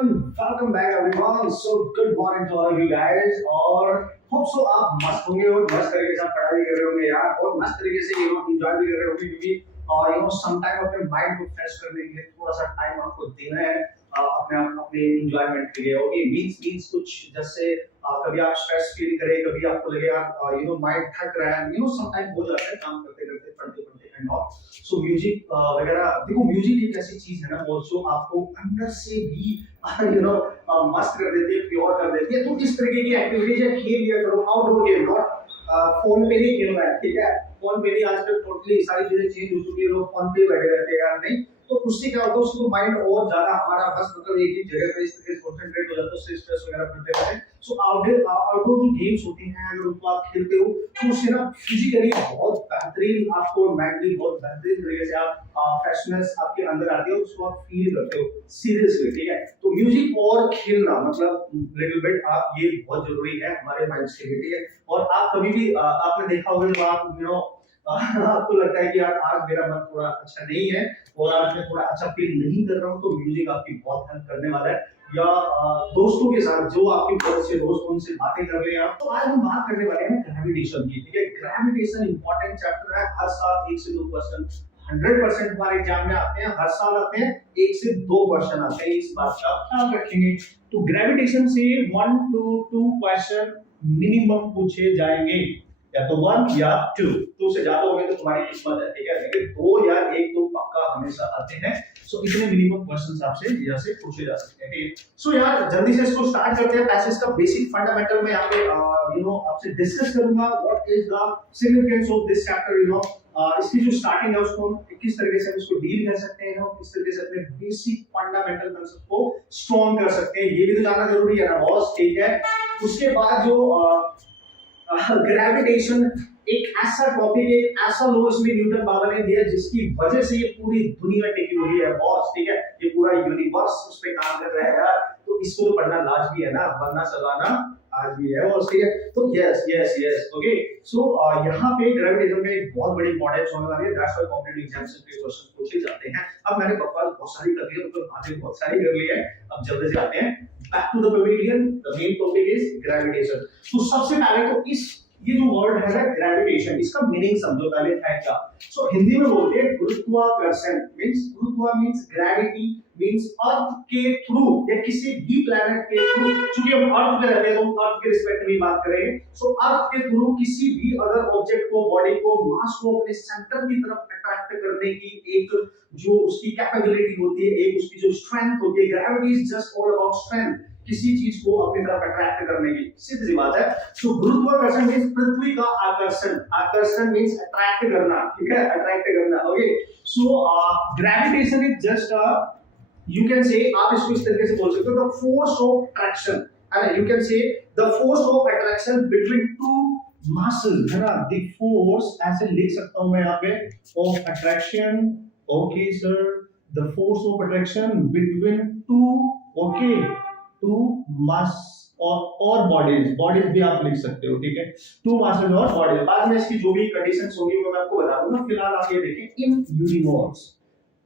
welcome back everyone. So good morning to all of you guys और hope so आप मस्त होंगे और मस्त तरीके से आप पढ़ाई कर रहे होंगे यार और मस्त तरीके से enjoy भी कर रहे होंगे क्योंकि और sometime अपने mind को fresh करने के लिए थोड़ा सा time आपको देना है अपने enjoyment के लिए ओके means कुछ जैसे कभी आप stress feel करें कभी आपको लगे यार mind थक रहा है sometime हो जाता है काम करते करते पढ़ते पढ़ते एंड ऑल सो म्यूजिक वगैरह देखो म्यूजिक एक ऐसी चीज है ना वो जो आपको अंदर से भी मस्त कर देती है प्योर कर देती है तो इस तरीके की एक्टिविटीज है खेल लिया करो आउटडोर गेम नॉट फोन पे नहीं खेलना है ठीक है फोन पे नहीं आजकल टोटली सारी चीजें चेंज हो चुकी है लोग फोन पे बैठे रहते हैं यार नहीं तो उससे क्या होता है उसको माइंड और ज्यादा हमारा बस मतलब एक ही जगह पे इस तरीके से कंसंट्रेट हो जाता है स्ट्रेस वगैरह करते रहते हैं सो आउटडोर जो गेम्स होती हैं अगर उनको आप खेलते हो तो उससे ना फिजिकली बहुत बेहतरीन आपको मेंटली बहुत बेहतरीन तरीके से आप फ्रेशनेस आपके अंदर आती है उसको आप फील करते हो सीरियसली ठीक है तो म्यूजिक और खेलना मतलब लिटिल बिट आप ये बहुत जरूरी है हमारे माइंड के लिए ठीक है और आप कभी भी आपने देखा होगा जब आप आपको लगता है कि यार आज मेरा मन थोड़ा अच्छा नहीं है और आज मैं थोड़ा अच्छा फील नहीं कर रहा हूँ तो म्यूजिक आपकी बहुत हेल्प करने वाला है या दोस्तों के साथ जो आपके बहुत अच्छे दोस्त उनसे बातें कर रहे हैं आप तो आज हम बात करने वाले हैं ग्रेविटेशन की ठीक है ग्रेविटेशन इंपॉर्टेंट चैप्टर है हर साल 1 से 2 क्वेश्चन 100% हमारे एग्जाम में आते हैं हर साल आते हैं 1 से 2 क्वेश्चन आते हैं इस बात का ख्याल रखेंगे तो ग्रेविटेशन से 1 to 2 क्वेश्चन मिनिमम पूछे जाएंगे या तो 1 या 2 तो से ज्यादा हो गए तो तुम्हारी किस्मत है ठीक है लेकिन 2 या 1 तो पक्का हमेशा आते हैं सो इतने मिनिमम क्वेश्चंस आपसे यहाँ से पूछे जा सकते हैं ठीक है सो यार जल्दी से इसको स्टार्ट करते हैं पैसेज का बेसिक फंडामेंटल में यहाँ पे आपसे डिस्कस करूंगा what is the significance of this chapter इसकी जो स्टार्टिंग है उसको किस तरीके से हम इसको डील कर सकते हैं और किस तरीके से अपने बेसिक फंडामेंटल कांसेप्ट को स्ट्रॉन्ग कर सकते हैं ये भी तो जानना जरूरी है ना बॉस ठीक है उसके बाद जो ग्रेविटेशन एक ऐसा टॉपिक एक ऐसा लॉ इसमें न्यूटन बाबा ने दिया जिसकी वजह से ये पूरी दुनिया टिकी हुई है बॉस ठीक है ये पूरा यूनिवर्स उस पे काम कर रहा है यार तो इसको तो पढ़ना लाजमी है ना वरना चलाना आज भी है और ठीक है तो यस ओके सो यहाँ पे ग्रेविटेशन में एक बहुत बड़ी इंपॉर्टेंस होने वाली है दैट्स व्हाई कॉम्पिटिटिव एग्जाम्स के क्वेश्चन पूछे जाते हैं अब मैंने बकवास बहुत सारी कर ली है मतलब बातें बहुत सारी कर ली है अब जल्दी से आते हैं back to the pavilion the main topic is gravitation तो सबसे पहले तो इस ये जो वर्ड है ना ग्रेविटेशन इसका मीनिंग समझो पहले है क्या सो हिंदी में बोलते हैं गुरुत्वाकर्षण गुरुत्वा मींस ग्रेविटी मींस अर्थ के थ्रू या किसी भी प्लैनेट के थ्रू क्योंकि हम अर्थ पे रहते हैं तो अर्थ के रिस्पेक्ट में बात करेंगे सो अर्थ के थ्रू किसी भी अदर ऑब्जेक्ट को बॉडी को मास को अपने सेंटर की तरफ अट्रैक्ट करने की एक जो उसकी कैपेबिलिटी होती है एक उसकी जो स्ट्रेंथ होती है gravity is just all about strength किसी चीज को अपनी तरफ अट्रैक्ट करने की सीधी सी बात है सो गुरुत्वाकर्षण मींस पृथ्वी का आकर्षण मींस अट्रैक्ट करना ठीक है अट्रैक्ट करना okay so gravitation is just you can say आप इसको इस तरीके से बोल सकते हो द फोर्स ऑफ अट्रैक्शन है ना you can say the force of attraction between to masses है ना द फोर्स ऐसे लिख सकता हूं मैं यहाँ पे of attraction okay sir the force of attraction between two okay two mass और बॉडीज भी आप लिख सकते हो ठीक है टू मासेस और बॉडीज बाद में इसकी जो भी कंडीशंस होंगी वो मैं आपको बता दूंगा फिलहाल आप ये देखें इन यूनिवर्स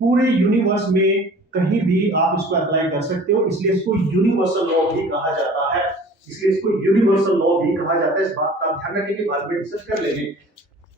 पूरे यूनिवर्स में कहीं भी आप इसको अप्लाई कर सकते हो इसलिए इसको यूनिवर्सल लॉ भी कहा जाता है इसलिए इसको यूनिवर्सल लॉ भी कहा जाता है इस बात का ध्यान रखने के बाद में डिस्कस कर लेंगे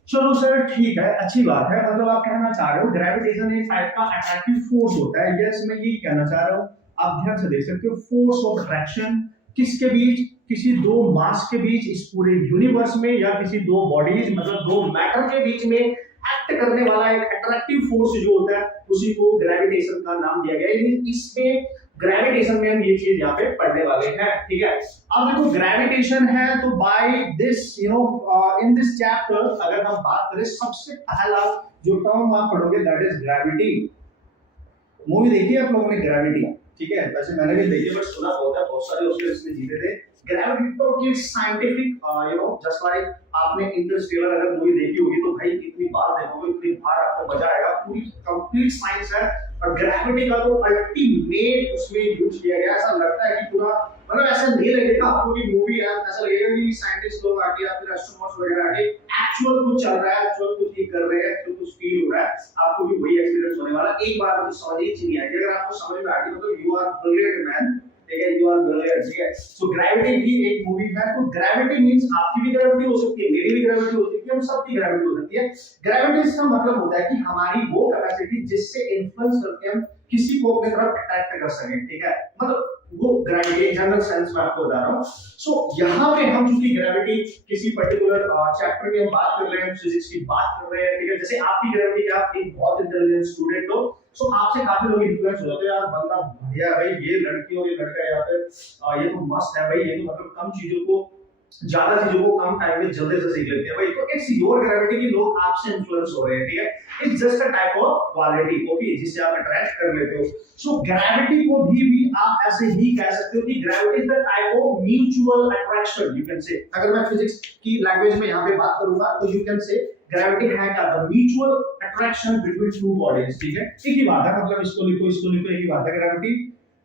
चलो सर ठीक है अच्छी बात है मतलब आप कहना चाह रहे हो ग्रेविटेशन एक टाइप का अट्रैक्टिव फोर्स होता है यस मैं यही कहना चाह रहा हूं आप ध्यान से देख सकते हो फोर्स ऑफ अट्रैक्शन किसके बीच किसी दो मास के बीच इस पूरे यूनिवर्स में या किसी दो बॉडीज मतलब दो मैटर के बीच में एक्ट करने वाला एक अट्रैक्टिव फोर्स जो होता है उसी को ग्रेविटेशन का नाम दिया गया है इसमें ग्रेविटेशन में हम ये चीज यहाँ पे पढ़ने वाले हैं ठीक है अब देखो ग्रेविटेशन है तो by this in this chapter अगर हम बात करें सबसे पहला जो टर्म आप पढ़ोगे दैट इज ग्रेविटी मूवी देखी है आप लोगों ने ग्रेविटी ठीक है वैसे मैंने भी देखी बट सुना बहुत है बहुत सारे उसके इसमें जीते थे ग्रेविटी तो कि साइंटिफिक जस्ट लाइक आपने इंटरस्टेलर अगर मूवी देखी होगी तो भाई कितनी बार देखोगे उतनी बार आपको मजा आएगा पूरी कंप्लीट साइंस है और ग्रेविटी का तो अल्टीमेट उसमें यूज किया गया ऐसा लगता है कि पूरा मतलब ऐसा नहीं लगेगा आपको कि मूवी है ऐसा लगेगा कि साइंटिस्ट लोग आके या फिर एस्ट्रोनॉट्स वगैरह आके एक्चुअल कुछ चल रहा है एक्चुअल कुछ कर रहे हैं एक्चुअल कुछ फील हो रहा है आपको भी वही एक्सपीरियंस होने वाला एक बार में तो समझ ही नहीं आएगी अगर आपको समझ में आ गई मतलब you are brilliant man you are brilliant, ठीक है। सो ग्रेविटी भी एक मूवी है। तो ग्रेविटी मींस आपकी भी ग्रेविटी हो सकती है, मेरी भी ग्रेविटी हो सकती है, हम सबकी ग्रेविटी हो सकती है। ग्रेविटी का मतलब होता है कि हमारी वो कैपेसिटी जिससे इन्फ्लुएंस करके हम किसी को अपनी तरफ अट्रैक्ट कर सकें, ठीक है। मतलब वो ग्रेविटी जनरल सेंस में आपको बता रहा हूँ। सो यहाँ पे हम चूंकि ग्रेविटी किसी पर्टिकुलर चैप्टर की हम बात कर रहे हैं, फिजिक्स की बात कर रहे हैं, ठीक है। जैसे आपकी ग्रेविटी, आप एक बहुत इंटेलिजेंट स्टूडेंट हो, सो आपसे काफी लोग इन्फ्लुएंस हो जाते हैं, यार बंदा बढ़िया है भाई, ये लड़की और ये लड़का या फिर ये तो मस्त है भाई, ये तो मतलब कम चीजों को, ज्यादा चीजों को कम टाइम में जल्दी से सीख लेते हैं भाई। तो इट्स योर ग्रेविटी की लोग आपसे इन्फ्लुएंस हो रहे हैं, ठीक है। It's just a type of quality, okay, जिससे आप अट्रैक्ट कर लेते हो। सो ग्रेविटी को भी आप ऐसे ही कह सकते हो कि gravity is the type of mutual attraction, you can say. अगर मैं फिजिक्स की लैंग्वेज में यहाँ पे बात करूंगा तो यू कैन से ग्रेविटी है क्या, the mutual attraction between two bodies, ठीक है। एक ही बात है, मतलब इसको लिखो एक ही बात है ग्रेविटी।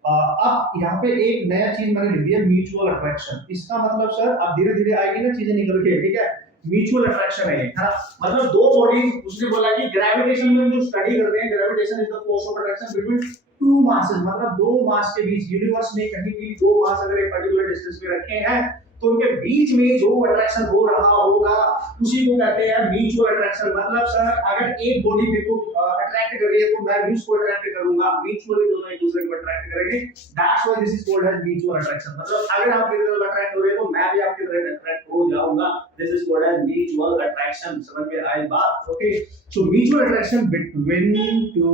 अब यहाँ पे एक नया चीज मैंने लिख दिया, म्यूचुअल अट्रैक्शन। इसका मतलब सर अब धीरे धीरे आएगी ना चीजें निकल के, ठीक है। म्यूचुअल अट्रैक्शन है ना, मतलब दो बॉडीज, उसने बोला कि ग्रेविटेशन में जो स्टडी कर रहे हैं, gravitation is the force of attraction between two masses, मतलब दो मास के बीच। यूनिवर्स में कहीं भी दो मास अगर एक पर्टिकुलर डिस्टेंस पे रखे हैं तो उनके बीच में जो अट्रैक्शन हो रहा होगा उसी को कहते हैं म्यूचुअल अट्रैक्शन। मतलब सर अगर एक बॉडी मेरे को अट्रैक्ट कर रही है तो मैं भी उसको अट्रैक्ट करूंगा, म्यूचुअली दोनों एक दूसरे को अट्रैक्ट करेंगे। That's why this is called as mutual attraction. मतलब अगर आप मेरी तरफ अट्रैक्ट हो रहे हो तो मैं भी आपकी तरफ अट्रैक्ट हो जाऊंगा। This is called as mutual attraction. समझ में आई बात? Okay, so mutual attraction between two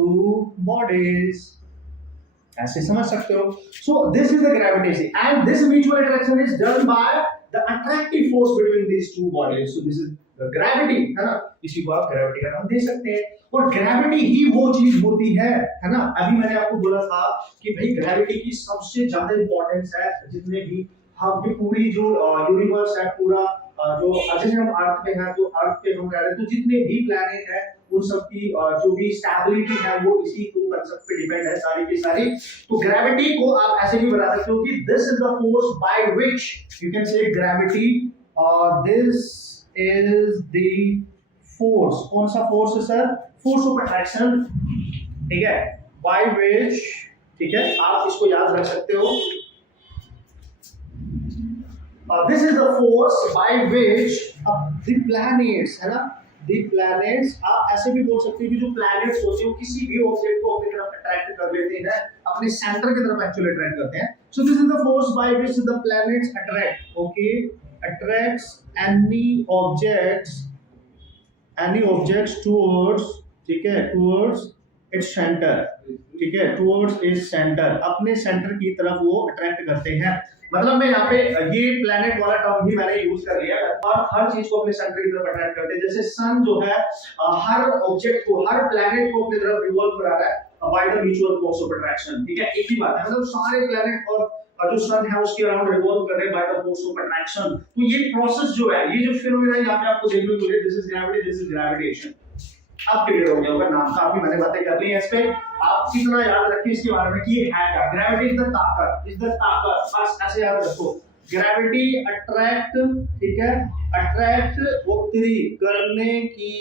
bodies, ऐसे समझ सकते हो। So this is the gravity and this mutual attraction is done by the attractive force between these two bodies. So this is the gravity, है ना। इसी को आप gravity का नाम दे सकते हैं। और ग्रेविटी ही वो चीज होती है ना। अभी मैंने आपको बोला था कि भाई ग्रेविटी की सबसे ज्यादा इंपॉर्टेंस है, जितने भी हम भी पूरी जो यूनिवर्स है, पूरा जो जैसे हम अर्थ पे हैं तो अर्थ पे हम रह रहे हैं, तो जितने भी प्लैनेट है उन सब की जो भी स्टेबिलिटी है वो इसी को कांसेप्ट पे डिपेंड है, सारी की सारी। तो ग्रेविटी को आप ऐसे भी बता सकते हो कि this is the force by which you can say gravity, this is the force. कौन सा फोर्स है सर? फोर्स ऑफ अट्रैक्शन, ठीक है, बाय व्हिच, ठीक है, आप इसको याद रख सकते हो। This is the force by which the planets, है ना, the planets, आप ऐसे भी बोल सकते हो कि जो planets होते हैं वो किसी भी ऑब्जेक्ट को अपनी तरफ अट्रैक्ट कर लेते हैं, अपने सेंटर की तरफ एक्चुअली अट्रैक्ट करते हैं। So this is the force by which the planets attract, okay, attracts any objects towards, ठीक है, towards its center, ठीक है, towards its center, अपने सेंटर की तरफ वो अट्रैक्ट करते हैं। मतलब मैं यहाँ पे ये प्लेनेट वाला टर्म भी मैंने यूज कर लिया है, और हर चीज को अपने सेंटर की तरफ अट्रैक्ट करते हैं। जैसे सन जो है हर ऑब्जेक्ट को, हर प्लेनेट को अपनी तरफ रिवॉल्व करा रहा है by the mutual force of attraction, ठीक है। एक ही बात है, मतलब सारे प्लेनेट और जो सन है उसके अराउंड रिवॉल्व कर रहे हैं by the force of attraction. तो ये प्रोसेस जो है, ये जो फिनोमेना यहाँ पे आपको देखने को मिले, this is gravity, this is gravitation. अब क्लियर हो गया होगा, नाम काफी मैंने बातें कर ली है इस पे। आप कितना याद रखिए इसके बारे में कि ये है क्या। ग्रेविटी इज द ताकत, इज द ताकत, बस ऐसे याद रखो। ग्रेविटी अट्रैक्ट, ठीक है, अट्रैक्ट उत्तरी करने की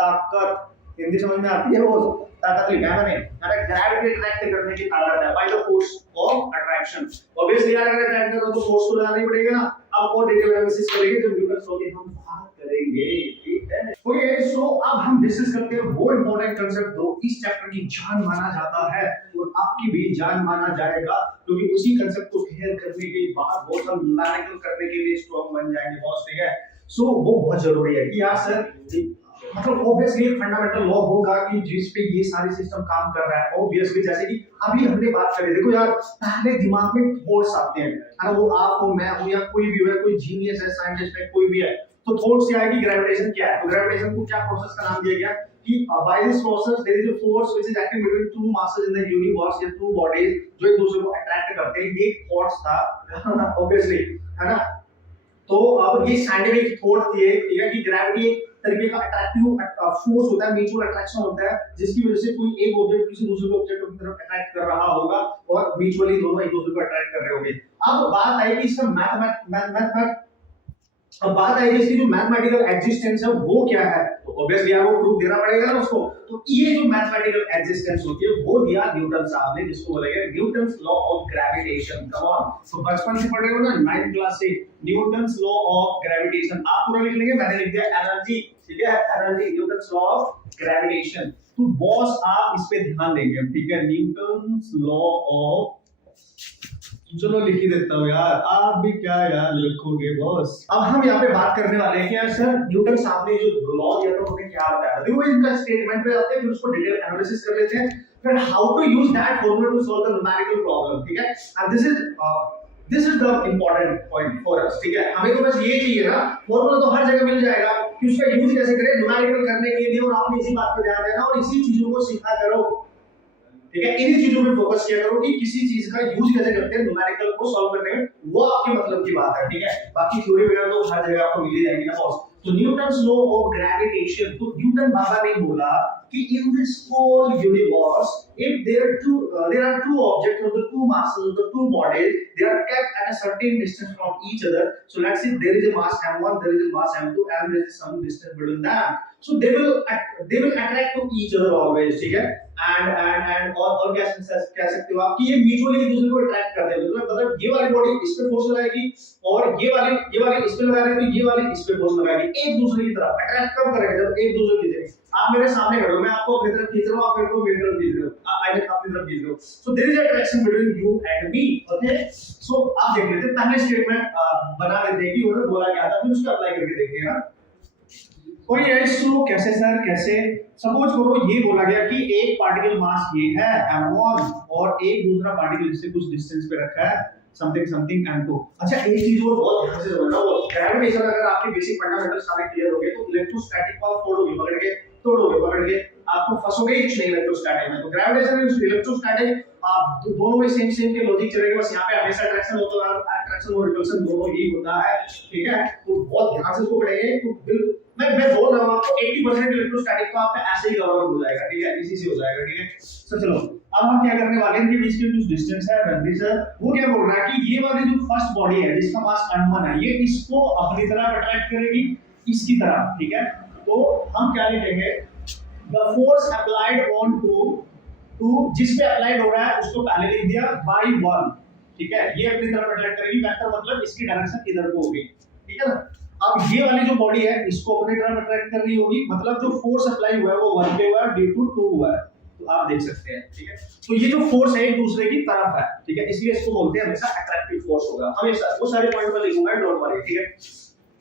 ताकत। हिंदी समझ में आती है? वो ताकत लिखा है मैंने, अरे ग्रेविटी अट्रैक्ट करने की ताकत है by the force of attraction. Obviously यार अगर अट्रैक्ट कर रहा तो फोर्स तो लगाना ही पड़ेगा ना। अब और डिटेल एनालिसिस करेंगे जब न्यूटन होंगे, हम बात करेंगे, ठीक है। ओके, सो अब हम डिस्कस करते हैं वो इंपॉर्टेंट कांसेप्ट जो इस चैप्टर की जान माना जाता है और आपकी भी जान माना जाएगा, क्योंकि उसी कांसेप्ट को क्लियर करने के बाद बहुत हम न्यूमेरिकल करने के लिए स्ट्रांग बन जाएंगे बॉस, ठीक है। सो वो बहुत जरूरी है कि यार सर, मतलब ऑब्वियसली एक फंडामेंटल लॉ होगा कि जिस पे ये सारी सिस्टम काम कर रहा है। ऑब्वियसली जैसे कि अभी हमने बात करी, देखो यार पहले दिमाग में थॉट्स आते हैं, है वो आप हो, मैं हूं, या कोई भी है, कोई जीनियस है, साइंटिस्ट है, कोई भी है, तो थॉट्स से आएगी ग्रेविटेशन क्या है। तो ग्रेविटेशन को क्या प्रोसेस का नाम दिया गया कि by this process there is a force which is acting between two masses in the universe, या टू बॉडीज जो एक दूसरे को अट्रैक्ट करते हैं। ये फोर्स था ऑब्वियसली, है ना। तो अब ये साइंटिफिक थॉट थी, ठीक है, कि ग्रेविटी एक तरीके का अट्रैक्टिव फोर्स होता है, म्यूचुअल अट्रैक्शन होता है, जिसकी वजह से कोई एक ऑब्जेक्ट किसी दूसरे ऑब्जेक्ट की तरफ अट्रैक्ट कर रहा होगा और म्यूचुअली दोनों एक दूसरे को अट्रैक्ट कर रहे होंगे। अब बात आई कि इसका अब बात आएगी इसकी जो मैथमेटिकल एग्जिस्टेंस है वो क्या है, तो ऑब्वियसली आपको प्रूफ देना पड़ेगा ना उसको। तो ये जो मैथमेटिकल एग्जिस्टेंस होती है वो दिया न्यूटन साहब ने, जिसको बोलेंगे Newton's law of gravitation. Come on, तो बचपन से पढ़ रहे हो ना 9th क्लास से, न्यूटन्स लॉ ऑफ ग्रेविटेशन आप पूरा लिख लेंगे, मैंने लिख दिया एनर्जी, ठीक है, energy, Newton's law of gravitation. तो बॉस आप इस पे ध्यान देंगे, ठीक है, न्यूटन्स लॉ ऑफ, चलो लिख ही देता हूँ यार, आप भी क्या यार लिखोगे बॉस। अब हम यहाँ पे बात करने वाले हैं कि यार सर न्यूटन साहब ने जो लॉ दिया था उन्होंने क्या बताया, देखो इनका स्टेटमेंट पे आते हैं, फिर उसको डिटेल एनालिसिस कर लेते हैं, फिर how to use that formula to solve the numerical problem, ठीक है। And this is the important point for us, ठीक है। हमें तो बस ये चाहिए ना, फॉर्मूला तो हर जगह मिल जाएगा कि उसका यूज कैसे करें न्यूमेरिकल करने के लिए, और आपने इसी बात पे ध्यान देना और इसी चीजों को सीखा करो, ठीक है। इन्हीं चीजों पे फोकस किया करो कि किसी चीज का यूज कैसे करते हैं न्यूमेरिकल को सॉल्व करने में, वो आपके मतलब की बात है, ठीक है। बाकी थ्योरी वगैरह तो हर जगह आपको मिल जाएगी ना बॉस। तो न्यूटन्स लॉ ऑफ ग्रेविटेशन, तो न्यूटन बाबा ने बोला कि in this whole universe if there are two objects or the two masses or the two bodies, they are kept at a certain distance from each other. So let's say there is a mass m1, there is a mass m2, and there is some distance between them, so they will attract to each other always, ठीक है। and और क्या कह सकते हो आप कि ये म्यूचुअली एक दूसरे को अट्रैक्ट करते हैं, मतलब ये वाली बॉडी इस पे फोर्स लगाएगी और ये वाली इस पे लगा रही है, तो ये वाली इस पे फोर्स लगाएगी, एक दूसरे की तरफ अट्रैक्ट कब करेगा, जब एक दूसरे की तरफ, आप मेरे सामने खड़े हो, मैं आपको अपनी तरफ खींच रहा हूं, आप मेरे को मेरी तरफ खींच रहे हो, आई मीन अपनी तरफ खींच रहे हो, so there is attraction between you and me, okay. So आप देख लेते हैं, पहले स्टेटमेंट बना लेते हैं कि उन्होंने बोला क्या था, फिर उसको अप्लाई करके देखते हैं ना। और ये इसको कैसे सर, कैसे, सपोज करो ये बोला गया कि एक पार्टिकल मास ये है m1 और एक दूसरा पार्टिकल इससे कुछ डिस्टेंस पे रखा है समथिंग m2। अच्छा एक चीज और बहुत ध्यान से समझना, वो ग्रेविटेशन अगर आपके बेसिक फंडामेंटल सारे क्लियर हो गए तो इलेक्ट्रोस्टैटिक को आप तोड़ोगे पकड़ के आपको फंसोगे ही नहीं इलेक्ट्रोस्टैटिक में। तो ग्रेविटेशन और इलेक्ट्रोस्टैटिक आप दोनों में सेम के लॉजिक चलेगा, बस यहाँ पे हमेशा अट्रैक्शन होता है, अट्रैक्शन और रिपल्शन दोनों ही होता है, ठीक है। तो बहुत ध्यान से इसको पढ़ेंगे, तो बिल्कुल मैं बोल रहा हूं आपको 80% इलेक्ट्रोस्टैटिक तो आपका ऐसे ही कवर हो जाएगा, ठीक है, इसी से हो जाएगा, ठीक है। तो चलो अब हम क्या करने वाले हैं, इनके बीच के जो डिस्टेंस है रंदी सर, वो क्या बोल रहा है कि ये वाली जो फर्स्ट बॉडी है जिसका मास m1 है, ये इसको अपनी तरफ अट्रैक्ट करेगी इसकी तरफ, ठीक है। तो हम क्या लिखेंगे, the force applied on two जिस पे अप्लाइड हो रहा है उसको पहले लिख दिया by 1, ठीक है, ये अपनी तरफ अट्रैक्ट करेगी, वेक्टर मतलब इसकी डायरेक्शन इधर को होगी, ठीक है ना। अब ये वाली जो बॉडी है इसको अपनी तरफ अट्रैक्ट कर रही होगी, मतलब जो फोर्स अप्लाई हुआ है वो 1 पे हुआ है, ड्यू टू 2 हुआ है, तो आप देख सकते हैं, ठीक है। तो ये जो फोर्स है एक दूसरे की तरफ है, ठीक है, इसलिए इसको बोलते हैं हमेशा अट्रैक्टिव फोर्स होगा, हमेशा वो सारे पॉइंट पर लिखूंगा, डोंट वरी, ठीक है।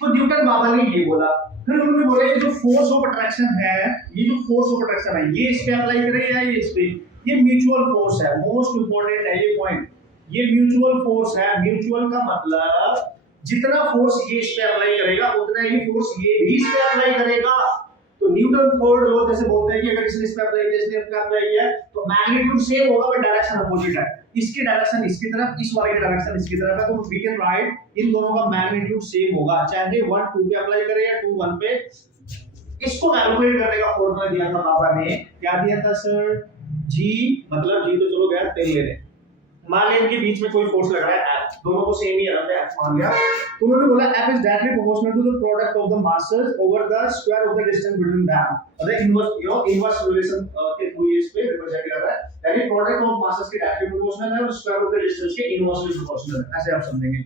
तो न्यूटन बाबा ने ये बोला, फिर उन्होंने बोला ये जो फोर्स ऑफ अट्रैक्शन है, ये जो फोर्स ऑफ अट्रैक्शन है ये इस पे अप्लाई करेगा, ये इस पे, ये म्यूचुअल फोर्स है, मोस्ट इंपोर्टेंट है ये पॉइंट, ये म्यूचुअल फोर्स है। म्यूचुअल का मतलब जितना फोर्स ये इस पे अप्लाई करेगा उतना ही फोर्स ये भी इस पे अप्लाई करेगा। तो न्यूटन थर्ड लॉ जैसे बोलते हैं कि अगर इसने इस पे अप्लाई किया, इसने इस पे अप्लाई किया, तो मैग्नीट्यूड सेम होगा बट डायरेक्शन अपोजिट है, इसकी डायरेक्शन इसकी तरफ, इस वाले की डायरेक्शन इसकी तरफ है, तो वी कैन राइट इन दोनों का मैग्नीट्यूड सेम होगा, चाहे 1 2 पे अप्लाई करे या 2 1 पे। इसको कैलकुलेट करने का फॉर्मूला दिया था बाबा ने, क्या दिया था सर, g, मतलब g तो चलो गया तेल ले रहे, मान लें इनके बीच में कोई फोर्स लग रहा है F, दोनों को सेम ही है, हमने F मान लिया, तो उन्होंने बोला F is directly proportional to the product of the masses over the square of the distance between them, मतलब इनवर्स इनवर्स रिलेशन के थ्रू इस पे रिप्रेजेंट कर रहा है, यानी प्रोडक्ट ऑफ मासेस के डायरेक्टली प्रोपोर्शनल है और स्क्वायर ऑफ द डिस्टेंस के इनवर्सली प्रोपोर्शनल है, ऐसे आप समझेंगे।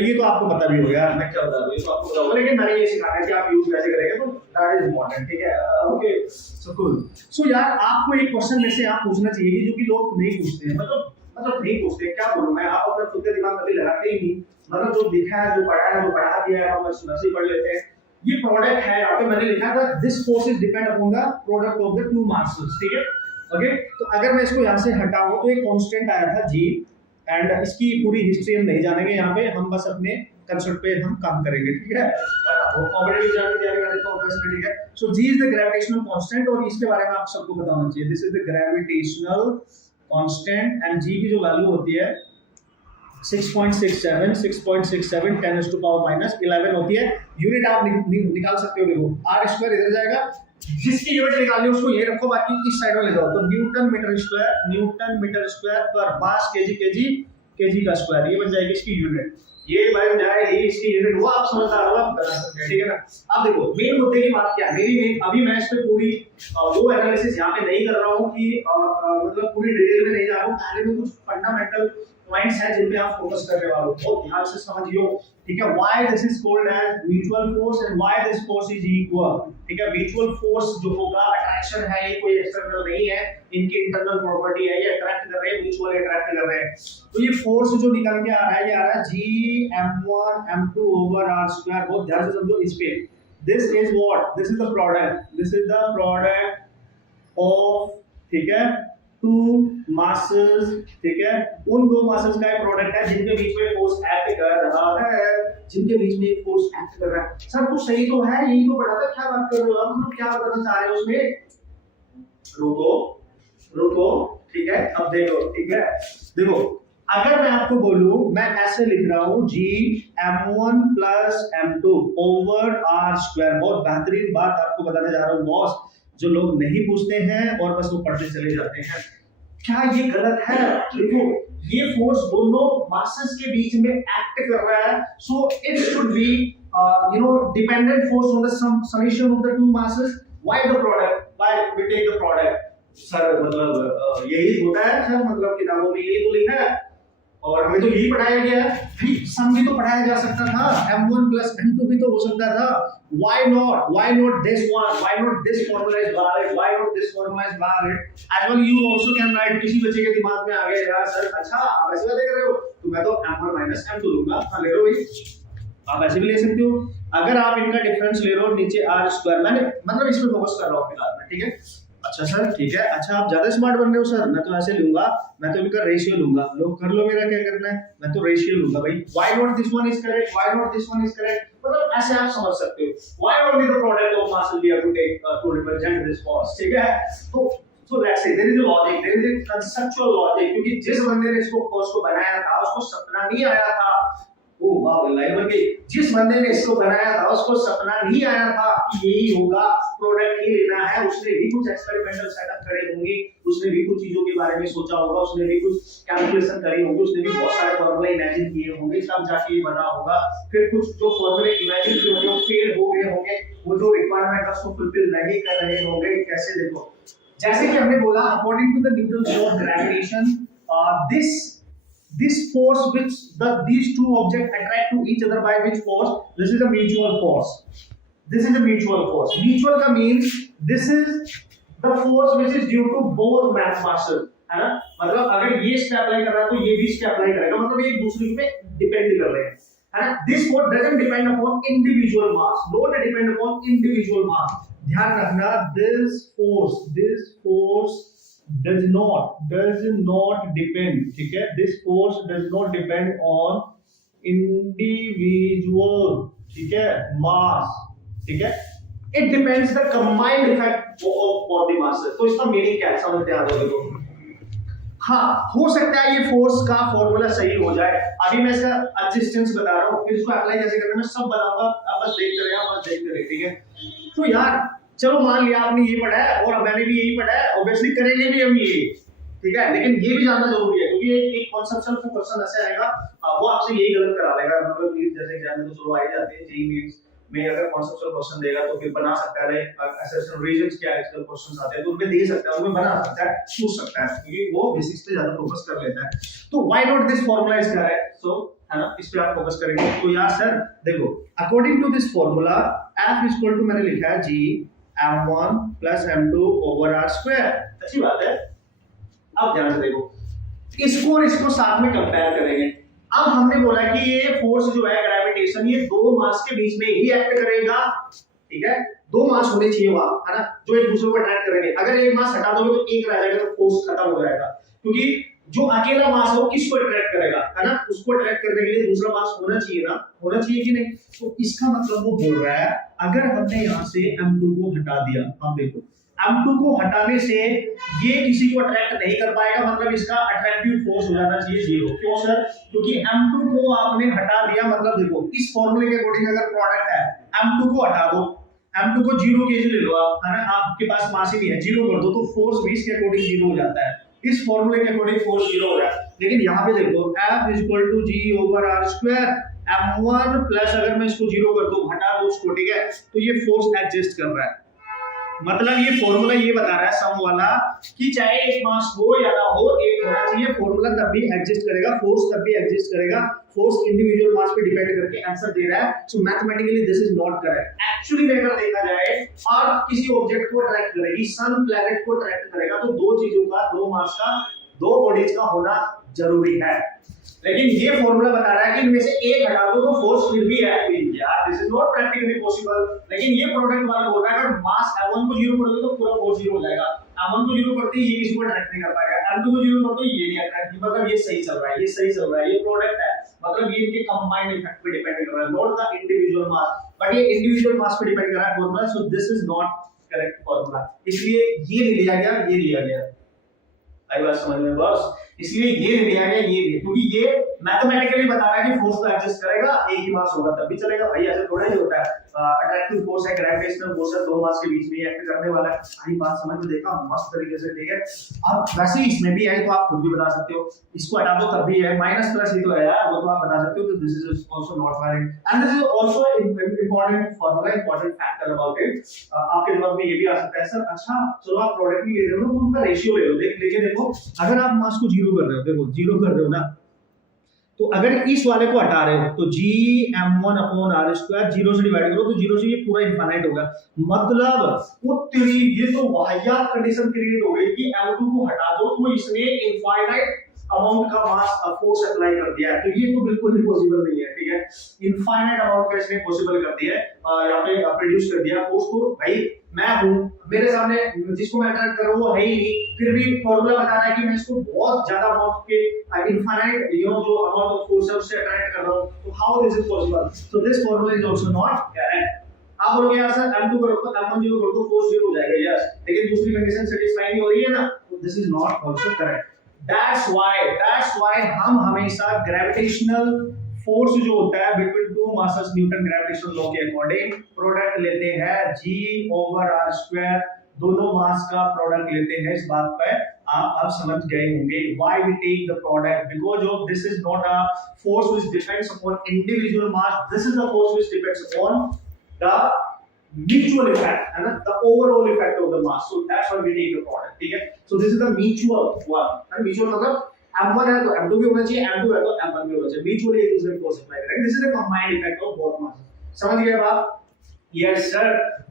ये तो आपको पता भी होगा यार, मैं क्या बता रहा हूं, ये तो आपको पता होगा, लेकिन मैंने ये सिखाया है कि आप यूज कैसे करेंगे, तो दैट इज इंपॉर्टेंट, ठीक है, ओके। So cool. सो यार आपको एक क्वेश्चन में से आप पूछना चाहिए जो कि लोग नहीं पूछते हैं, मतलब नहीं पूछते, क्या बोलूं मैं, आप अपना खुद का दिमाग कभी लगाते ही नहीं, मतलब जो दिखा है, जो पढ़ा है, जो पढ़ा दिया है, हम बस वैसे ही पढ़ लेते हैं। ये प्रोडक्ट है, यहाँ पे मैंने लिखा था this force is depend upon the product of the two masses, ठीक है, ओके। तो अगर मैं इसको यहाँ से हटाऊं तो एक कांस्टेंट आया था g, एंड इसकी पूरी हिस्ट्री हम नहीं जानेंगे यहाँ पे, हम बस अपने कंसेप्ट पे हम काम करेंगे, ठीक है, वो कॉम्पिटिटिव एग्जाम की तैयारी कर रहे हो ऑब्वियसली, ठीक है। सो g is the gravitational constant, और इसके बारे में आप सबको पता होना चाहिए, this is the gravitational constant, and g की जो वैल्यू होती है 6.67 10⁻⁻11 होती है। यूनिट आप निकाल सकते हो, देखो r² इधर जाएगा, जिसकी यूनिट निकालनी है उसको ये रखो, बाकी इस साइड में ले जाओ, तो न्यूटन मीटर स्क्वायर पर मास केजी का स्क्वायर, ये बन जाएगी इसकी यूनिट, ये बन जाए ये इसकी यूनिट वो आप समझदार हो आप बता सकते हैं, ठीक है ना। अब देखो मेन मुद्दे की बात क्या है, मेरी मेन अभी मैं इस पे पूरी वो एनालिसिस यहाँ पे नहीं कर रहा हूँ कि मतलब पूरी डिटेल में नहीं जा रहा हूँ, पहले में कुछ फंडामेंटल पॉइंट्स हैं जिन पे आप फोकस करने वाले हो, बहुत ध्यान से समझियो, ठीक है। Why this is called as mutual force and why this force is equal, ठीक है। म्यूचुअल फोर्स जो होगा अट्रैक्शन है, ये कोई एक्सटर्नल नहीं है, इनकी इंटरनल प्रॉपर्टी है, ये अट्रैक्ट कर रहे हैं, म्यूचुअल अट्रैक्ट कर रहे हैं। तो ये फोर्स जो निकल के आ रहा है ये आ रहा है G m1 m2 over r square, बहुत ध्यान से समझो इस पे। This is what, this is the product, this is the product of, ठीक है, टू मासेस, ठीक है, उन दो मासेस का एक प्रोडक्ट है जिनके बीच में फोर्स एक्ट कर रहा है, जिनके बीच में फोर्स एक्ट कर रहा है। सर कुछ सही तो है, यही तो पढ़ा था, क्या बात कर रहे हो आप, मतलब क्या बताना चाह रहे हो उसमें, रुको रुको, ठीक है। अब देखो, ठीक है, देखो अगर मैं आपको बोलूं, मैं ऐसे लिख रहा हूं G m1 plus m2 over r square, बहुत बेहतरीन बात आपको बताने जा रहा हूं बॉस, जो लोग नहीं पूछते हैं और बस वो पढ़ते चले जाते हैं, क्या ये गलत है। देखो ये फोर्स दोनों मासेस के बीच में एक्ट कर रहा है, so it should be dependent force on the summation of the two masses. Why the product, why we take the product, sir मतलब यही होता है सर, मतलब किताबों में यही तो लिखा है और हमें तो यही पढ़ाया गया है, सम भी तो पढ़ाया जा सकता था, m1 plus m2 भी तो हो सकता था। why not this one, why not this formula is valid, why not this formula is valid, as well you also can write। किसी बच्चे के दिमाग में आ गया यार सर अच्छा आप ऐसे बातें कर रहे हो तो मैं तो m1 minus m2 लूंगा, हाँ ले लो भाई, आप ऐसे भी ले सकते हो। अगर आप इनका डिफरेंस ले लो नीचे r स्क्वायर, मैंने मतलब इसमें फोकस कर रहा हूँ फिलहाल में, ठीक है। अच्छा सर ठीक है, अच्छा आप ज्यादा स्मार्ट बन रहे हो सर, मैं तो ऐसे लूंगा, मैं तो इनका रेशियो लूंगा, लो कर लो, मेरा क्या करना है, मैं तो रेशियो लूंगा भाई। Why not this one is correct, why not this one is correct, मतलब ऐसे आप समझ सकते हो। Why only the product of masses we have to take to represent this force, ठीक है। तो let's say there is a logic, there is a conceptual logic, क्योंकि जिस बंदे ने इसको फोर्स को बनाया था उसको सपना नहीं आया था, ओ वाह लाइन बन गई, जिस बंदे ने इसको बनाया था उसको सपना नहीं आया था कि यही होगा, प्रोडक्ट ही लेना है, उसने भी कुछ एक्सपेरिमेंटल सेटअप करे होंगे, उसने भी कुछ चीजों के बारे में सोचा होगा, उसने भी कुछ कैलकुलेशन करी होगी, उसने भी बहुत सारे फॉर्मूला इमेजिन किए होंगे, तब जाके ये बना होगा। फिर कुछ जो फॉर्मूले इमेजिन किए होंगे वो फेल हो गए होंगे, वो जो रिक्वायरमेंट है उसको फुलफिल नहीं कर रहे होंगे। कैसे, देखो जैसे कि हमने बोला according to the Newton's law of gravitation, this force which these two objects attract to each other by which force, this is a mutual force, this is a mutual force। mutual का means this is the force which is due to both masses, है ना, मतलब अगर ये step apply कर रहा है तो ये भी स्टेप अप्लाई करेगा, मतलब ये एक दूसरे पे डिपेंड कर रहे हैं, है ना। this force doesn't depend upon individual mass, don't depend upon individual mass, ध्यान रखना, this force does not depend, ठीक है, this force does not depend on individual, ठीक है, mass, ठीक है, it depends the combined effect of the masses। तो इसका मीनिंग क्या है समझते हैं आप लोगों को। हाँ हो सकता है ये फोर्स का फॉर्मूला सही हो जाए, अभी मैं इसका एग्जिस्टेंस बता रहा हूँ, फिर इसको अप्लाई कैसे करना है मैं सब बताऊंगा, आप बस देखते रहिए, ठीक है। तो यार चलो मान लिया आपने ये पढ़ा है और मैंने भी यही पढ़ा है, ऑब्वियसली करेंगे भी हम ये, ठीक है, लेकिन ये भी जानना जरूरी है क्योंकि एक कॉन्सेप्चुअल क्वेश्चन ऐसे आएगा वो आपसे यही गलत करा देगा, मतलब नीट जैसे एग्जाम में तो चलो आ ही जाते हैं, जेईई नीट्स में अगर कॉन्सेप्चुअल क्वेश्चन देगा तो फिर बना सकता है, असेसमेंट रीजंस क्या है, इसके क्वेश्चंस आते हैं तो उनमें दे सकता है, उनमें बना सकता है, पूछ सकता है, क्योंकि वो बेसिक्स पे ज्यादा फोकस कर लेता है। तो why not this formula is correct, so है ना, इस पे आप फोकस करेंगे। तो यार सर देखो according to this formula F is equal to, मैंने लिखा है G m1 plus m2 over r square, अच्छी बात है। अब ध्यान से देखो इसको और इसको साथ में कंपेयर करेंगे। अब हमने बोला कि ये फोर्स जो है ग्रेविटेशन, ये दो मास के बीच में ही एक्ट करेगा, ठीक है, दो मास होने चाहिए वहां, है ना, जो एक दूसरे को अट्रैक्ट करेंगे। अगर एक मास हटा दोगे तो एक रह जाएगा, तो फोर्स खत्म हो जाएगा, क्योंकि जो अकेला मास है वो किसको अट्रैक्ट करेगा, है ना, उसको अट्रैक्ट करने के लिए दूसरा मास होना चाहिए ना, होना चाहिए कि नहीं। तो इसका मतलब वो बोल रहा है अगर हमने यहाँ से m2 को हटा दिया, अब देखो m2 को हटाने से ये किसी को अट्रैक्ट नहीं कर पाएगा, मतलब इसका अट्रैक्टिव फोर्स हो जाना चाहिए 0। क्यों सर, क्योंकि m2 को आपने हटा दिया, मतलब देखो इस फॉर्मूले के अकॉर्डिंग अगर प्रोडक्ट है m2 को हटा दो, m2 को 0 केजी ले लो आप, है ना, आपके पास मास ही नहीं है, 0 कर दो तो फोर्स भी इसके अकॉर्डिंग 0 हो जाता है। इस फॉर्मूले के अकॉर्डिंग फोर्स 0 हो रहा है। लेकिन यहाँ पे देखो F is equal to G over R square M1 plus, अगर मैं इसको 0 कर दूं, हटा दूं उसको, ठीक है, तो ये फोर्स एग्जिस्ट कर रहा है। मतलब ये फॉर्मूला ये बता रहा है सम वाला कि चाहे एक मास हो या ना हो, एक होना चाहिए, फॉर्मूला तब भी एग्जिस्ट करेगा, फोर्स तब भी एग्जिस्ट करेगा, फोर्स इंडिविजुअल मास पे डिपेंड करके आंसर दे रहा है। So mathematically this is not correct. Actually में अगर देखा जाए अर्थ किसी ऑब्जेक्ट को अट्रैक्ट करेगी, सन प्लैनेट को अट्रैक्ट करेगा, तो दो चीजों का, दो मास का, दो बॉडीज का होना जरूरी है। लेकिन ये फॉर्मूला बता रहा है कि इनमें से एक हटा दो तो फोर्स फिर भी है। यार this is not practically possible. लेकिन ये प्रोडक्ट वाला बोल रहा है अगर मास m1 को 0 कर दो तो पूरा फोर्स 0 हो जाएगा। m1 को 0 करते ही ये किसी को अट्रैक्ट नहीं कर पाएगा, m2 को 0 करते ही ये नहीं अट्रैक्ट, मतलब ये सही चल रहा है, ये सही चल रहा है, ये प्रोडक्ट है, मतलब ये इनके कंबाइंड इफेक्ट पे डिपेंड कर रहा है, not the individual mass, but ये इंडिविजुअल मास पे डिपेंड कर रहा है formula. So this is not correct formula, इसलिए ये नहीं लिया गया, ये लिया गया। आई बात समझ में बस, इसलिए ये लिया गया, ये भी, क्योंकि ये मैथमेटिकली बता रहा है कि फोर्स तो एग्जिस्ट करेगा, एक ही मास होगा तब भी चलेगा। भाई ऐसा थोड़ा ही होता है, अट्रैक्टिव फोर्स है, ग्रेविटेशनल फोर्स है, दो मास के बीच में एक्ट करने वाला है। आई बात समझ में, देखा मस्त तरीके से, ठीक है। अब वैसे ही इसमें भी है तो आप खुद भी बता सकते हो, इसको हटा दो तब भी है, माइनस प्लस ही तो है यार, वो तो आप बता सकते हो। तो this is also not valid and this is also important formula, important factor about it. आपके दिमाग में ये भी आ सकता है, सर अच्छा चलो आप प्रोडक्ट ही ले रहे हो तो उनका रेशियो ले लो, लेके देखो अगर आप मास को 0 कर रहे हो, देखो 0 कर रहे हो ना, तो अगर इस वाले को हटा रहे हो तो G m1 upon r square 0 से डिवाइड करो तो 0 से ये पूरा इनफाइनाइट होगा। मतलब वो तेरी ये तो वाहियात कंडीशन क्रिएट हो गई कि m2 को हटा दो तो इसने इनफाइनाइट अमाउंट का मास फोर्स अप्लाई कर दिया है। तो ये तो बिल्कुल ही पॉसिबल नहीं है, ठीक है, इनफाइनाइट अमाउंट का इसने पॉसिबल कर दिया है, यहाँ पे प्रोड्यूस कर दिया फोर्स। तो भाई मैं हूं, मेरे सामने जिसको मैं अट्रैक्ट कर रहा हूं वो है ही नहीं, फिर भी फॉर्मूला बता रहा है कि मैं इसको बहुत ज्यादा अमाउंट के इनफाइनाइट जो अमाउंट ऑफ फोर्स है उससे अट्रैक्ट कर रहा हूं। तो how this is possible? So this formula is also not correct. आप बोलोगे यार सर m2 करो तो m1 0 करो तो फोर्स 0 हो जाएगा, यस, लेकिन दूसरी कंडीशन सेटिस्फाई नहीं हो रही है ना, तो this is not also correct. That's why हम हमेशा ग्रेविटेशनल फोर्स जो होता है between two masses, Newton gravitational law के अकॉर्डिंग प्रोडक्ट लेते हैं G ओवर R स्क्वायर, दोनों मास का प्रोडक्ट लेते हैं। इस बात पे आप अब समझ गए होंगे why we take the product, because of this is not a force which depends upon individual mass, this is the force which depends upon the mutual effect and the overall effect of the mass. So that's why we take the product, ठीक है। So this is the mutual one, and mutual मतलब M1 है तो M2 भी होना चाहिए, M2 है तो M1 भी होना चाहिए, म्यूचुअली एक दूसरे को फोर्स अप्लाई करेंगे। This is the combined effect of both masses. समझ गए बात? Yes sir.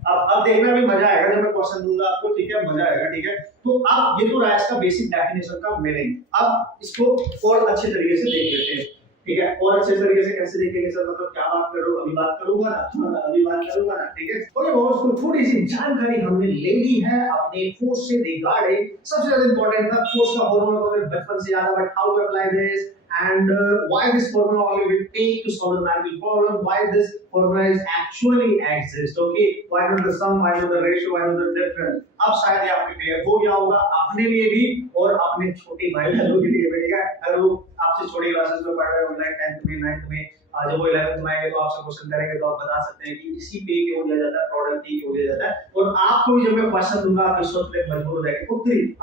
अब देखना भी मजा आएगा जब मैं क्वेश्चन दूंगा आपको, ठीक है, मजा आएगा, ठीक है। तो अब ये तो रहा इसका बेसिक डेफिनेशन का मीनिंग, अब इसको और अच्छे तरीके से देख लेते हैं, ठीक है। और अच्छे तरीके से कैसे देखेंगे सर, मतलब क्या बात करो, अभी बात करूंगा ना, अभी बात करूंगा ना, ठीक है। ओके दोस्तों, थोड़ी सी जानकारी हमने ले ली है अपने फोर्स से रिगार्डिंग। सबसे ज्यादा इंपॉर्टेंट था फोर्स का फॉर्मूला, तो हमें बचपन से याद है, but how to apply this and why this formula only will take to solve the mathematical problem, why this formula is actually exist, okay, why not the sum, why not the ratio, why not the difference। अब शायद ये आपके clear हो गया होगा, अपने लिए भी और अपने छोटे भाई बहनों के लिए भी, ठीक है। अगर वो आपसे छोटी क्लासेस में पढ़ रहे हो, ऑनलाइन 10th में 9th में, जब वो 11th में आएंगे तो आपसे क्वेश्चन करेंगे तो आप बता सकते हैं कि इसी पे क्यों दिया जाता है, प्रोडक्ट ही क्यों दिया जाता है। और आपको भी जब मैं क्वेश्चन दूंगा आप इस सोचने में मजबूर हो जाएंगे, तो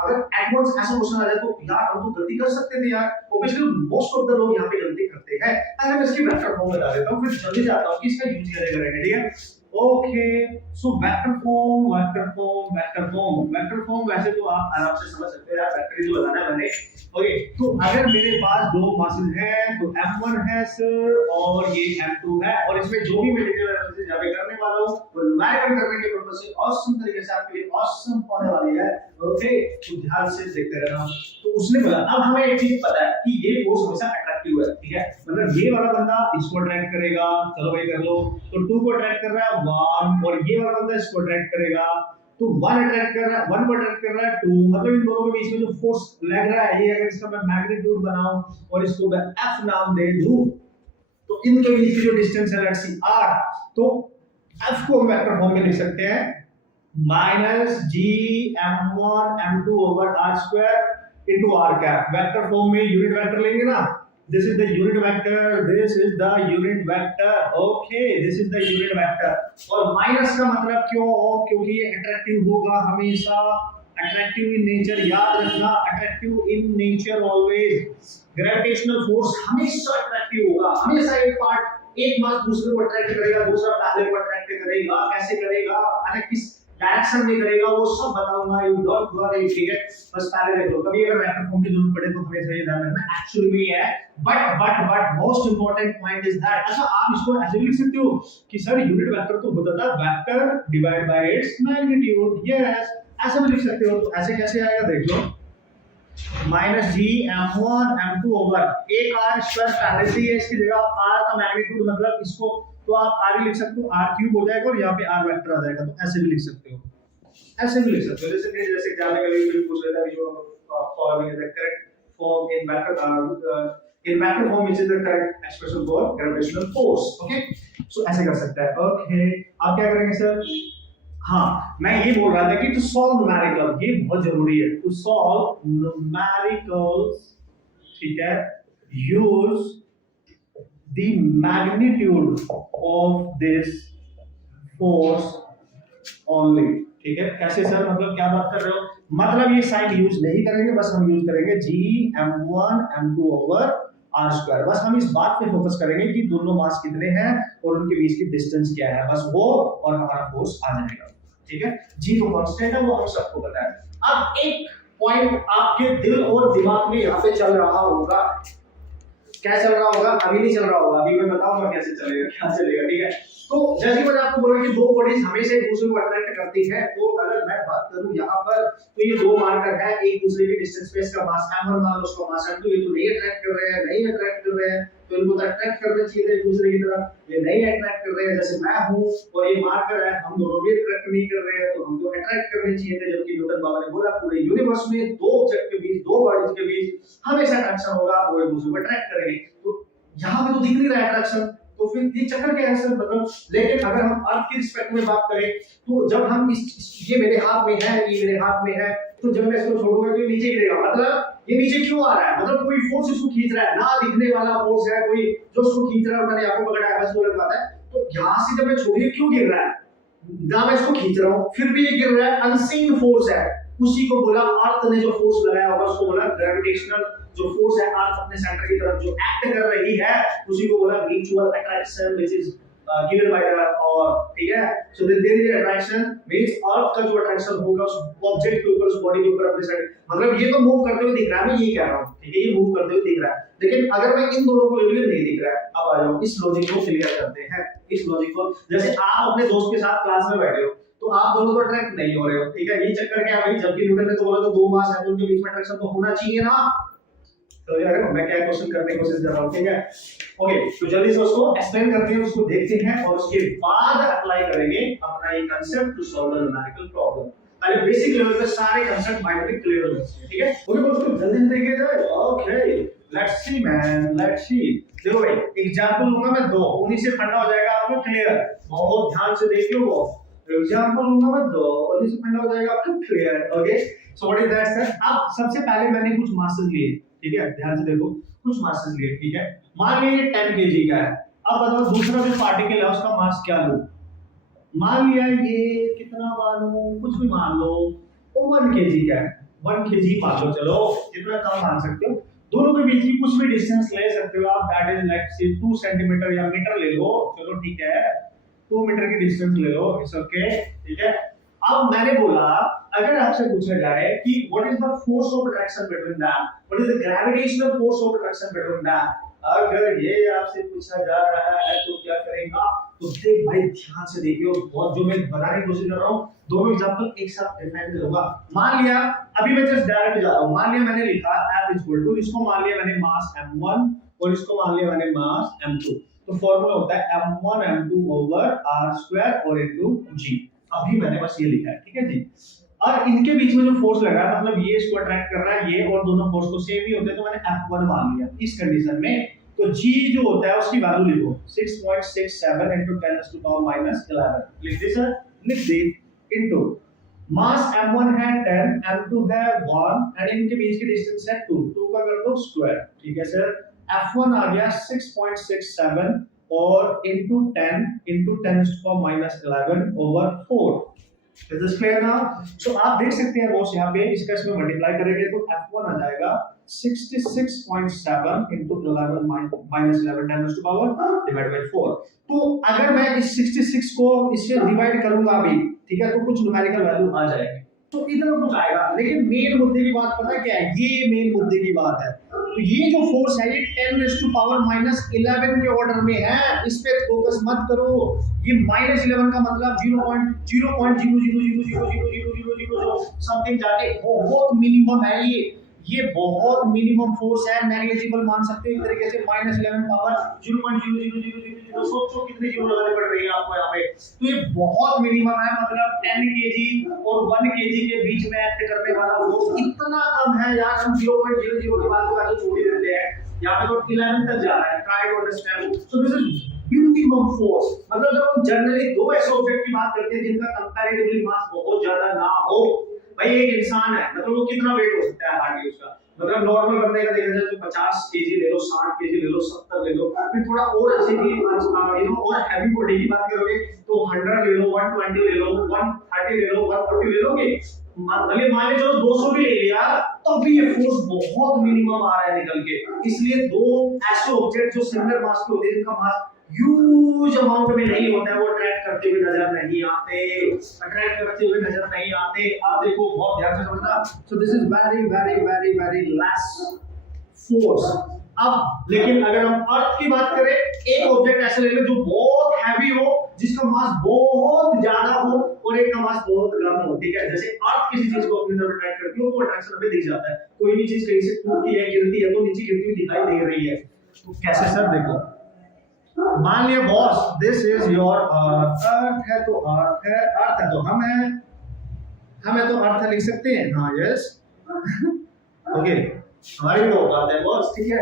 अगर एडवांस ऐसा क्वेश्चन आ जाए तो यार हम तो गलती कर सकते थे यार, ऑब्वियसली मोस्ट ऑफ द लोग यहाँ पे गलती करते हैं। अगर मैं इसकी वेक्टर फॉर्म बता देता हूँ, फिर जल्दी जाता हूँ कि इसका यूज कैसे करेंगे, ठीक है। ओके, सो वेक्टर फॉर्म वैसे तो आप आराम से समझ सकते हैं यार, वेक्टर ही तो बताना है मैंने। ओके, तो अगर मेरे पास दो मासेस हैं तो m1 है सर और ये m2 है, और इसमें जो भी मटेरियल एनालिसिस यहाँ पे करने वाला हूँ वो न्यूमेरिकल करने के पर्पस से ऑसम तरीके से आपके लिए ऑसम होने वाली है। ओके, तो ध्यान से देखते रहना। तो उसने बोला अब हमें एक चीज पता है कि ये फोर्स हमेशा अट्रैक्टिव है, ठीक है, मतलब ये वाला बंदा इसको अट्रैक्ट करेगा, चलो भाई कर लो, तो 2 को अट्रैक्ट कर रहा है 1, और ये वाला बंदा इसको अट्रैक्ट करेगा तो 1 अट्रैक्ट कर रहा है, 1 को अट्रैक्ट कर रहा है 2, मतलब इन दोनों के बीच में जो फोर्स लग रहा है, ये अगर इसका मैं मैग्नीट्यूड बनाऊं और इसको मैं F नाम दे दूं, तो इनके बीच की जो डिस्टेंस है लेट्स सी R, तो F को हम वेक्टर फॉर्म में लिख सकते हैं minus G m1 m2 over R square into R cap. Vector form में यूनिट वेक्टर लेंगे ना, this is the unit vector, this is the unit vector, okay, this is the unit vector। और minus का मतलब क्यों? क्योंकि ये attractive होगा हमेशा अट्रैक्टिव इन नेचर, याद रखना attractive in nature always. Gravitational force हमेशा अट्रैक्टिव होगा, हमेशा एक मास दूसरे को अट्रैक्ट करेगा, दूसरा पहले को अट्रैक्ट करेगा, कैसे करेगा, अरे किस डायरेक्शन में करेगा, वो सब बताऊंगा। यू डोंट वरी, ठीक है, बस पहले देख लो। कभी अगर वेक्टर फॉर्म की जरूरत पड़े तो हमेशा ये ध्यान रखना एक्चुअली में है। But most important point is that, अच्छा आप इसको ऐसे भी लिख सकते हो कि सर यूनिट वेक्टर तो होता था vector divide by its magnitude, yes ऐसा भी लिख सकते हो। तो ऐसे कैसे आएगा देख लो, माइनस जी m1 m2 ओवर एक आर स्क्वायर पहले से ही है, इसकी जगह आर का मैग्नीट्यूड मतलब इसको तो आप आर ही लिख सकते हो, आर क्यूब हो जाएगा और यहाँ पे आर वेक्टर आ जाएगा। तो ऐसे भी लिख सकते हो, ऐसे भी लिख सकते हो। जैसे एग्जाम में कभी पूछ लेता है जो forming is the correct form in vector form is the correct expression for gravitational force. Okay, so ऐसे कर सकता है। ओके, आप क्या करेंगे सर? हाँ, मैं ये बोल रहा था कि टू सॉल्व न्यूमेरिकल, ये बहुत जरूरी है, टू सॉल्व न्यूमेरिकल्स, ठीक है, use the magnitude of this force only, ठीक है। कैसे सर, मतलब क्या बात कर रहे हो? मतलब ये साइन यूज नहीं करेंगे, बस हम यूज करेंगे जी m1 m2 over are square. बस हम इस बात पे फोकस करेंगे कि दोनों मास कितने हैं और उनके बीच की डिस्टेंस क्या है, बस वो और हमारा फोर्स आ जाएगा, ठीक है। जी तो कांस्टेंट है, वो हम सबको पता है। अब एक पॉइंट आपके दिल और दिमाग में यहाँ पे चल रहा होगा, क्या चल रहा होगा? अभी नहीं चल रहा होगा, अभी मैं बताऊंगा कैसे चलेगा, क्या चलेगा, ठीक है। तो जैसे मैंने आपको बोला कि दो बॉडीज हमेशा एक दूसरे को अट्रैक्ट करती है, तो अगर मैं बात करूं यहाँ पर, तो ये दो मार्कर है एक दूसरे के डिस्टेंस पे, इसका मास m1 मान लो, उसका मास m2, ये तो नहीं अट्रैक्ट कर रहे हैं, नहीं अट्रैक्ट कर रहे हैं, तो इनको तो अट्रैक्ट करना चाहिए एक दूसरे की तरफ, ये नहीं अट्रैक्ट कर रहे हैं। जैसे मैं हूं और ये मार्कर है, हम दोनों भी अट्रैक्ट नहीं कर रहे हैं, तो हमको अट्रैक्ट करने चाहिए थे। जबकि न्यूटन बाबा ने बोला पूरे यूनिवर्स में दो ऑब्जेक्ट के बीच, दो बॉडीज के बीच हमेशा अट्रैक्शन होगा, वो एक दूसरे को अट्रैक्ट करेंगे। तो यहाँ पे तो दिख नहीं रहा है अट्रैक्शन, तो फिर ये चक्कर क्या है सर? मतलब लेकिन अगर हम अर्थ की रिस्पेक्ट में बात करें, तो जब हम ये मेरे हाथ में है, ये मेरे हाथ में है, तो जब मैं इसको छोड़ूंगा तो ये नीचे गिरेगा। मतलब ये नीचे क्यों आ रहा है? मतलब कोई फोर्स इसको खींच रहा है, ना दिखने वाला फोर्स है कोई जो इसको खींच रहा है, मैंने आपको पकड़ा है, बस वो लग बात है। तो यहाँ से जब मैं छोड़िए क्यों गिर रहा है? ना मैं इसको खींच रहा हूँ फिर भी ये गिर रहा है, अनसीन फोर्स है। उसी को बोला अर्थ ने जो फोर्स लगाया होगा उसको बोला ग्रेविटेशनल जो फोर्स है, अर्थ अपने सेंटर की तरफ जो एक्ट कर रही है उसी को बोला mutual attraction which is given by the और, ठीक है। So there is attraction means earth का जो अट्रैक्शन होगा उस ऑब्जेक्ट के ऊपर, उस बॉडी के ऊपर अपने साइड, मतलब ये तो मूव करते हुए दिख रहा है, मैं ये कह रहा हूं, ठीक है, ये मूव करते हुए दिख रहा है। लेकिन अगर मैं इन दोनों को लेवल नहीं दिख रहा है, अब आ जाओ इस लॉजिक को क्लियर करते हैं। इस लॉजिक को, जैसे आप अपने दोस्त के साथ क्लास में बैठे हो तो आप दोनों तो अट्रैक्ट नहीं हो रहे हो, ठीक है। ये चक्कर क्या है भाई? जबकि न्यूटन ने तो बोला तो दो मास है, उनके बीच में अट्रैक्शन तो होना चाहिए ना। तो यार मैं क्या क्वेश्चन करने की कोशिश कर रहा हूं, ठीक है। ओके, तो जल्दी से उसको एक्सप्लेन करते हैं, उसको देखते हैं और उसके बाद अप्लाई करेंगे अपना ये concept to solve the numerical problem. पहले बेसिक लेवल पे सारे कांसेप्ट माइंड में क्लियर हो जाए, ठीक है। ओके, तो उसको जल्दी से देखिए जाए। Okay, let's see man, let's see. देखो भाई, एग्जांपल लूंगा मैं दो, उन्हीं से फंडा हो जाएगा आपको क्लियर। बहुत ध्यान से देखियो, वो एग्जांपल लूंगा मैं दो, उन्हीं से फंडा हो जाएगा आपको clear. Okay, so what is that sir? अब सबसे पहले मैंने कुछ मासेस लिए, ठीक है, ध्यान से देखो, कुछ मासेस लिए, ठीक है। मान लीजिए 10 केजी का है। अब बताओ दूसरा जो पार्टिकल है उसका मास क्या लूं? मान लिया ये कितना मानूं, कुछ भी मान लो, वो 1 केजी का है, 1 केजी मान लो, चलो जितना कम मान सकते हो। दोनों के बीच की कुछ भी डिस्टेंस ले सकते हो आप, दैट इज लाइक से 2 सेंटीमीटर या मीटर ले लो, चलो ठीक है, 2 मीटर की डिस्टेंस ले लो, इट्स ओके, ठीक है। अब मैंने बोला अगर आपसे पूछा जाए कि what is the force of attraction between them, what is the gravitational force of attraction between them, अगर ये आपसे पूछा जा रहा है तो क्या करेगा? तो देख भाई ध्यान से देखियो, बहुत जो मैं बताने की कोशिश कर रहा हूं, दोनों एग्जांपल एक साथ डिफाइन करूंगा। मान लिया अभी मैं जस्ट डायरेक्ट जा रहा हूं, मान लिया मैंने लिखा F = इसको मान लिया मैंने मास m1 और इसको मान लिया मैंने मास m2। तो फार्मूला होता है m1 m2 ओवर r² और इनटू g। अभी मैंने बस ये लिखा है, ठीक है जी। और इनके बीच में जो फोर्स लग रहा है, मतलब ये इसको अट्रैक्ट कर रहा है, ये और दोनों फोर्स तो सेम ही होते हैं, तो मैंने F1 मान लिया इस कंडीशन में। तो G जो होता है उसकी वैल्यू लिखो 6.67 into 10⁻11 लिख दी सर, लिख दी, इनटू मास m1 है 10, m2 है 1 एंड इनके बीच की डिस्टेंस है 2, 2 का कर दो स्क्वायर, ठीक है सर। F1 आ गया 6.67 और into 10 into 10⁻11 over 4, Is this clear now? So आप देख सकते हैं बॉस यहाँ पे इसका इसमें मल्टीप्लाई करेंगे तो F1 आ जाएगा 66.7 into 11 minus 11 10 to power divided by 4। तो अगर मैं इस 66 को इससे डिवाइड करूंगा अभी, ठीक है, तो कुछ न्यूमेरिकल वैल्यू आ जाएगी, तो इतना कुछ आएगा। लेकिन मेन मुद्दे की बात पता क्या है, ये मेन मुद्दे की बात है। तो ये जो फोर्स है ये 10 to power -11 के ऑर्डर में है, इस पे फोकस मत करो। ये -11 का मतलब 0.000000000 समथिंग जाके बहुत मिनिमम है, ये बहुत मिनिमम फोर्स है, नेग्लिजिबल मान सकते हो एक तरीके से। -11 पावर 0.00000, सोचो कितने जीरो लगाने पड़ रही है आपको यहाँ पे। तो ये बहुत मिनिमम है, मतलब 10 केजी और 1 केजी के बीच में एक्ट करने वाला फोर्स इतना कम है यार। हम 0.00 के बाद तो छोड़ ही देते हैं, यहाँ पे तो 11 तक जा रहा है। Try to understand. So this is minimum force. मतलब जब हम जनरली दो ऐसे ऑब्जेक्ट की बात करते हैं जिनका कंपैरेटिवली मास बहुत ज्यादा ना हो, भाई एक इंसान है, मतलब वो कितना वेट हो सकता है हार्डली उसका, मतलब नॉर्मल बंदे का देखा जाए तो 50 केजी ले लो, 60 केजी ले लो, 70 ले लो, फिर थोड़ा और अच्छे की और हैवी बॉडी की बात करोगे तो 100 ले लो, 120 ले लो, 130 ले लो, 140 ले लोगे, भले मान लो 200 भी ले लिया, तो भी ये फोर्स बहुत मिनिमम आ रहा है निकल के। इसलिए दो ऐसे ऑब्जेक्ट जो सिमिलर मास के होते हैं, जिनका मास ह्यूज अमाउंट में नहीं होता है, वो अट्रैक्ट करते हुए नजर नहीं आते, अट्रैक्ट करते हुए नजर नहीं आते। आप देखो बहुत ध्यान से समझना। सो this is very very very very less force. अब लेकिन अगर हम अर्थ की बात करें, एक ऑब्जेक्ट ऐसा ले लो जो बहुत हैवी हो, जिसका मास बहुत ज्यादा हो, और एक का मास बहुत कम हो, ठीक है। जैसे अर्थ किसी चीज को अपनी तरफ अट्रैक्ट करती है तो अट्रैक्शन हमें दिख जाता है। कोई भी चीज कहीं से टूटती है, गिरती है, तो नीचे गिरती हुई दिखाई दे रही है। तो कैसे सर, देखो मान लिया boss this is your earth है, तो अर्थ है, अर्थ है तो हम है तो अर्थ है लिख सकते हैं, हाँ यस ओके, हमारी भी औकात है बॉस, ठीक है।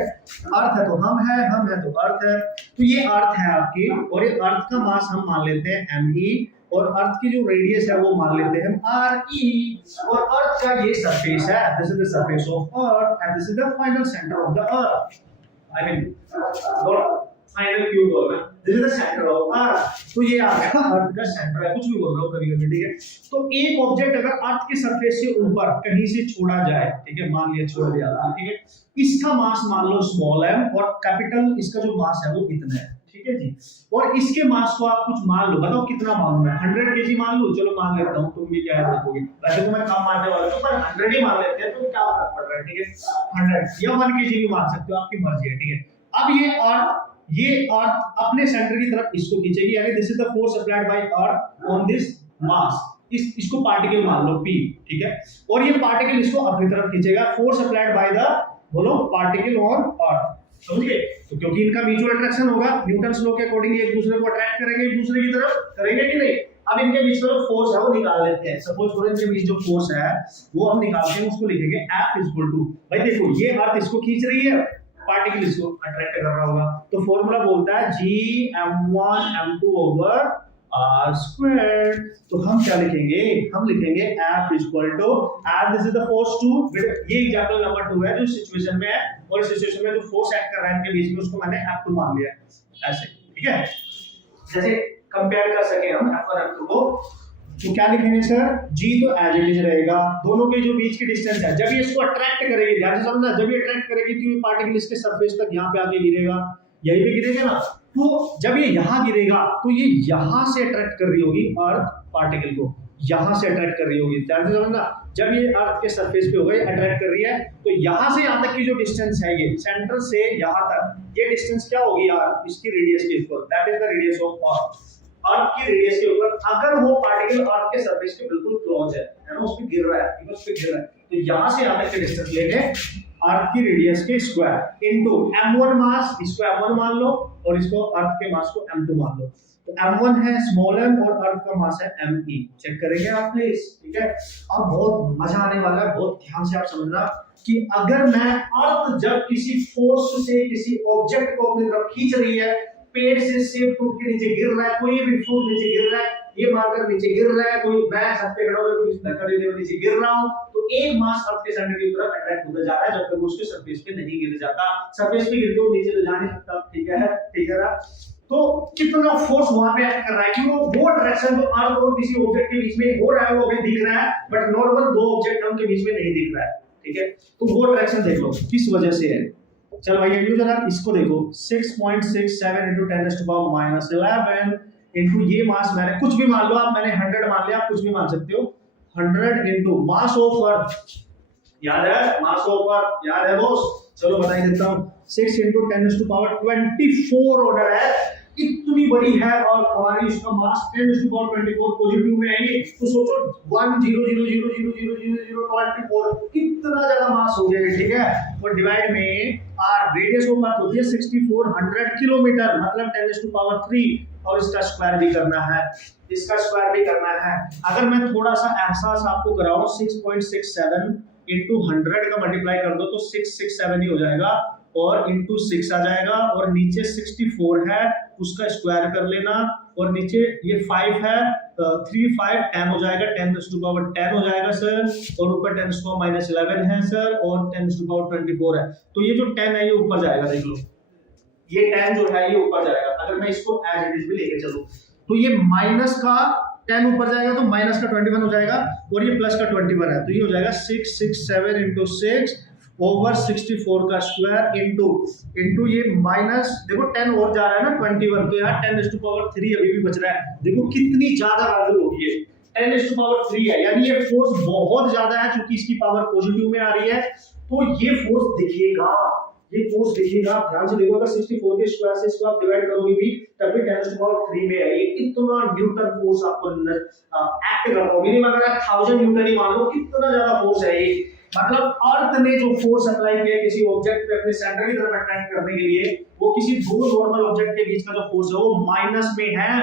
अर्थ है तो हम है तो अर्थ है, तो ये अर्थ है आपकी, और ये अर्थ का मास हम मान लेते हैं me, और अर्थ की जो रेडियस है वो मान लेते हैं re, और अर्थ का ये सरफेस है, this is the surface of earth and this is the final centre of the earth, I mean final cube होगा, this is the centre of earth. तो ये आपका अर्थ का सेंटर है, कुछ भी बोल रहा हूं कभी-कभी, ठीक है। तो एक ऑब्जेक्ट अगर अर्थ के सरफेस से ऊपर कहीं से छोड़ा जाए, ठीक है, मान लिया छोड़ दिया, ठीक है, इसका मास मान लो स्मॉल m, और कैपिटल इसका जो मास है वो इतना है, ठीक है जी। और इसके मास को आप कुछ मान लो, बताओ कितना मानूं मैं, 100 केजी मान लो, चलो मान लेता हूं, तुम भी क्या देखोगे, वैसे तो मैं कम मानने वाला हूं, पर 100 ही मान लेते हैं, तो क्या फर्क पड़ रहा है, ठीक है। 100 या 1 केजी भी मान सकते हो, आपकी मर्जी है, ठीक है। अब ये अर्थ अपने सेंटर की तरफ इसको खींचेगी, यानी this is the force applied by earth on this mass, इसको पार्टिकल मान लो p, ठीक है, और ये पार्टिकल इसको अपनी तरफ खींचेगा, फोर्स अप्लाइड बाय द बोलो पार्टिकल ऑन अर्थ, समझिए। तो क्योंकि इनका म्यूचुअल अट्रैक्शन होगा, न्यूटन्स लॉ के अकॉर्डिंग एक दूसरे को अट्रैक्ट करेंगे, एक दूसरे की तरफ करेंगे कि नहीं। अब इनके बीच में जो फोर्स है वो निकाल लेते हैं, सपोज फॉर इनके बीच जो फोर्स है वो हम निकालते हैं, उसको लिखेंगे F इक्वल टू, भाई देखो ये अर्थ इसको खींच रही है, पार्टिकल इसको अट्रैक्ट कर रहा होगा, तो फॉर्मूला बोलता है Gm1 m2 over r square. तो हम क्या लिखेंगे, हम लिखेंगे F equal to, and this is the force 2, ये एग्जांपल नंबर 2 है जो सिचुएशन में है, और इस सिचुएशन में जो फोर्स एक्ट कर रहा है इनके बीच में, उसको मैंने F2 मान लिया है ऐसे, ठीक है, जैसे कंपेयर कर सके हम F1 F2 को। तो क्या लिखेंगे सर, G तो एज इट इज रहेगा, दोनों के जो बीच की डिस्टेंस है, जब ये इसको अट्रैक्ट करेगी, ध्यान से समझना, जब ये अट्रैक्ट करेगी तो ये पार्टिकल इसके सरफेस तक यहाँ पे आके गिरेगा, यहीं पे गिरेगा ना, तो जब ये यहाँ गिरेगा तो ये यहाँ से अट्रैक्ट कर रही होगी अर्थ पार्टिकल को, यहाँ से अट्रैक्ट कर रही होगी, ध्यान से समझना, जब ये अर्थ के सरफेस पे होगा, ये अट्रैक्ट कर रही है, तो यहाँ से यहाँ तक की जो डिस्टेंस है, ये सेंटर से यहाँ तक, ये डिस्टेंस क्या होगी यार, इसकी रेडियस के equal, that is the radius of earth. Earth की रेडियस के ऊपर अगर वो पार्टिकल अर्थ के सरफेस के बिल्कुल क्लोज है ना, उस पे गिर रहा है, उस पे गिर रहा है, तो यहां से यहां तक के डिस्टेंस लेंगे अर्थ की रेडियस के स्क्वायर इनटू m1 मास, इसको m1 मान लो, और इसको अर्थ के मास को m2 मान लो। तो m1 है स्मॉल m और अर्थ का मास है me, चेक करेंगे आप प्लीज, ठीक है। अब बहुत मजा आने वाला है, बहुत ध्यान से आप समझना कि अगर मैं अर्थ जब किसी फोर्स से किसी ऑब्जेक्ट को अपनी तरफ खींच रही है, पेड़ से सेब टूट के नीचे गिर रहा है, कोई भी फ्रूट नीचे गिर रहा है, ये मारकर नीचे गिर रहा है, कोई मैं छत पे खड़ा होकर कुछ धक्का देते हुए नीचे गिर रहा हूं, तो एक मास अर्थ के सेंटर की तरफ अट्रैक्ट होता जा रहा है, जब तक उसके सरफेस पे नहीं गिर जाता। सरफेस पे गिरते हुए नीचे तो जा नहीं सकता, ठीक है ना। तो कितना फोर्स वहां पे एक्ट कर रहा है कि वो डायरेक्शन जो अर्थ और किसी ऑब्जेक्ट के बीच में हो रहा है वो हमें दिख रहा है, बट नॉर्मल दो ऑब्जेक्ट उनके बीच में नहीं दिख रहा है, ठीक है। तो वो डायरेक्शन देख लो किस वजह से है। चलो भाई ये जरा इसको देखो 6.67 into 10⁻11 into ये मास मैंने कुछ भी मान लो आप, मैंने 100 मान लिया, आप कुछ भी मान सकते हो, 100 into मास ऑफ अर्थ, याद है मास ऑफ अर्थ, याद है बॉस। चलो बता ही देता हूं 6 into 10⁻24 ऑर्डर है, इतनी बड़ी है और हमारी इसका मास 10⁻24 पॉजिटिव में है। तो सोचो 10000000024 कितना ज्यादा मास हो गया, ठीक है। और डिवाइड में आर रेडियस ऑफ अर्थ होती है 6400 किलोमीटर, मतलब 10⁻3 और इसका स्क्वायर भी करना है, इसका स्क्वायर भी करना है। अगर मैं थोड़ा सा एहसास आपको कराऊं 6.67 into 100 का मल्टीप्लाई कर दो तो 667 ही हो जाएगा और into 6 आ जाएगा और नीचे 64 है उसका स्क्वायर कर लेना और नीचे ये 5 है 3 5 10 हो जाएगा, 10⁻10 हो जाएगा सर, और ऊपर 10⁻11 है सर और 10⁻24 है। तो ये जो 10 है ये ऊपर जाएगा, देख लो ये 10 जो है ये ऊपर जाएगा। अगर मैं इसको एज इट इज भी लेके चलूं तो ये माइनस का 10 ऊपर जाएगा तो माइनस का 21 हो जाएगा और ये प्लस का 21 है, तो ये हो जाएगा 667 into 6 ओवर 64 का स्क्वायर इनटू ये माइनस, देखो 10 और जा रहा है ना 21, तो यहाँ 10⁻3 अभी भी बच रहा है। देखो कितनी ज्यादा वैल्यू होगी ये 10⁻3 है, यानी ये फोर्स बहुत ज्यादा है क्योंकि इसकी पावर पॉजिटिव में आ रही है, तो ये फोर्स दिखेगा, ये फोर्स दिखेगा। ध्यान से देखो अगर 64 के स्क्वायर से इसको आप डिवाइड करोगे भी तब भी 10⁻3 में है। ये इतना न्यूटन फोर्स आपको एक्ट करता है, मिनिमम अगर 1000 न्यूटन ही मान लो, कितना ज्यादा फोर्स है ये। मतलब अर्थ ने जो फोर्स अप्लाई किया किसी ऑब्जेक्ट पे अपने सेंटर की तरफ अट्रैक्ट करने के लिए, वो किसी दो नॉर्मल ऑब्जेक्ट के बीच में जो फोर्स है वो माइनस में है,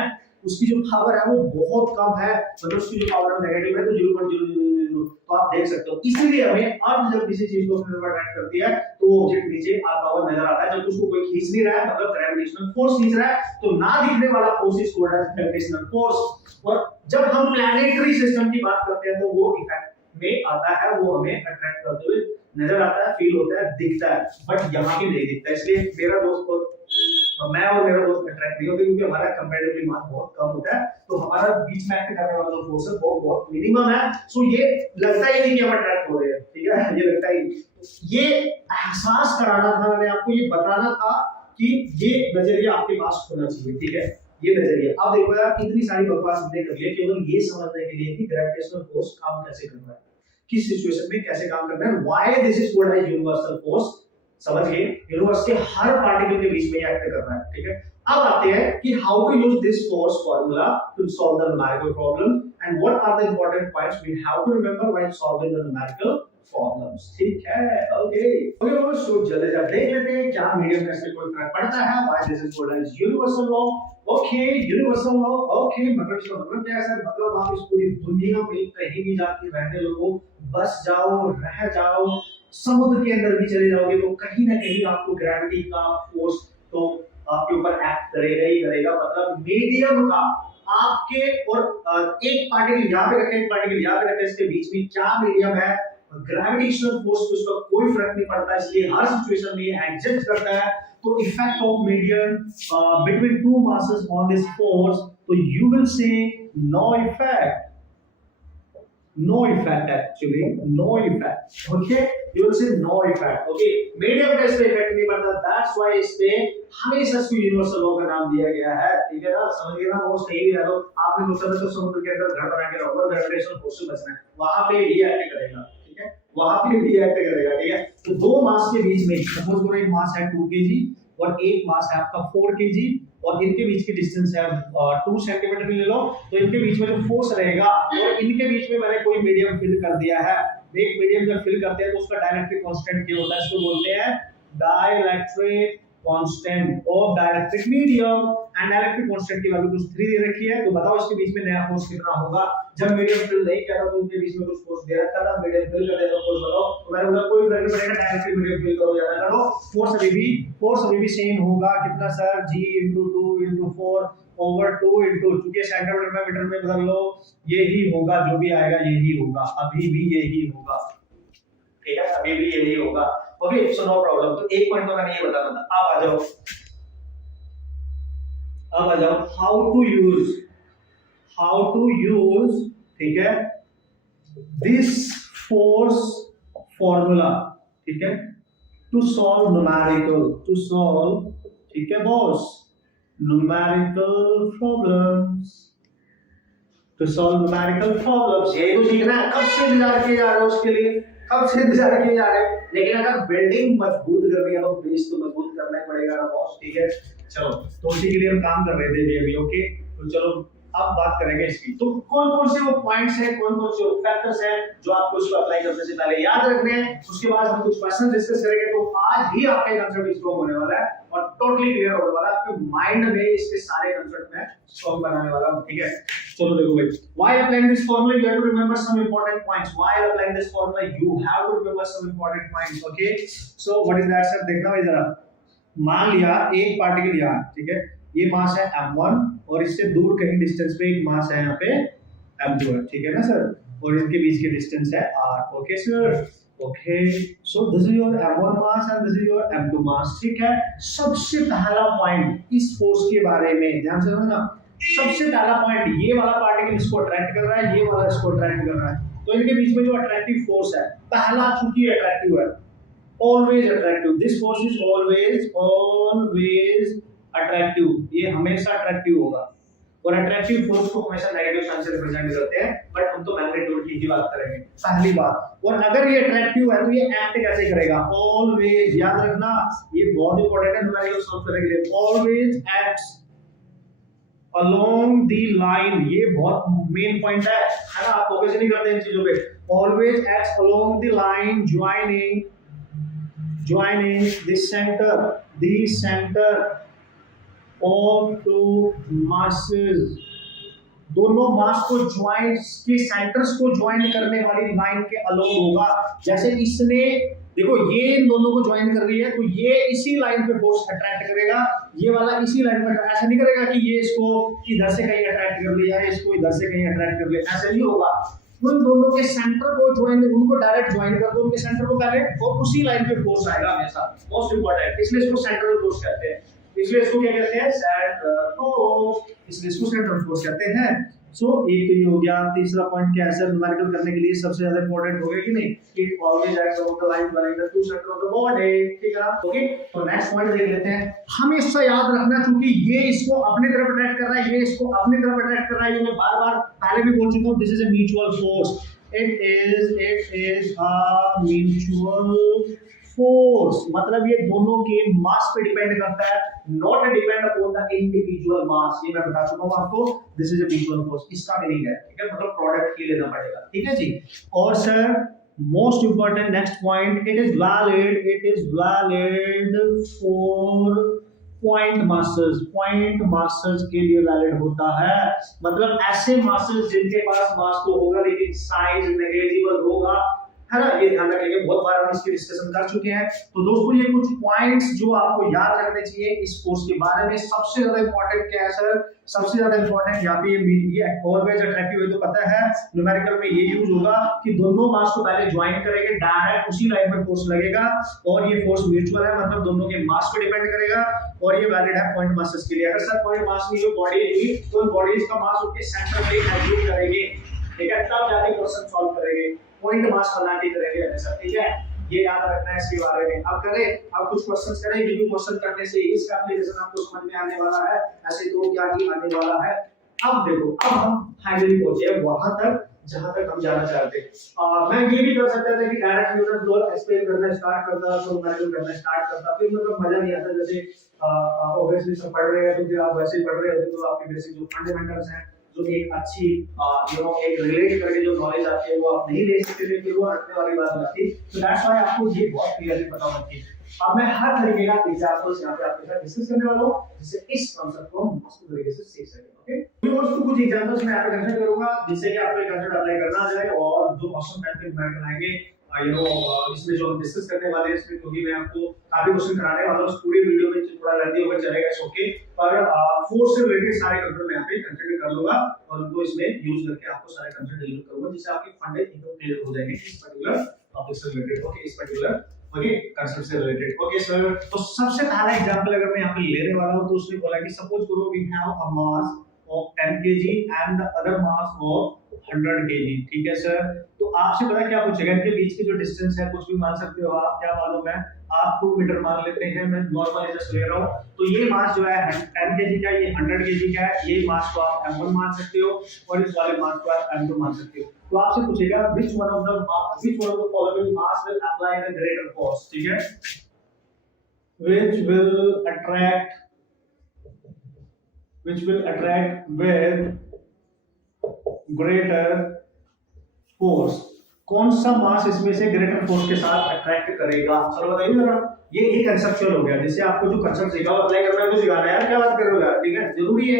उसकी जो पावर है वो बहुत कम है, मतलब उसकी जो पावर है नेगेटिव है, तो 0.000। तो आप देख सकते हो इसीलिए हमें अर्थ जब किसी चीज को अपने तरफ अट्रैक्ट करती है तो वो ऑब्जेक्ट नीचे आता हुआ नजर आता है। जब उसको कोई खींच नहीं रहा है, मतलब ग्रेविटेशनल फोर्स खींच रहा है, तो ना दिखने वाला force is called as gravitational force. और जब हम प्लैनेटरी सिस्टम की बात करते हैं तो वो इफेक्ट में आता है, वो हमें अट्रैक्ट करते हुए नजर आता है, फील होता है, दिखता है, बट यहाँ पे नहीं दिखता। इसलिए मेरा दोस्त को मैं और मेरा दोस्त अट्रैक्ट नहीं होते क्योंकि हमारा कंपैरेटिवली मास बहुत कम होता है, तो हमारा बीच में एक्ट करने वाला जो फोर्स है वो बहुत मिनिमम है। सो ये लगता ही नहीं कि हम अट्रैक्ट हो रहे हैं, ठीक है, ये लगता ही। ये एहसास कराना था मैंने आपको, ये बताना था कि ये नजरिया आपके पास होना चाहिए, ठीक है, ये नजरिया। अब देखो यार कितनी सारी बकवास हमने कर ली केवल ये समझने के लिए कि ग्रेविटेशनल फोर्स काम कैसे कर रहा है, किस सिचुएशन में कैसे काम करना है, why this is called as universal force. समझ गए, यूनिवर्स के हर पार्टिकल के बीच में एक्ट कर रहा है, ठीक है। अब आते हैं कि how to use this force formula to solve the numerical problem and what are the important points we have to remember while solving the numerical problems, ठीक है। ओके सो जल्दी से देख लेते हैं क्या मीडियम का इससे कोई फर्क पड़ता है, why this is called as universal law. Okay universal law, okay मतलब इसका मतलब क्या है सर, मतलब आप इस पूरी दुनिया में कहीं भी जाके रहने लगो, बस जाओ, रह जाओ, समुद्र के अंदर भी चले जाओगे तो कहीं ना कहीं आपको ग्रेविटी का फोर्स तो आपके ऊपर एक्ट करेगा ही करेगा। मतलब मीडियम का आपके और एक पार्टिकल यहाँ पे रखे, एक पार्टिकल यहाँ पे रखे, इसके बीच में क्या मीडियम है, ग्रेविटेशनल फोर्स पे उसका कोई फर्क नहीं पड़ता, इसलिए हर सिचुएशन में ये एग्जिस्ट करता है। तो effect of medium between two masses on this force, तो you will say no effect, no effect actually, no effect, okay, you will say no effect, okay, medium का इस पे इफेक्ट नहीं पड़ता, that's why इस पे हमेशा इसको यूनिवर्सल लॉ का नाम दिया गया है, ठीक है ना, समझ गए ना। वो सही भी है, तो आपने सोचा था तो समुद्र के अंदर घर बना के रखो, ग्रेविटेशनल फोर्स से बचना है, वहां पे भी एक्ट करेगा, ठीक है, वहां पे भी एक्ट करेगा, ठीक है। तो दो मास के बीच में सपोज करो एक मास है 2 kg और एक मास है आपका 4 kg और इनके बीच की डिस्टेंस है 2 सेंटीमीटर ले लो, तो इनके बीच में जो फोर्स रहेगा और इनके बीच में मैंने कोई मीडियम फिल कर दिया है। एक मीडियम जब फिल करते हैं तो उसका डाइलेक्ट्रिक कांस्टेंट क्या होता है, इसको बोलते हैं dielectric constant of dielectric medium, and dielectric constant की वैल्यू कुछ 3 दे रखी है। तो बताओ इसके बीच में नया फोर्स कितना होगा। जब मीडियम फिल नहीं किया था तो उनके बीच में कुछ फोर्स दे रखा था, मीडियम फिल कर देता फोर्स बताओ, तो मैंने बोला कोई फर्क नहीं पड़ेगा, डायरेक्टली मीडियम फिल करो ज्यादा करो, फोर्स अभी भी सेम होगा, कितना सर, g * 2 * 4 ओवर 2 * चूंकि सेंटीमीटर में मीटर में बदल लो, यही होगा, जो भी आएगा यही होगा, अभी भी यही होगा, ठीक है, अभी भी यही होगा। Okay so no problem. तो एक पॉइंट तो मैंने ये बताना था, आप आ जाओ अब आ जाओ हाउ टू यूज, ठीक है, दिस फोर्स फॉर्मूला, ठीक है, टू सॉल्व न्यूमेरिकल, ठीक है boss, numerical problems, to solve numerical problems. यही तो सीखना है, कब से इंतजार किए जा रहे हो उसके लिए, कब से इंतजार किए जा रहे हैं। लेकिन अगर बिल्डिंग मजबूत करनी है तो बेस तो मजबूत करना ही पड़ेगा ना बॉस, ठीक है। चलो तो उसी के लिए हम काम कर रहे थे अभी, ओके। तो चलो अब बात करेंगे इसकी। तो कौन कौन से वो पॉइंट्स हैं, कौन कौन से वो फैक्टर्स हैं जो आपको इसको अप्लाई करने से पहले याद रखने हैं। उसके बाद हम कुछ क्वेश्चन डिस्कस करेंगे। तो आज ही आपका कंसेप्ट स्ट्रांग होने वाला है और टोटली क्लियर होने वाला है आपके माइंड में, इसके सारे कंसेप्ट में स्ट्रांग बनाने वाला हूं, ठीक है। चलो देखो भाई, why applying this formula you have to remember some important points, why applying this formula you have to remember some important points, okay। so what is that sir, देखना भाई जरा, मान लिया एक पार्टिकल यहाँ, ठीक है, ये मास है m1 और इससे दूर कहीं डिस्टेंस पे एक मास है यहाँ पे m2 है, ठीक है ना सर, और इनके बीच के डिस्टेंस है r, okay sir, okay. So this is your m1 mass and this is your m2 मास, ठीक है। सबसे पहला पॉइंट इस फोर्स के बारे में ध्यान से समझना। सबसे पहला पॉइंट, ये वाला पार्टिकल इसको अट्रैक्ट कर रहा है, ये वाला इसको अट्रैक्ट कर रहा है, तो इनके बीच में जो अट्रैक्टिव फोर्स है, पहला चूंकि अट्रैक्टिव है, always attractive, this force is always attractive, ये हमेशा अट्रैक्टिव होगा। और अट्रैक्टिव फोर्स को हमेशा नेगेटिव साइन से रिप्रेजेंट करते हैं, बट हम तो मैग्नेट्यूड की ही बात करेंगे, पहली बात। और अगर ये अट्रैक्टिव है तो ये एक्ट कैसे करेगा, ऑलवेज, याद रखना ये बहुत इंपॉर्टेंट है न्यूमेरिकल सॉल्व करने के लिए, always acts along the line, ये बहुत मेन पॉइंट है ना, आप फोकस नहीं करते इन चीजों पे। always acts along the line joining the center of two masses, दोनों मास को ज्वाइन के सेंटर्स को ज्वाइन करने वाली लाइन के अलोंग होगा। जैसे इसने देखो ये इन दोनों को ज्वाइन कर रही है, तो ये इसी लाइन पे फोर्स अट्रैक्ट करेगा, ये वाला इसी लाइन पे, ऐसा नहीं करेगा कि ये इसको इधर से कहीं अट्रैक्ट कर लिया है, इसको इधर से कहीं अट्रैक्ट कर लिया, ऐसा नहीं होगा। उन दोनों के सेंटर को ज्वाइन, उनको डायरेक्ट ज्वाइन कर दो, उनके सेंटर को पहले, और उसी लाइन पे फोर्स आएगा हमेशा, मोस्ट इंपॉर्टेंट, इसलिए इसको सेंट्रल फोर्स कहते हैं, इसलिए इसको क्या कहते हैं, सेंट्रल फोर्स, इसलिए इसको सेंट्रल फोर्स कहते हैं। सो एक तो ये हो गया। तीसरा पॉइंट क्या है सर, न्यूमेरिकल करने के लिए सबसे ज्यादा इंपॉर्टेंट हो गया कि नहीं, कि always acts along the line बनाइंग the two centre of the body, ठीक है। ओके, तो नेक्स्ट पॉइंट देख लेते हैं। हमेशा याद रखना, क्योंकि ये इसको अपनी तरफ अट्रैक्ट कर रहा है, ये इसको अपनी तरफ अट्रैक्ट कर रहा है, ये मैं बार-बार पहले भी बोल चुका हूं, this is a mutual force, it is a mutual force, मतलब ये दोनों के मास पे डिपेंड करता है, not depend upon the individual mass, ये मैं बता चुका हूं आपको, this is a mutual force, इसका मीनिंग है, ठीक है, मतलब प्रोडक्ट ही लेना पड़ेगा, ठीक है जी। और sir most important next point, it is valid for point masses के लिए वैलिड होता है, मतलब ऐसे मासेस जिनके पास मास तो होगा लेकिन साइज नेग्लिजिबल होगा, है ना, ये ध्यान रखेंगे, बहुत बार हम इसकी डिस्कशन कर चुके हैं। तो दोस्तों ये कुछ पॉइंट्स जो आपको याद रखने चाहिए इस कोर्स के बारे में। सबसे ज्यादा इंपॉर्टेंट क्या है सर, सबसे ज्यादा इंपॉर्टेंट यहाँ पे ये ऑलवेज अट्रैक्टिव है, तो पता है न्यूमेरिकल में ये यूज होगा कि दोनों मास को पहले ज्वाइन करेंगे, डायरेक्ट उसी लाइन में फोर्स लगेगा, और ये फोर्स म्यूचुअल है, मतलब दोनों के मास पे डिपेंड करेगा, और ये वैलिड है पॉइंट मासेस के लिए। अगर सर पॉइंट मास नहीं हो, बॉडी नहीं, तो बॉडीज का मास उनके सेंटर पे एज्यूम करेंगे, ठीक है, तब जाके क्वेश्चन सॉल्व करेंगे, पॉइंट मास बना के करेंगे हमेशा, ठीक है, ये याद रखना है इसके बारे में। अब करें, अब कुछ क्वेश्चंस करें, ये भी क्वेश्चन करने से इसका एप्लीकेशन आपको समझ में आने वाला है, ऐसे तो क्या ही आने वाला है। अब देखो, अब हम फाइनली पहुंचे वहां तक जहां तक हम जाना चाहते हैं। मैं ये भी कर सकता था कि डायरेक्ट न्यूटन फ्लो एक्सप्लेन करना स्टार्ट करता, तो मैथमेटिक्स करना स्टार्ट करता, फिर मतलब मजा नहीं आता। जैसे ऑब्वियसली सब पढ़ रहे हैं तो फिर आप वैसे ही पढ़ रहे होते, तो आपके बेसिक जो फंडामेंटल्स हैं, जो एक अच्छी एक रिलेट करके जो नॉलेज आती है वो आप नहीं ले सकते थे, फिर वो रखने वाली बात होती। तो दैट्स व्हाई आपको ये बहुत क्लियरली पता होना चाहिए। अब मैं हर तरीके का एग्जांपल्स यहां पे आपके साथ डिस्कस करने वाला हूं, जिससे इस कांसेप्ट को हम मस्त तरीके से सीख सकें, ओके। तो कुछ एग्जांपल्स मैं यहां पे कंसिडर करूंगा, जिससे कि आपको कंसेप्ट अप्लाई करना आ जाए, और जो ऑसम पैटर्न में आएंगे इसमें जो हम डिस्कस करने वाले हैं, इसमें क्योंकि मैं आपको काफी क्वेश्चन कराने वाला हूं, उस पूरे वीडियो में थोड़ा लेंथी होकर चलेगा, इट्स ओके, पर फोर्स से रिलेटेड सारे कंसेप्ट मैं यहां पे कंसिडर कर लूंगा, और उनको इसमें यूज करके आपको सारे कंसेप्ट डिलीवर करूंगा, जिससे आपके फंडे एकदम क्लियर हो जाएंगे इस पर्टिकुलर टॉपिक से रिलेटेड, ओके, इस पर्टिकुलर ओके, कंसेप्ट से रिलेटेड। ओके सर, तो सबसे पहला एग्जांपल अगर मैं यहाँ पे लेने वाला हूँ तो उसने बोला कि सपोज करो we have a mass of 10 kg and the other mass of 100 kg। ठीक है सर, तो आपसे पता क्या पूछेगा, इनके बीच की जो डिस्टेंस है कुछ भी मान सकते हो आप, क्या मालूम है आप 2 मीटर मान लेते हैं, मैं नॉर्मली जस्ट ले रहा हूँ। तो ये मास जो है 10 kg का, ये 100 kg का है, ये मास को आप m1 मान सकते हो और इस वाले मास को आप m2 मान सकते हो। तो आपसे पूछेगा which one of the following mass will apply the greater force। ठीक है, which will attract with greater force, कौन सा मास इसमें से ग्रेटर फोर्स के साथ अट्रैक्ट करेगा। चलो बताइए जरा, ये एक कंसेप्चुअल हो गया, जैसे आपको जो कंसेप्ट सीखा वो अप्लाई करना है तो सिखाना है यार, क्या बात कर रहे हो यार, ठीक है जरूरी है।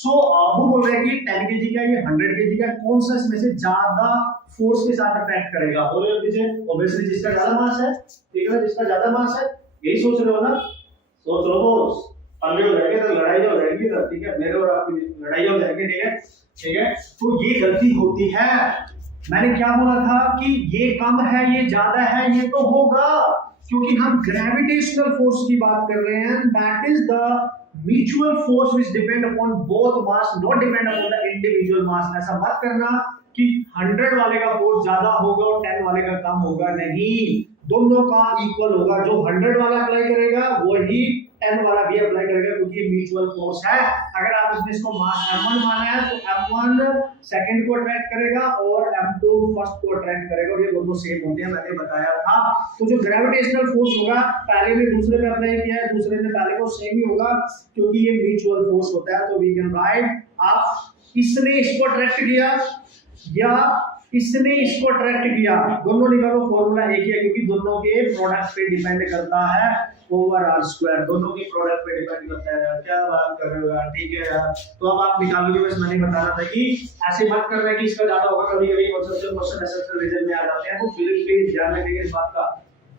सो वो बोल रहे हैं कि 10 kg का ये 100 kg का कौन सा इसमें से ज्यादा फोर्स के साथ अट्रैक्ट करेगा। बोलो जल्दी, ऑब्वियसली जिसका ज्यादा मास है, ठीक है ना, जिसका ज्यादा मास है, यही सोच रहे हो ना, सोच लो बॉस, आगे हो जाएंगे तो लड़ाई हो जाएगी, ठीक है, मेरे और आपकी लड़ाई हो जाएगी, ठीक है ठीक है। तो ये गलती होती है, मैंने क्या बोला था कि ये कम है ये ज्यादा है, ये तो होगा क्योंकि हम ग्रेविटेशनल फोर्स की बात कर रहे हैं, that is the mutual force which depend upon both mass, not depend upon the individual mass. ऐसा मत करना कि 100 वाले का फोर्स ज्यादा होगा और 10 वाले का कम होगा, नहीं, दोनों का इक्वल होगा। जो 100 वाला अप्लाई करेगा वही 10 वाला भी अप्लाई करेगा क्योंकि ये म्यूचुअल फोर्स है। अगर आप इसको मास m1 माना है तो m1 सेकंड को अट्रैक्ट करेगा और m2 फर्स्ट को अट्रैक्ट करेगा और ये दोनों सेम होते हैं, मैंने बताया था। तो जो ग्रेविटेशनल फोर्स होगा पहले ने दूसरे पे अप्लाई किया है, दूसरे ने पहले को, सेम ही होगा क्योंकि ये म्यूचुअल फोर्स होता है। तो वी कैन राइट, आप इसने इसको अट्रैक्ट किया या इसने इसको अट्रैक्ट किया, दोनों निकालो, फॉर्मूला एक ही है क्योंकि दोनों के प्रोडक्ट पे डिपेंड करता है ओवर आर स्क्वायर, दोनों के प्रोडक्ट पे डिपेंड करता है यार, क्या बात कर रहे हो यार, ठीक है यार। तो अब आप निकालोगे, बस मैंने बताना था कि ऐसे मत करना कि इसका ज्यादा होगा, कभी-कभी कॉन्सेप्चुअल क्वेश्चन ऐसे रिजल्ट में आ जाते हैं, तो प्लीज ध्यान रखिए इस बात का।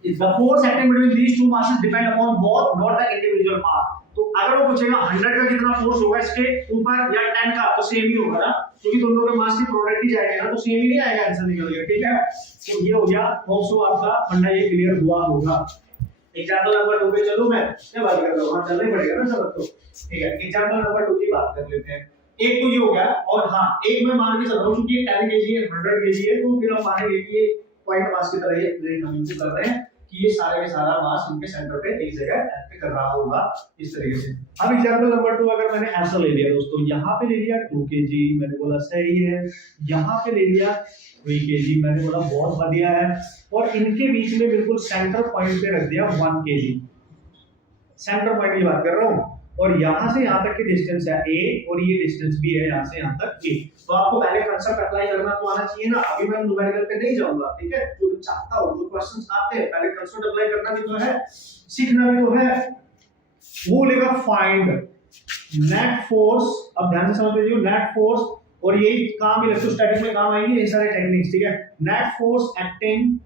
If the force acting between these two masses depend upon both not the individual mass. तो अगर वो पूछेगा 100 का कितना फोर्स होगा इसके ऊपर या 10 का, तो सेम ही होगा ना, क्योंकि दोनों के मास की प्रोडक्ट ही जाएगा ना, तो सेम ही नहीं आएगा, आंसर निकल गया, ठीक है। तो ये हो गया, होप सो आपका फंडा ये क्लियर हुआ होगा। एग्जांपल नंबर 2 पे चलो, मैं क्या बात कर रहा हूं, हां चलना ही पड़ेगा ना सब, तो ठीक है। एग्जांपल नंबर 2 की बात कर लेते हैं। एक तो ये हो गया, और हां एक मैं मान के चल रहा हूं क्योंकि 10 kg है 100 kg है, तो फिर हम मानेंगे कि ये पॉइंट मास की तरह ये हम इनको कर रहे हैं कि ये सारे के सारा मास इनके सेंटर पे एक जगह एक्ट कर रहा होगा इस तरीके से। अब एग्जांपल नंबर 2 अगर मैंने ऐसा ले लिया दोस्तों, यहाँ पे ले लिया 2 kg, मैंने बोला सही है, यहाँ पे ले लिया 3 kg, मैंने बोला बहुत बढ़िया है, और इनके बीच में बिल्कुल सेंटर पॉइंट पे रख दिया 1 kg, सेंटर पॉइंट की बात कर रहा हूँ, और यहाँ से यहाँ तक की डिस्टेंस है a और ये डिस्टेंस भी है यहाँ से यहाँ तक a। तो आपको पहले कांसेप्ट अप्लाई करना तो आना चाहिए ना, अभी मैं न्यूमेरिकल पे नहीं जाऊंगा, ठीक है। जो चाहता हूँ, जो क्वेश्चंस आते हैं पहले कांसेप्ट अप्लाई करना भी तो है, सीखना भी तो है। वो लेगा फाइंड नेट फोर्स, अब ध्यान से समझ लीजिए, नेट फोर्स, और यही काम इलेक्ट्रोस्टैटिक में काम आएंगे ये सारे टेक्निक्स, ठीक है। Net force acting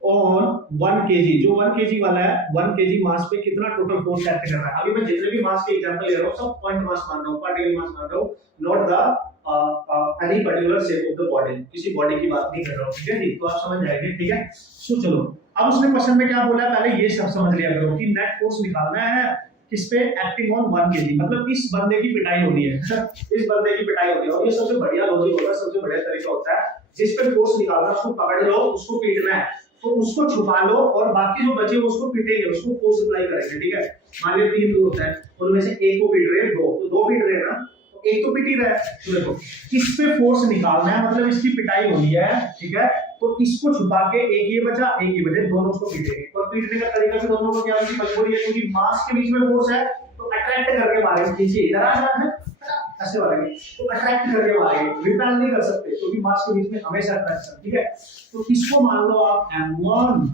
on 1 kg, जो 1 kg वाला है 1 kg मास पे कितना टोटल फोर्स एक्ट कर रहा है। अभी मैं जितने भी मास के एग्जांपल ले रहा हूं सब पॉइंट मास मान रहा हूं, पार्टिकल मास मान रहा हूं, not the any particular shape of the body, किसी बॉडी की बात नहीं कर रहा हूं, ठीक है जी। तो आप समझ जाएंगे, ठीक है। सो चलो, अब उसने क्वेश्चन में क्या बोला है पहले ये सब समझ लिया करो कि नेट फोर्स निकालना है किस पे, एक्टिंग ऑन 1 kg, मतलब इस बंदे की पिटाई होनी है इस बंदे की पिटाई होनी है, और ये सबसे बढ़िया लॉजिक होता है, सबसे बढ़िया तरीका होता है, जिस पे फोर्स निकालना उसको पकड़ लो, उसको पीटना है, तो उसको छुपा लो और बाकी जो बचे उसको पीटेंगे, उसको फोर्स अप्लाई करेंगे, ठीक है। मान लीजिए 3 लोग होते हैं, उनमें से एक को पीट रहे हैं, तो दो पीट रहे हैं ना, तो एक तो पीट ही रहा है। तो देखो इस पे फोर्स निकालना है, मतलब इसकी पिटाई होनी है, ठीक है। तो इसको छुपा के एक ये बचा एक ये बचे, दोनों उसको पीटेंगे, और पीटने का तरीका भी दोनों को क्या है, मजबूरी है क्योंकि मास के बीच में फोर्स है, तो अट्रैक्ट करके मारेंगे, नीचे इधर आ रहा है ऐसे मारेंगे, तो अट्रैक्ट करके मारेंगे, रिपेल नहीं कर सकते क्योंकि मास के बीच में हमेशा अट्रैक्शन, ठीक है। तो इसको मान लो आप m1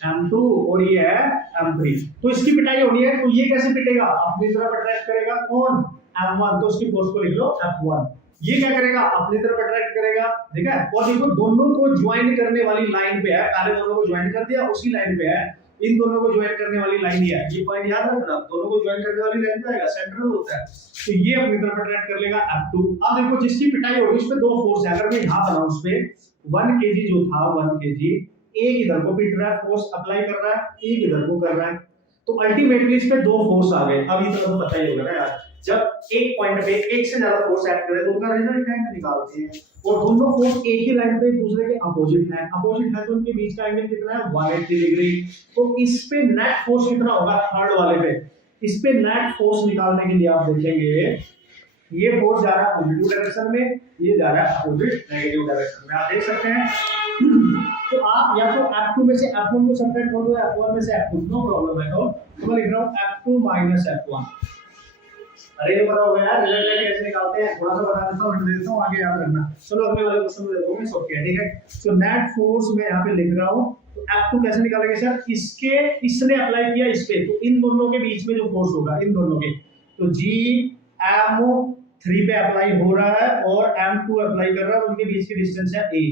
m2 और ये है m3, तो इसकी पिटाई होनी है, तो ये कैसे पिटेगा, अपनी तरफ अट्रैक्ट करेगा, कौन m1, तो उसकी फोर्स को लिख लो f1, ये क्या करेगा अपनी तरफ अट्रैक्ट करेगा, ठीक है। और देखो दोनों को ज्वाइन करने वाली लाइन पे है, पहले दोनों को ज्वाइन कर दिया, उसी लाइन पे है, इन दोनों को ज्वाइन करने वाली लाइन ये है, ये पॉइंट याद रखना, दोनों को ज्वाइन करने वाली लाइन पे आएगा, सेंटर होता है, तो ये अपनी तरफ अट्रैक्ट कर लेगा f2। अब देखो जिसकी पिटाई होगी उस पे दो फोर्स है, अगर मैं यहां बनाऊं उस पे 1 kg जो था 1 kg एक इधर को पीट रहा है, फोर्स अप्लाई कर रहा है, एक इधर को कर रहा है, तो अल्टीमेटली इस पे दो फोर्स आ गए। अब ये तो पता ही होगा ना यार, जब एक पॉइंट पे एक से ज्यादा फोर्स एक्ट करे तो उनका रिजल्टेंट निकालते हैं, और दोनों फोर्स एक ही लाइन पे एक दूसरे के अपोजिट है तो उनके बीच का एंगल कितना है 180 डिग्री। तो इस पे नेट फोर्स कितना होगा थर्ड वाले पे, इस पे नेट फोर्स निकालने के लिए आप देखेंगे ये फोर्स जा रहा है पॉजिटिव डायरेक्शन में, ये जा रहा है अपोजिट नेगेटिव डायरेक्शन में, आप देख सकते हैं। तो आप या तो F2 में से F1 को सब्ट्रैक्ट कर दो, F1 में से F2, नो प्रॉब्लम है। तो मैं लिख रहा हूं F2 माइनस F1। अरे ये पता होगा यार रिजल्टेंट कैसे निकालते हैं, थोड़ा सा बता देता हूं, हिंट दे देता हूं, आगे याद रखना। चलो अगले वाले क्वेश्चन में दे दूंगा, सो क्या ठीक है। सो नेट फोर्स मैं यहां पे लिख रहा हूं, तो F2 कैसे निकालेंगे सर, इसके इसने अप्लाई किया इस पे, तो इन दोनों के बीच में जो फोर्स होगा इन दोनों के, तो G M3 पे अप्लाई हो रहा है और M2 अप्लाई कर रहा है, उनके बीच की डिस्टेंस है A,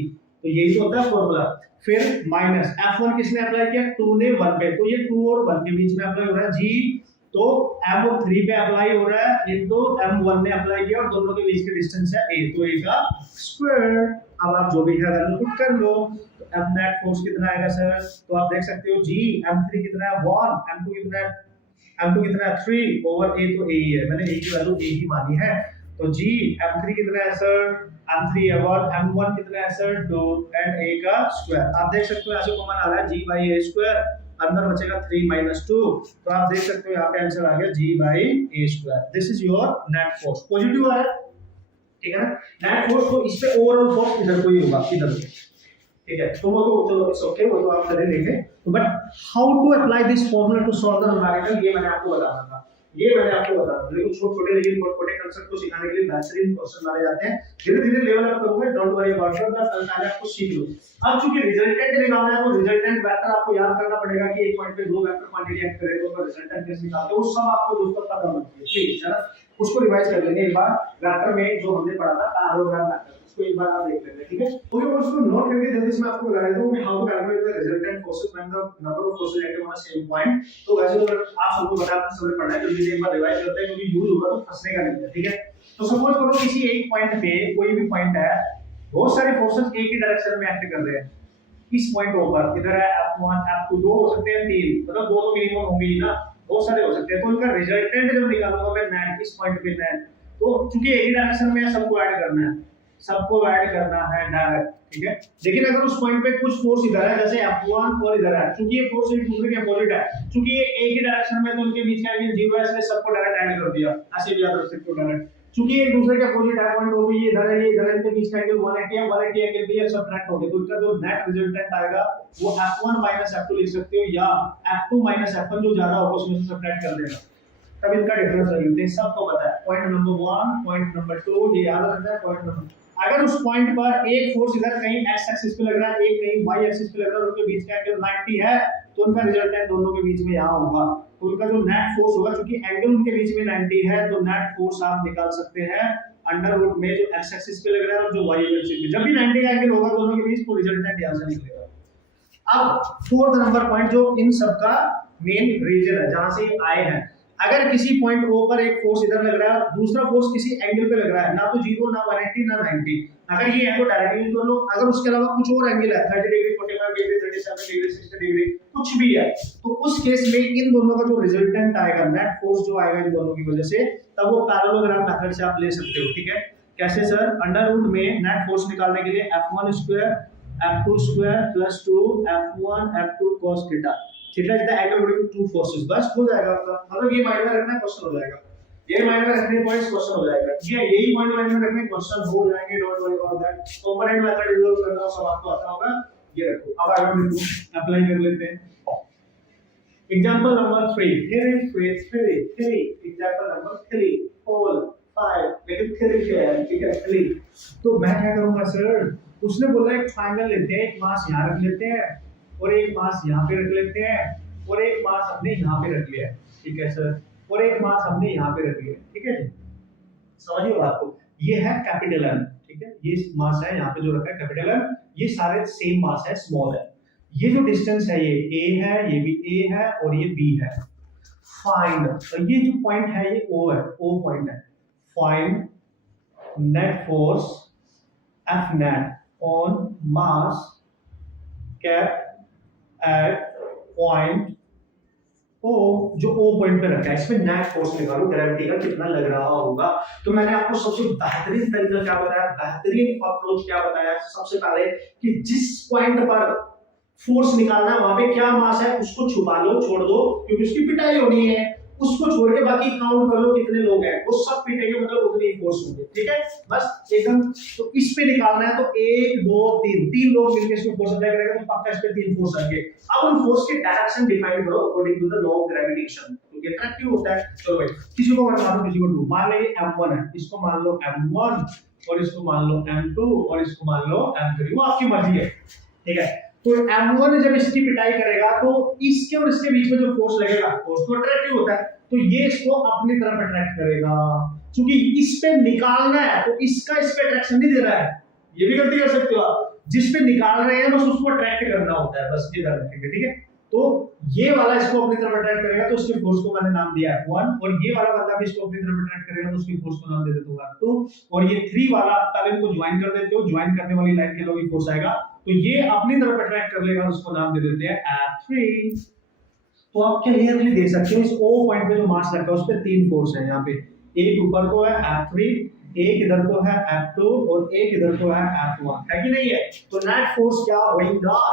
तो यही तो होता है फॉर्मूला। फिर माइनस F1 किसने अप्लाई किया, 2 ने 1 पे, तो ये 2 और 1 के बीच में अप्लाई हो रहा है G, तो M3 पे अप्लाई हो रहा है इनटू M1 ने अप्लाई किया और दोनों के बीच की डिस्टेंस है A, तो A का स्क्वायर। अब आप जो भी है वैल्यू पुट कर लो, तो F नेट फोर्स कितना आएगा सर, तो आप देख सकते हो G M3 कितना है 1, M2 कितना है 3 ओवर A, तो A ही है, मैंने A की वैल्यू A ही मानी है। तो G M3 कितना है सर, M3 है 1, M1 कितना है सर 2, एंड A का स्क्वायर। आप देख सकते हो ऐसे कॉमन आ रहा है G बाई A स्क्वायर, अंदर बचेगा 3 माइनस 2, तो आप देख सकते हो यहाँ पे आंसर आ गया G by A square. This is your net force, positive आ रहा है, ठीक है ना। नेट फोर्स तो इस पे ओवरऑल फोर्स इधर को ही होगा, इधर से, ठीक है। तो वो तो चलो इट्स ओके, वो तो आप कर लेंगे। तो but how to apply this formula to solve the numerical, ये मैंने आपको बताना था, ये मैंने आपको बताना था। लेकिन छोटे लेकिन छोटे कांसेप्ट को सिखाने के लिए बेहतरीन क्वेश्चन माने जाते हैं, धीरे धीरे लेवल अप करूंगा, डोंट वरी अबाउट इट, बस पहले आपको सीख लो। अब चूंकि रिजल्टेंट निकालना है तो रिजल्टेंट वेक्टर आपको याद करना पड़ेगा कि एक पॉइंट पे दो वेक्टर क्वांटिटी एक्ट करे तो रिजल्टेंट कैसे निकालते हैं, वो सब आपको दोस्तों पता होना चाहिए, प्लीज है ना। उसको रिवाइज कर लेंगे एक बार, वेक्टर में जो हमने पढ़ा था पैरेललोग्राम वेक्टर, उसको एक बार आप देख लेंगे, ठीक है। तो ये उसको नोट करके जल्दी से मैं आपको बता देता हूं कि how to calculate the resultant forces when the number of forces acting on a same point. तो वैसे तो आप सबको बता आपने समझ पढ़ना है, जल्दी से एक बार रिवाइज करते हैं क्योंकि यूज होगा तो फंसने का नहीं है, ठीक है। तो सपोज करो किसी एक पॉइंट पे, कोई भी पॉइंट है, बहुत सारे फोर्सेस एक ही डायरेक्शन में एक्ट कर रहे हैं। इस पॉइंट ऊपर इधर है F1 F2, दो हो सकते हैं, तीन, मतलब दो तो मिनिमम होंगे ही ना, बहुत सारे हो सकते हैं। तो इनका रिजल्टेंट जब निकालूंगा मैं नेट, इस पॉइंट पे नेट, तो चूंकि एक ही डायरेक्शन में है सबको ऐड करना है, सबको ऐड करना है डायरेक्ट, ठीक है। लेकिन अगर उस पॉइंट पे कुछ फोर्स इधर है जैसे F1 और इधर है, चूंकि ये फोर्स एक दूसरे के अपोजिट है, चूंकि ये एक ही डायरेक्शन में तो उनके बीच का एंगल 0 है, इसलिए सबको डायरेक्ट ऐड कर दिया, ऐसे भी याद रख सकते हो डायरेक्ट। चूंकि एक दूसरे के अपोजिट है, पॉइंट हो गई, ये इधर है, ये इधर है, इनके बीच का एंगल 180 है, 180 एंगल भी ये सब्ट्रैक्ट हो गए, तो इनका जो नेट रिजल्टेंट आएगा वो F1 F2 लिख सकते हो, या F2 F1 जो ज्यादा होगा उसमें से सब्ट्रैक्ट कर देना, तब इनका डिफरेंस वैल्यू दे, सबको पता है। पॉइंट नंबर 1, पॉइंट नंबर 2 ये याद रखना है। पॉइंट नंबर, अगर उस पॉइंट पर एक फोर्स इधर कहीं x एक्सिस पे लग रहा है, एक कहीं y एक्सिस पे लग रहा है, उनके बीच का एंगल 90 है, तो उनका रिजल्टेंट दोनों के बीच में यहां होगा, तो उनका जो नेट फोर्स होगा, क्योंकि एंगल उनके बीच में 90 है, तो नेट फोर्स आप निकाल सकते हैं अंडर रूट में जो x एक्सिस पे लग रहा है और जो y एक्सिस पे, जब भी 90 का एंगल होगा दोनों के बीच, तो रिजल्टेंट यहां से निकलेगा। अब फोर्थ नंबर पॉइंट जो इन सब का मेन रीजन है, जहां से आए हैं, अगर किसी पॉइंट O पर एक फोर्स इधर लग रहा है, दूसरा फोर्स किसी एंगल पे लग रहा है, ना तो 0 ना 180 ना 90, अगर ये है तो डायरेक्टली तो लो, अगर उसके अलावा कुछ और एंगल है 30 डिग्री 45 डिग्री 37 डिग्री 60 डिग्री कुछ भी है, तो उस केस में इन दोनों का जो रिजल्टेंट आएगा, नेट फोर्स जो आएगा इन दोनों की वजह से, तब वो पैरेललोग्राम मेथड से आप ले सकते हो, ठीक है। कैसे सर, अंडर रूट में नेट फोर्स निकालने के लिए F1 square F2 square plus 2 F1 F2 cos theta, theta is the angle between two forces, बस हो जाएगा आपका। मतलब ये माइंड में रखना है, क्वेश्चन हो जाएगा, ये माइंड में रखने पॉइंट्स क्वेश्चन हो जाएगा, ये यही पॉइंट माइंड में रखने क्वेश्चन हो जाएंगे, don't worry about that. Component method use करना सब आपको आता होगा, ये रखो। अब आगे हम अप्लाई कर लेते हैं। एग्जांपल नंबर 3, एग्जांपल नंबर 3 4 5, लेकिन 3 क्या है, ठीक है 3। तो मैं क्या करूंगा सर, उसने बोला एक ट्रायंगल लेते हैं, एक मास यहां रख लेते हैं और एक मास यहाँ पे रख लेते हैं, और एक मास हमने यहाँ पे रख लिया है, ठीक है सर, और एक मास हमने यहाँ पे रख लिया, ठीक है जी, समझिए बात को। ये है कैपिटल M, ठीक है, ये मास है यहाँ पे जो रखा है कैपिटल M, ये सारे सेम मास है स्मॉल है। ये जो डिस्टेंस है ये A है, ये भी A है और ये B है। फाइंड, तो ये जो पॉइंट है ये O है, O पॉइंट है। Find net force F net on mass cap at point O, जो ओ पॉइंट पे रखा है, इसमें नेट फोर्स निकालो ग्रेविटी का कितना लग रहा होगा। तो मैंने आपको सबसे बेहतरीन तरीका क्या बताया, बेहतरीन अप्रोच क्या बताया, सबसे पहले कि जिस पॉइंट पर फोर्स निकालना है वहां पे क्या मास है उसको छुपा लो, छोड़ दो, क्योंकि उसकी पिटाई होनी है, उसको छोड़ के बाकी काउंट कर लो कितने लोग हैं, वो सब पिटेंगे, मतलब उतनी ही फोर्स होगी, ठीक है, बस एकदम। तो इस पे निकालना है तो 1 2 3 तीन लोग मिलकर इसको फोर्स अप्लाई करेंगे तो पक्का इस पे 3 फोर्स आएंगे। अब उन फोर्स के डायरेक्शन डिफाइन करो according to the law of gravitation, क्योंकि अट्रैक्टिव होता है। चलो भाई, किसी को मान लो किसी को 2 मान लो, ये m1 है, इसको मान लो m1 और इसको मान लो m2 और इसको मान लो m3, वो आपकी मर्जी है, ठीक है। तो m1 जब इसकी पिटाई करेगा तो इसके और इसके बीच में जो फोर्स लगेगा, फोर्स तो अट्रैक्टिव होता है, तो ये इसको अपनी तरफ अट्रैक्ट करेगा, क्योंकि इस पे निकालना है तो इसका इस पे अट्रैक्शन नहीं दे रहा है, ये भी गलती कर सकते हो आप, जिस पे निकाल रहे हैं बस उसको अट्रैक्ट करना होता है, बस ये ध्यान रखेंगे, ठीक है। तो ये वाला इसको अपनी तरफ अट्रैक्ट करेगा तो उसके फोर्स को मैंने नाम दिया F1, और ये वाला बंदा भी इसको अपनी तरफ अट्रैक्ट करेगा तो उसके फोर्स को नाम दे देता हूं F2, और ये 3 वाला पहले इनको ज्वाइन कर देते हो, ज्वाइन करने वाली लाइन के लोग ही फोर्स आएगा, तो ये अपनी तरफ अट्रैक्ट कर लेगा, उसको नाम दे देते हैं F3। तो आप क्लियरली देख सकते हो इस O पॉइंट पे जो मास लगा है उस पे 3 फोर्स है यहाँ पे, एक ऊपर को है F3, एक इधर को है F2 और एक इधर को है F1, है कि नहीं है। तो नेट फोर्स क्या होगा,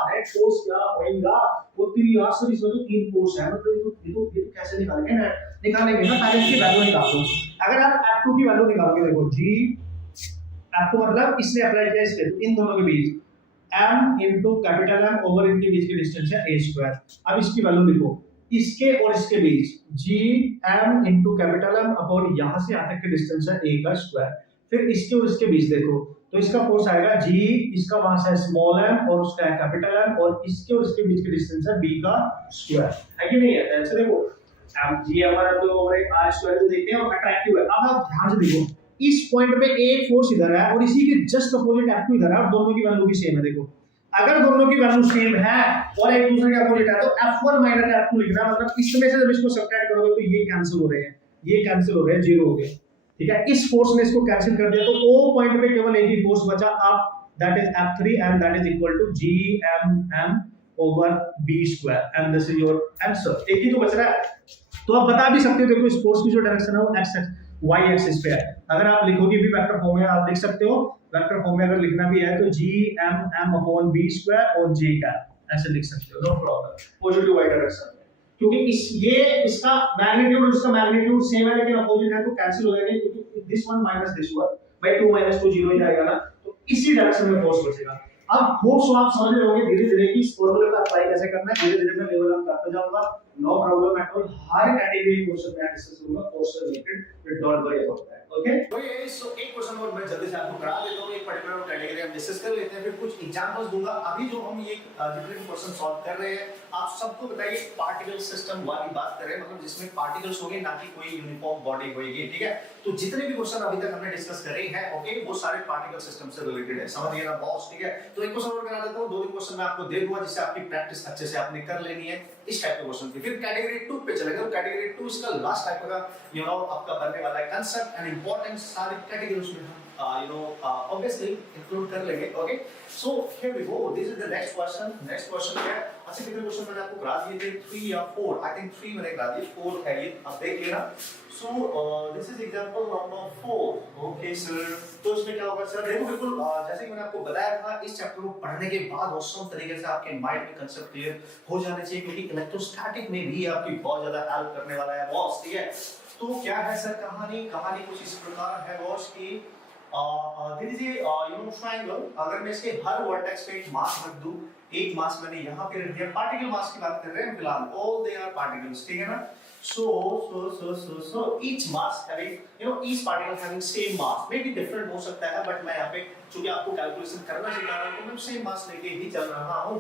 नेट फोर्स क्या होगा, वो 3 आंसर, इसमें तो 3 फोर्स है, मतलब ये तो कैसे निकालेंगे, नेट निकालेंगे ना, पहले इसकी वैल्यू निकाल दो। अगर आप F2 की वैल्यू निकालोगे, देखो G F2 मतलब इसने अप्लाई किया इसके, इन दोनों के बीच m into capital M over इनके बीच की डिस्टेंस है a स्क्वायर। अब इसकी वैल्यू लिखो, इसके और इसके बीच g m into capital M upon यहां से यहां तक की डिस्टेंस है a का स्क्वायर। फिर इसके और इसके बीच देखो तो इसका फोर्स आएगा g, इसका मास है स्मॉल m और उसका है कैपिटल M, और इसके और इसके बीच की डिस्टेंस है b का स्क्वायर, है कि नहीं है। ऐसे देखो m g हमारा तो ओवर r स्क्वायर तो देखते हैं और अट्रैक्टिव है। अब आप ध्यान से देखो इस पॉइंट पे एक फोर्स इधर है और इसी के जस्ट अपोजिट F2 इधर है, और दोनों की वैल्यू भी सेम है। देखो अगर दोनों की वैल्यू सेम है और एक दूसरे के अपोजिट है तो F1 माइनस F2 लिखना, मतलब इसमें से जब इसको सब्ट्रैक्ट करोगे तो ये कैंसिल हो रहे हैं, ये कैंसिल हो रहे हैं, जीरो हो गए, ठीक है। इस फोर्स ने इसको कैंसिल कर दिया तो O पॉइंट पे केवल एक ही फोर्स बचा, अब that is F3 and that is equal to GMM over b square, and this is your answer. एक ही तो बच रहा है, तो आप बता भी सकते हो, देखो इस फोर्स की जो डायरेक्शन है वो x y एक्सिस पे है। अगर आप लिखोगे भी वेक्टर फॉर्म में, आप लिख सकते हो वेक्टर फॉर्म में, अगर लिखना भी है तो GMM अपॉन b स्क्वायर और j का ऐसे लिख सकते हो, no problem, positive y direction में, क्योंकि ये इसका मैग्नीट्यूड उसका मैग्नीट्यूड सेम है लेकिन अपोजिट है तो कैंसिल हो जाएंगे, क्योंकि this one minus this one by 2 minus 2 0 ही आएगा ना, तो इसी डायरेक्शन में फोर्स बचेगा। अब फोर्स आप समझ रहे होंगे धीरे धीरे कि इस फॉर्मूले का अप्लाई कैसे करना है, धीरे धीरे मैं लेवल अप करता जाऊंगा, नो प्रॉब्लम एट ऑल। हर कैटेगरी क्वेश्चन में डिस्कस करूंगा फोर्स से related, don't worry about that, okay. तो ये सो एक क्वेश्चन और मैं जल्दी से आपको करा देता हूं, एक पर्टिकुलर कैटेगरी हम डिस्कस कर लेते हैं, फिर कुछ एग्जांपल्स दूंगा। अभी जो हम ये जितने भी क्वेश्चन सॉल्व कर रहे हैं आप सबको बताइए पार्टिकल सिस्टम वाली बात कर रहे हैं, मतलब जिसमें पार्टिकल्स होंगे ना कि कोई यूनिफॉर्म बॉडी होगी, ठीक है। तो जितने भी क्वेश्चन अभी तक हमने डिस्कस करे हैं, ओके, वो सारे पार्टिकल सिस्टम से रिलेटेड है, समझिए ना बॉस, ठीक है। तो एक क्वेश्चन और करा देता हूं, 2-3 क्वेश्चन मैं आपको दे दूंगा जिससे आपकी प्रैक्टिस अच्छे से आपने कर लेनी है इस टाइप के क्वेश्चन की। फिर कैटेगरी 2 पे चलेंगे, तो कैटेगरी 2 इसका लास्ट टाइप का यू नो आपका बनने वाला है कांसेप्ट एंड इंपॉर्टेंस, सारी कैटेगरीज में हम you know obviously include कर लेंगे, okay। So here we go, this is the next question है, अच्छा कितने क्वेश्चन मैंने आपको करा दिए थे, 3 या 4, आई थिंक 3 मैंने करा दिए, 4 है ये, आप देख लेना। So this is example number 4, okay sir। तो इसमें क्या होगा सर, देखो बिल्कुल जैसे कि मैंने आपको बताया था, इस चैप्टर को पढ़ने के बाद औसम तरीके से आपके माइंड में कांसेप्ट क्लियर हो जाने चाहिए, क्योंकि इलेक्ट्रोस्टैटिक में भी आपकी बहुत ज्यादा हेल्प करने वाला है बॉस, ठीक है। तो क्या है सर कहानी कुछ इस प्रकार है बॉस की, दीजिए यू नो ट्रायंगल, अगर मैं इसके हर वर्टेक्स पे एक मास रख दूं, एक मास मैंने यहां पे रख दिया, पार्टिकल मास की बात कर रहे हैं फिलहाल, ऑल दे आर पार्टिकल्स, ठीक है ना। So each mass having you know each particle having same mass, maybe different हो सकता है, बट मैं यहाँ पे चूंकि आपको कैलकुलेशन करना सिखा रहा हूँ तो मैं सेम मास लेके ही चल रहा हूँ।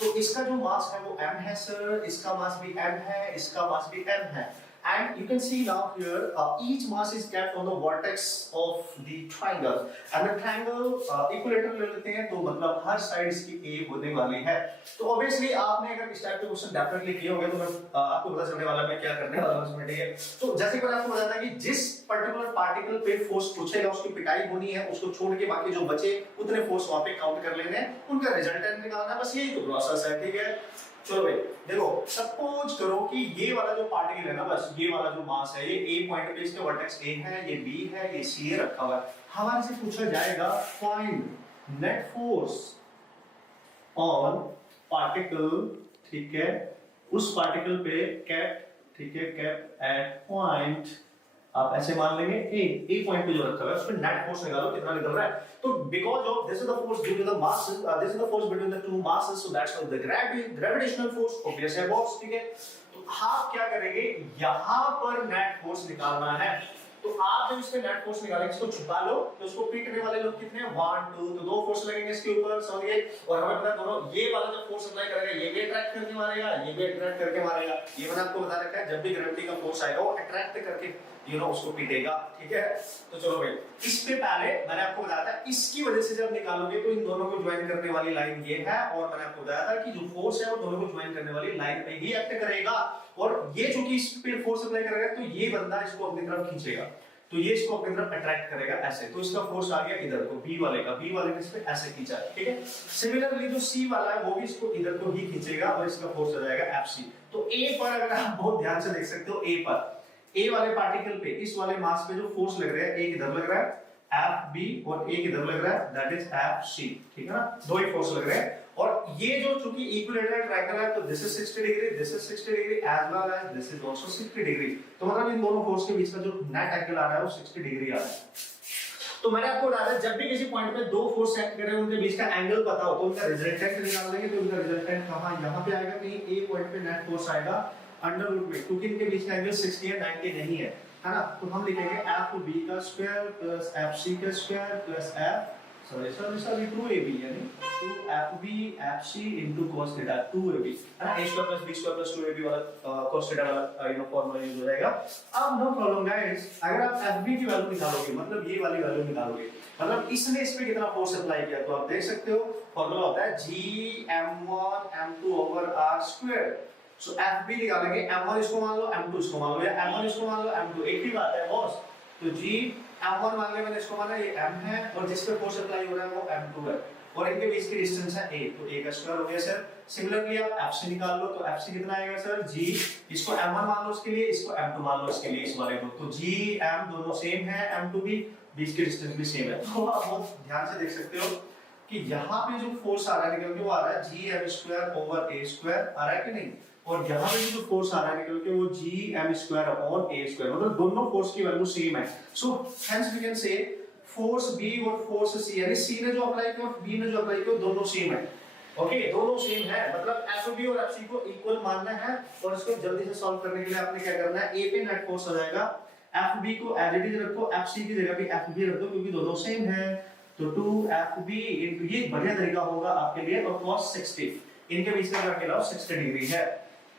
तो इसका जो मास है वो m है सर, इसका मास भी m है, इसका मास भी m है, and you can see now here each mass is kept on the vertex of the triangle, and the triangle equilateral ले लेते हैं, तो मतलब हर साइड इसकी a होने वाली है। तो obviously आपने अगर इस टाइप के क्वेश्चन डेफिनेटली किए होंगे तो मैं आपको पता चलने वाला मैं क्या करने वाला हूं इसमें, ठीक है। तो जैसे कि मैंने आपको बताया था कि जिस पर्टिकुलर पार्टिकल पे फोर्स पूछेगा उसकी पिटाई होनी है, उसको छोड़ के बाकी जो बचे उतने फोर्स वहां पे काउंट कर लेने हैं, उनका रिजल्टेंट निकालना है, बस यही तो प्रोसेस है, ठीक है। चलो भाई देखो, सपोज करो कि ये वाला जो पार्टिकल है ना, बस ये वाला जो मास है, ये ए पॉइंट पे इसके वर्टेक्स ए है, ये बी है, ये सी रखा हुआ है। हमारे से पूछा जाएगा find net force on particle, ठीक है, उस पार्टिकल पे कैप, ठीक है, कैप एट पॉइंट, आप ऐसे मान लेंगे ए पॉइंट पे जो रखा हुआ है उस पे नेट फोर्स निकालो कितना निकल रहा है। तो because of this is the force due to the mass, this is the force between the two masses, so that's the gravitational force obvious है बॉस, ठीक है। तो आप क्या करेंगे, यहां पर नेट फोर्स निकालना है। तो आप जब इसमें नेट फोर्स निकालेंगे, इसको छुपा लो, तो उसको पीटने वाले लोग कितने हैं, 1 2, तो दो फोर्स लगेंगे इसके ऊपर, समझिए। और हमें पता है दोनों, ये वाला जब फोर्स अप्लाई करेगा ये भी अट्रैक्ट करके मारेगा, ये भी अट्रैक्ट करके मारेगा। ये मैंने आपको बता रखा है, जब भी ग्रेविटी का फोर्स आएगा वो अट्रैक्ट करके उसको पीटेगा, ठीक है। तो चलो भाई, इस पे पहले मैंने आपको बताया था, इसकी वजह से जब निकालोगे तो इन दोनों को ज्वाइन करने वाली लाइन ये है, और मैंने आपको बताया था कि जो फोर्स है वो दोनों को ज्वाइन करने वाली लाइन पे ही एक्ट करेगा। और ये चूंकि इस पे फोर्स अप्लाई करेगा तो ये बंदा इसको अपनी तरफ खींचेगा, तो ये इसको अपनी तरफ अट्रैक्ट करेगा ऐसे, तो इसका फोर्स आ गया इधर को, बी वाले का, बी वाले ने इस पे ऐसे खींचा, ठीक है। सिमिलरली जो सी वाला है वो भी इसको इधर को ही खींचेगा और इसका फोर्स आ जाएगा एफसी। तो ए पर अगर आप बहुत ध्यान से देख सकते हो, ए पर, ए वाले पार्टिकल पे, इस वाले मास पे जो फोर्स लग रहा है, एक इधर लग रहा है एफ बी और एक इधर लग रहा है, दैट इज एफ सी, ठीक है ना, दो ही फोर्स लग रहे हैं। और ये जो चूंकि इक्विलेटरल ट्रायंगल है, तो this is 60 degree, this is 60 degree as well as this is also 60 degree, तो मतलब इन दोनों फोर्स के बीच का जो नेट एंगल आ रहा है वो 60 डिग्री आ रहा है। तो मैंने आपको बताया, जब भी किसी पॉइंट पे दो फोर्स एक्ट कर रहे हैं, उनके बीच का एंगल पता हो तो उनका रिजल्टेंट निकाल देंगे। तो उनका रिजल्टेंट कहां, यहां पे आएगा, कहीं ए पॉइंट पे नेट फोर्स आएगा अंडर रूट में, क्योंकि इनके बीच का एंगल 60 है 90 नहीं है ना। तो हम लिखेंगे एफ बी का स्क्वायर प्लस एफ सी का square plus F, sorry 2ab, यानी 2fb fc into cos theta 2ab, है ना, a square plus b square plus 2ab वाला cos थीटा वाला फॉर्मूला यूज हो जाएगा। अब नो प्रॉब्लम गाइस, अगर आप fb की वैल्यू निकालोगे, मतलब ये वाली वैल्यू निकालोगे, मतलब इसने इस पे कितना फोर्स अप्लाई किया, तो आप देख सकते हो फॉर्मूला होता है Gm1 m2 over r square। सो fb निकालेंगे, m1 इसको मान लो, m2 इसको मान लो, या m1 इसको मान लो, m2, एक ही बात है बॉस। तो G m1 मान लिया मैंने, इसको माना ये m है, और जिस पे फोर्स अप्लाई हो रहा है वो m2 है, और इनके बीच की डिस्टेंस है a, तो a का स्क्वायर हो गया सर। सिमिलरली आप fc निकाल लो, तो fc कितना आएगा सर, G, इसको m1 मान लो उसके लिए, इसको m2 मान लो इसके लिए, इस वाले को, तो G m दोनों सेम है, m2 भी, बीच की डिस्टेंस भी सेम है। तो आप बहुत ध्यान से देख सकते हो कि यहाँ पे जो फोर्स आ रहा है निकल के वो आ रहा है Gm square over a square, आ रहा है कि नहीं, और यहाँ पे जो फोर्स आ रहा है निकल के वो Gm square upon a square, मतलब दोनों फोर्स की वैल्यू सेम है। So hence we can say force B और फोर्स C, यानी C ने जो अप्लाई किया और B ने जो अप्लाई किया दोनों सेम है, ओके, दोनों सेम है, मतलब FB और FC को इक्वल मानना है। और इसको जल्दी से सॉल्व करने के लिए आपने क्या करना है, A पे नेट फोर्स आ जाएगा, FB को एज इट इज रखो, FC की जगह पे FB रख दो, क्योंकि दोनों सेम है। तो 2FB इनटू, ये बढ़िया तरीका होगा आपके लिए, और cos 60, इनके बीच का क्या मिला 60 डिग्री है,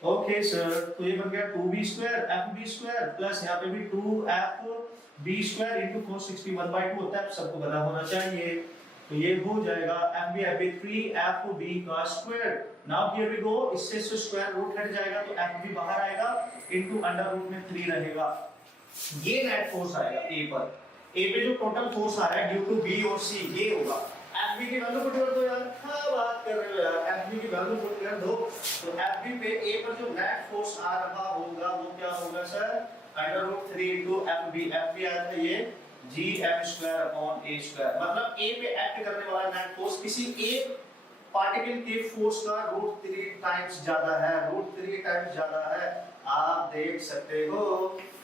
ओके सर। तो ये बन गया 2b square fb square plus यहाँ पे भी 2fb स्क्वायर इनटू cos 60 1/2 होता है, सबको पता होना चाहिए। तो ये हो जाएगा fb 3fb का square. Now here we go, इससे स्क्वायर रूट हट जाएगा तो fb बाहर आएगा, इनटू अंडर रूट में 3 रहेगा। ये नेट फोर्स आएगा a पर, a पे जो टोटल फोर्स आ रहा है ड्यू टू b और c, ये होगा। FB की वैल्यू पुट कर दो यार, क्या बात कर रहे हो यार, FB की वैल्यू पुट कर दो। तो FB पे A पर जो नेट फोर्स आ रहा होगा वो क्या होगा sir, under root 3 into FB, FB आया था ये Gm square upon a square, मतलब A पे एक्ट करने वाला नेट फोर्स किसी एक पार्टिकल के फोर्स का रूट 3 टाइम्स ज्यादा है, रूट 3 टाइम्स ज्यादा है, आप देख सकते हो,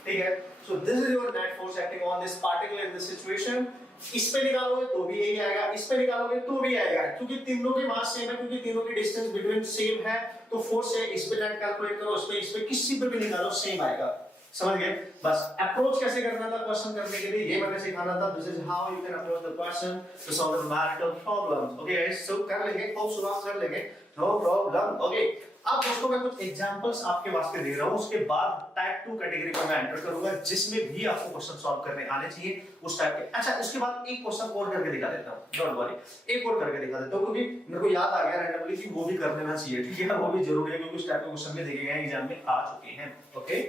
ठीक है। So this is your net force acting on this particle in this situation. इस पे निकालोगे तो भी यही आएगा, इस पे निकालोगे तो भी आएगा, क्योंकि तीनों के मास सेम है, क्योंकि तीनों की डिस्टेंस बिटवीन सेम है, तो फोर्स है, इस पे नेट कैलकुलेट करो, इस पे किसी पे भी निकालो सेम आएगा, समझ गए। बस अप्रोच कैसे करना था क्वेश्चन करने के लिए, ये मैंने सिखाना था। This is how you can approach the question to solve the numerical problems, okay guys. So कर लेंगे, खूब शुरुआत कर लेंगे, नो प्रॉब्लम, ओके। अब दोस्तों मैं कुछ एग्जांपल्स आपके वास्ते दे रहा हूं, उसके बाद टाइप 2 कैटेगरी पर मैं एंटर करूंगा, जिसमें भी आपको क्वेश्चन सॉल्व करने आने चाहिए उस टाइप के। अच्छा, उसके बाद एक क्वेश्चन और करके दिखा देता हूं, डोंट वरी, एक और करके दिखा देता हूं, क्योंकि मेरे को याद आ गया रैंडमली कि वो भी कर लेना चाहिए, ठीक है, वो भी जरूरी है, क्योंकि उस टाइप के क्वेश्चन भी देखे गए एग्जाम में आ चुके हैं, ओके।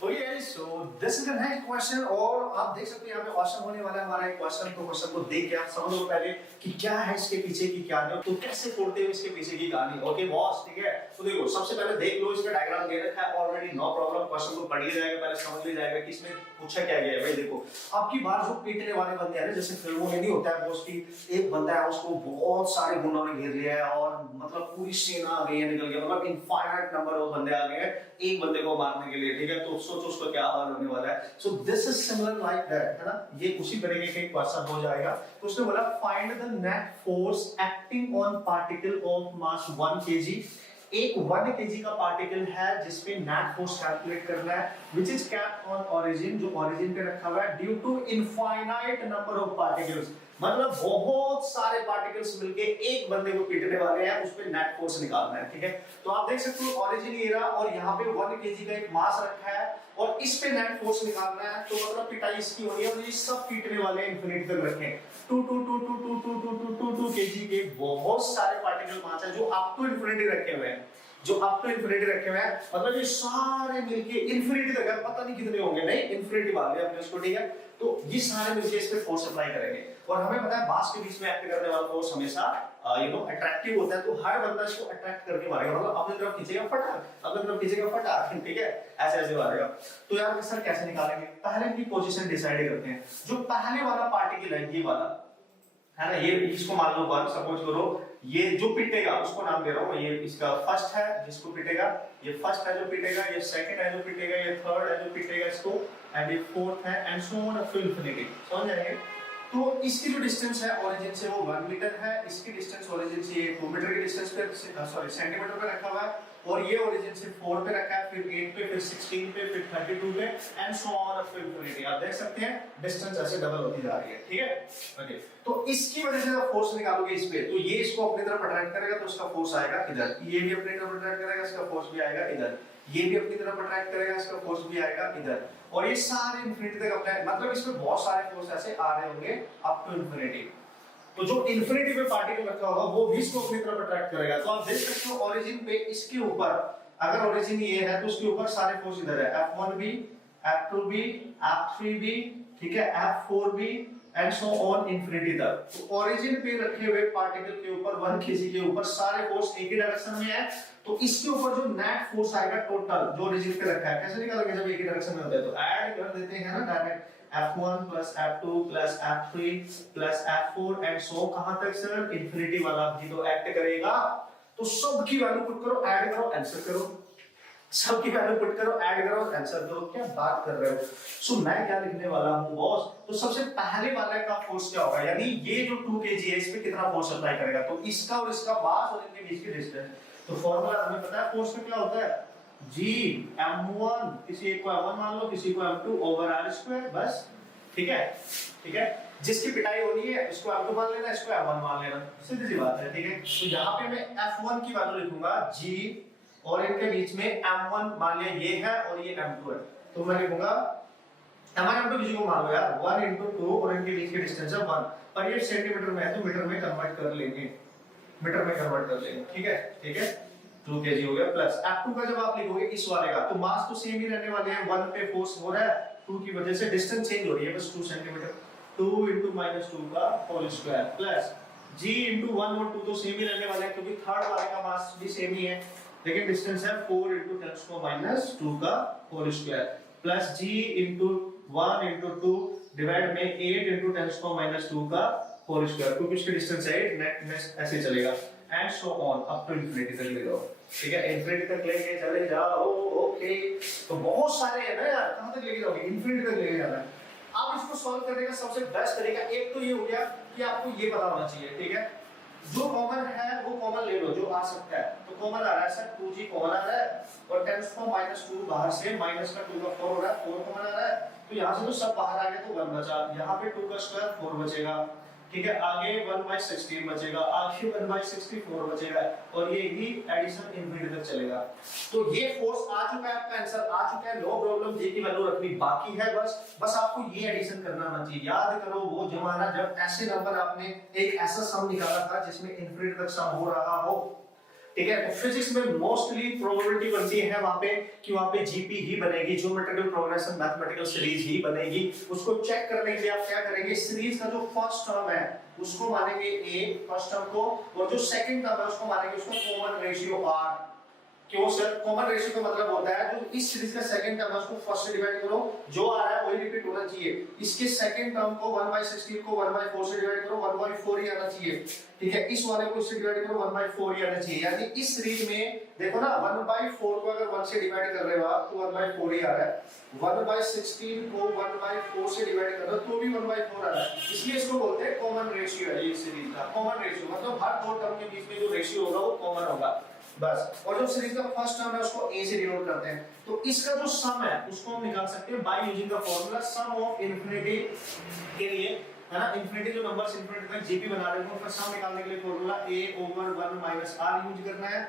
तो guys so this is the next question और आप देख सकते हैं यहाँ पे क्वेश्चन होने वाला है हमारा एक क्वेश्चन। तो क्वेश्चन को देख के आप समझ लो पहले कि क्या है इसके पीछे की कहानी, तो कैसे खोलते हैं इसके पीछे की कहानी। ओके बॉस, ठीक है। तो देखो सबसे पहले देख लो इसका डायग्राम दे रखा है ऑलरेडी, नो प्रॉब्लम। क्वेश्चन को पढ़ लिया जाएगा, पहले समझ लिया जाएगा कि इसमें पूछा क्या गया है। भाई देखो आपकी बार जो पीटने वाले बंदे हैं ना, जैसे फिल्मों में नहीं होता है बॉस की एक बंदा है उसको बहुत सारे गुंडों ने घेर लिया है और मतलब पूरी सेना आ गई है, निकल गया, मतलब इनफाइनाइट नंबर ऑफ बंदे आ गए हैं एक बंदे को मारने के लिए, ठीक है। तो सोचो उसका क्या हाल होने वाला है। So this is similar like that, है ना। ये उसी तरीके का एक क्वेश्चन हो जाएगा। तो उसने बोला find the net force acting on particle of mass 1 kg। एक 1 kg का पार्टिकल है जिसपे नेट फोर्स कैलकुलेट करना है, which is kept on origin, जो ओरिजिन पे रखा हुआ है, due to infinite number of particles, मतलब बहुत सारे पार्टिकल्स मिलके एक बंदे को पीटने वाले हैं, उस पे नेट फोर्स निकालना है, ठीक है। तो आप देख सकते हो ओरिजिन ये रहा और यहाँ पे 1 kg का एक मास रखा है और इस पे नेट फोर्स निकालना है। तो मतलब पिटाई इसकी हो रही है और ये सब पीटने वाले इंफिनिटी तक रखे हैं। 2 kg के बहुत सारे पार्टिकल मास है जो अप टू इंफिनिटी रखे हुए हैं, जो अप टू इंफिनिटी रखे हुए हैं, मतलब ये सारे मिलके इंफिनिटी तक है, पता नहीं कितने होंगे, नहीं इंफिनिटी मान लिया हमने उसको, ठीक है। तो ये सारे मिलके इस पे फोर्स अप्लाई करेंगे और हमें पता है मास के बीच में एक्ट करने वाला फोर्स हमेशा अट्रैक्टिव होता है। तो हर बंदा इसको अट्रैक्ट करके मारेगा, मतलब अपनी तरफ खींचेगा फटाक, अपनी तरफ खींचेगा फटाक, ठीक है, ऐसे ऐसे मारेगा। तो यार सर कैसे निकालेंगे, पहले की पोजीशन डिसाइड करते हैं। जो पहले वाला पार्टिकल है ये वाला, है ना, ये इसको मान लो 1, सपोज करो ये जो पिटेगा उसको नाम दे रहा हूं, ये इसका फर्स्ट है जिसको पिटेगा, ये फर्स्ट है जो पिटेगा, ये सेकंड है जो पिटेगा, ये थर्ड है जो पिटेगा इसको, एंड ये फोर्थ है, and so on up to infinity. समझ जाएंगे। तो इसकी जो डिस्टेंस है ओरिजिन से वो 1 मीटर है, इसकी डिस्टेंस ओरिजिन से 2 मीटर की डिस्टेंस पे सेंटीमीटर पे रखा हुआ है, और ये ओरिजिन से 4 पे रखा है, फिर 8 पे, फिर 16 पे, फिर 32 पे, and so on up to infinity. आप देख सकते हैं डिस्टेंस ऐसे डबल होती जा रही है, ठीक है। ओके, तो इसकी वजह से आप फोर्स निकालोगे इस पे, तो ये इसको अपनी तरफ अट्रैक्ट करेगा तो उसका फोर्स आएगा इधर, ये भी अपनी तरफ अट्रैक्ट करेगा इसका फोर्स भी आएगा इधर, ये भी अपनी तरफ अट्रैक्ट करेगा इसका फोर्स भी आएगा इधर, और ये सारे इंफिनिटी तक अप्लाई, मतलब इसमें बहुत सारे फोर्स ऐसे आ रहे होंगे अप टू इंफिनिटी। तो जो इंफिनिटी पे पार्टिकल रखा होगा वो भी इसको अपनी तरफ अट्रैक्ट करेगा। तो आप देख सकते हो ओरिजिन पे इसके ऊपर, अगर ओरिजिन ये है तो उसके ऊपर सारे फोर्स इधर है, F1B, F2B, F3B, ठीक है, F4B and so on infinity तक। तो ओरिजिन पे रखे हुए पार्टिकल के ऊपर 1 kg के ऊपर सारे फोर्स एक ही डायरेक्शन में है, तो इसके ऊपर जो नेट फोर्स आएगा टोटल जो ओरिजिन पे रखा है, कैसे निकालेंगे जब एक ही डायरेक्शन में होता है, तो ऐड कर देते हैं ना direct, F1 plus F2 plus F3 plus F4 and so कहां तक सर, इंफिनिटी वाला भी तो एक्ट करेगा। तो सब की वैल्यू पुट करो, ऐड करो, आंसर करो, सब की वैल्यू पुट करो, ऐड करो, आंसर करो। क्या बात कर रहे हो। सो मैं क्या लिखने वाला हूं बॉस, तो सबसे पहले वाले का फोर्स क्या होगा, यानी ये जो 2 kg है इस पे कितना फोर्स अप्लाई करेगा, तो इसका और इसका मास और इनके बीच की डिस्टेंस। तो फार्मूला हमें पता है फोर्स में क्या होता है, G m1, किसी एक को m1 मान लो, किसी को m2 ओवर r², बस, ठीक है, ठीक है। जिसकी पिटाई होनी है इसको m2 मान लेना, इसको m1 मान लेना, सीधी सी बात है, ठीक है। तो यहाँ पे मैं f1 की वैल्यू लिखूंगा G, और इनके बीच में m1 मान लिया ये है और ये m2 है, तो मैं लिखूंगा m1 m2 किसी को मान लो यार 1 into 2 और इनके बीच की डिस्टेंस है 1, पर ये सेंटीमीटर में है तो मीटर में कन्वर्ट कर लेंगे, मीटर में कन्वर्ट कर लेंगे, ठीक है, ठीक है। 2 kg हो गया, प्लस f2 का जब आप लिखोगे इस वाले का, तो मास तो सेम ही रहने वाले हैं, 1 पे फोर्स हो रहा है, 2 की वजह से डिस्टेंस चेंज हो रही है बस 2 सेंटीमीटर, 2 into -2 का whole square, plus g into 1 और 2 तो सेम ही रहने वाले हैं क्योंकि थर्ड वाले का मास भी सेम ही है, लेकिन डिस्टेंस है 4 into 10⁻² का whole square, plus g into 1 into 2 divide में 8 into 10⁻² का होल स्क्वायर, क्योंकि उसकी डिस्टेंस है 8, नेक्स्ट ऐसे चलेगा and so on up to infinity तक ले जाओ, ठीक है, इंफिनिटी तक लेके चले जाओ। ओके, तो बहुत सारे है ना यार, कहां तक लेके जाओगे, इंफिनिटी तक लेके जाना है। अब इसको सॉल्व करने का सबसे बेस्ट तरीका एक तो ये हो गया कि आपको ये पता होना चाहिए, ठीक है, जो कॉमन है वो कॉमन ले लो जो आ सकता है, तो कॉमन आ रहा है सर 2g कॉमन आ रहा है और 10⁻² बाहर से माइनस का 2 का 4 हो रहा है, 4 कॉमन आ रहा है, तो यहां से तो सब बाहर आ गया तो 1 बचा, यहां पे 2 का स्क्वायर 4 बचेगा, ठीक है, आगे 1/16 बचेगा, आगे 1/64 बचेगा, और ये ही एडिशन इंफिनिटी तक चलेगा। तो ये फोर्स आ चुका है, आपका आंसर आ चुका है, नो प्रॉब्लम, जे की वैल्यू रखनी बाकी है, बस आपको ये एडिशन करना आना चाहिए। याद करो वो जमाना जब ऐसे नंबर आपने एक ऐसा सम निकाला था जिसमें इंफिनिटी तक सम हो रहा हो, ठीक है। तो फिजिक्स में मोस्टली प्रोबेबिलिटी बनती है वहां पे कि वहां पे जीपी ही बनेगी, ज्योमेट्रिकल प्रोग्रेशन मैथमेटिकल सीरीज ही बनेगी। उसको चेक करने के लिए आप क्या करेंगे, सीरीज का जो फर्स्ट टर्म है उसको मानेंगे a फर्स्ट टर्म को, और जो सेकंड टर्म है उसको मानेंगे उसका कॉमन रेशियो r। क्यों सर? कॉमन रेशियो का मतलब होता है जो इस सीरीज का सेकंड टर्म है उसको फर्स्ट से डिवाइड करो, जो आ रहा है वही रिपीट होना चाहिए। इसके सेकंड टर्म को 1/16 को 1/4 से डिवाइड करो, 1/4 ही आना चाहिए। ठीक है, इस वाले को इससे डिवाइड करो, 1/4 ही आना चाहिए। यानी इस सीरीज में देखो ना 1/4 को अगर 1 से डिवाइड कर रहे हो आप तो 1/4 ही आ रहा है, 1/16 को 1/4 से डिवाइड कर रहे हो तो भी 1/4 आ रहा है। इसलिए इसको बोलते हैं कॉमन रेशियो है ये सीरीज का। कॉमन रेशियो मतलब हर दो टर्म के बीच में जो रेशियो होगा वो कॉमन होगा बस। और जो सीरीज का फर्स्ट टर्म है उसको a से डिनोट करते हैं। तो इसका जो सम है उसको हम निकाल सकते हैं by using the formula sum of infinity के लिए, है ना। इनफिनिटी जो नंबर्स इनफिनिटी तक जीपी बना रहे हो उनका सम निकालने के लिए फार्मूला a/1 - r यूज करना है।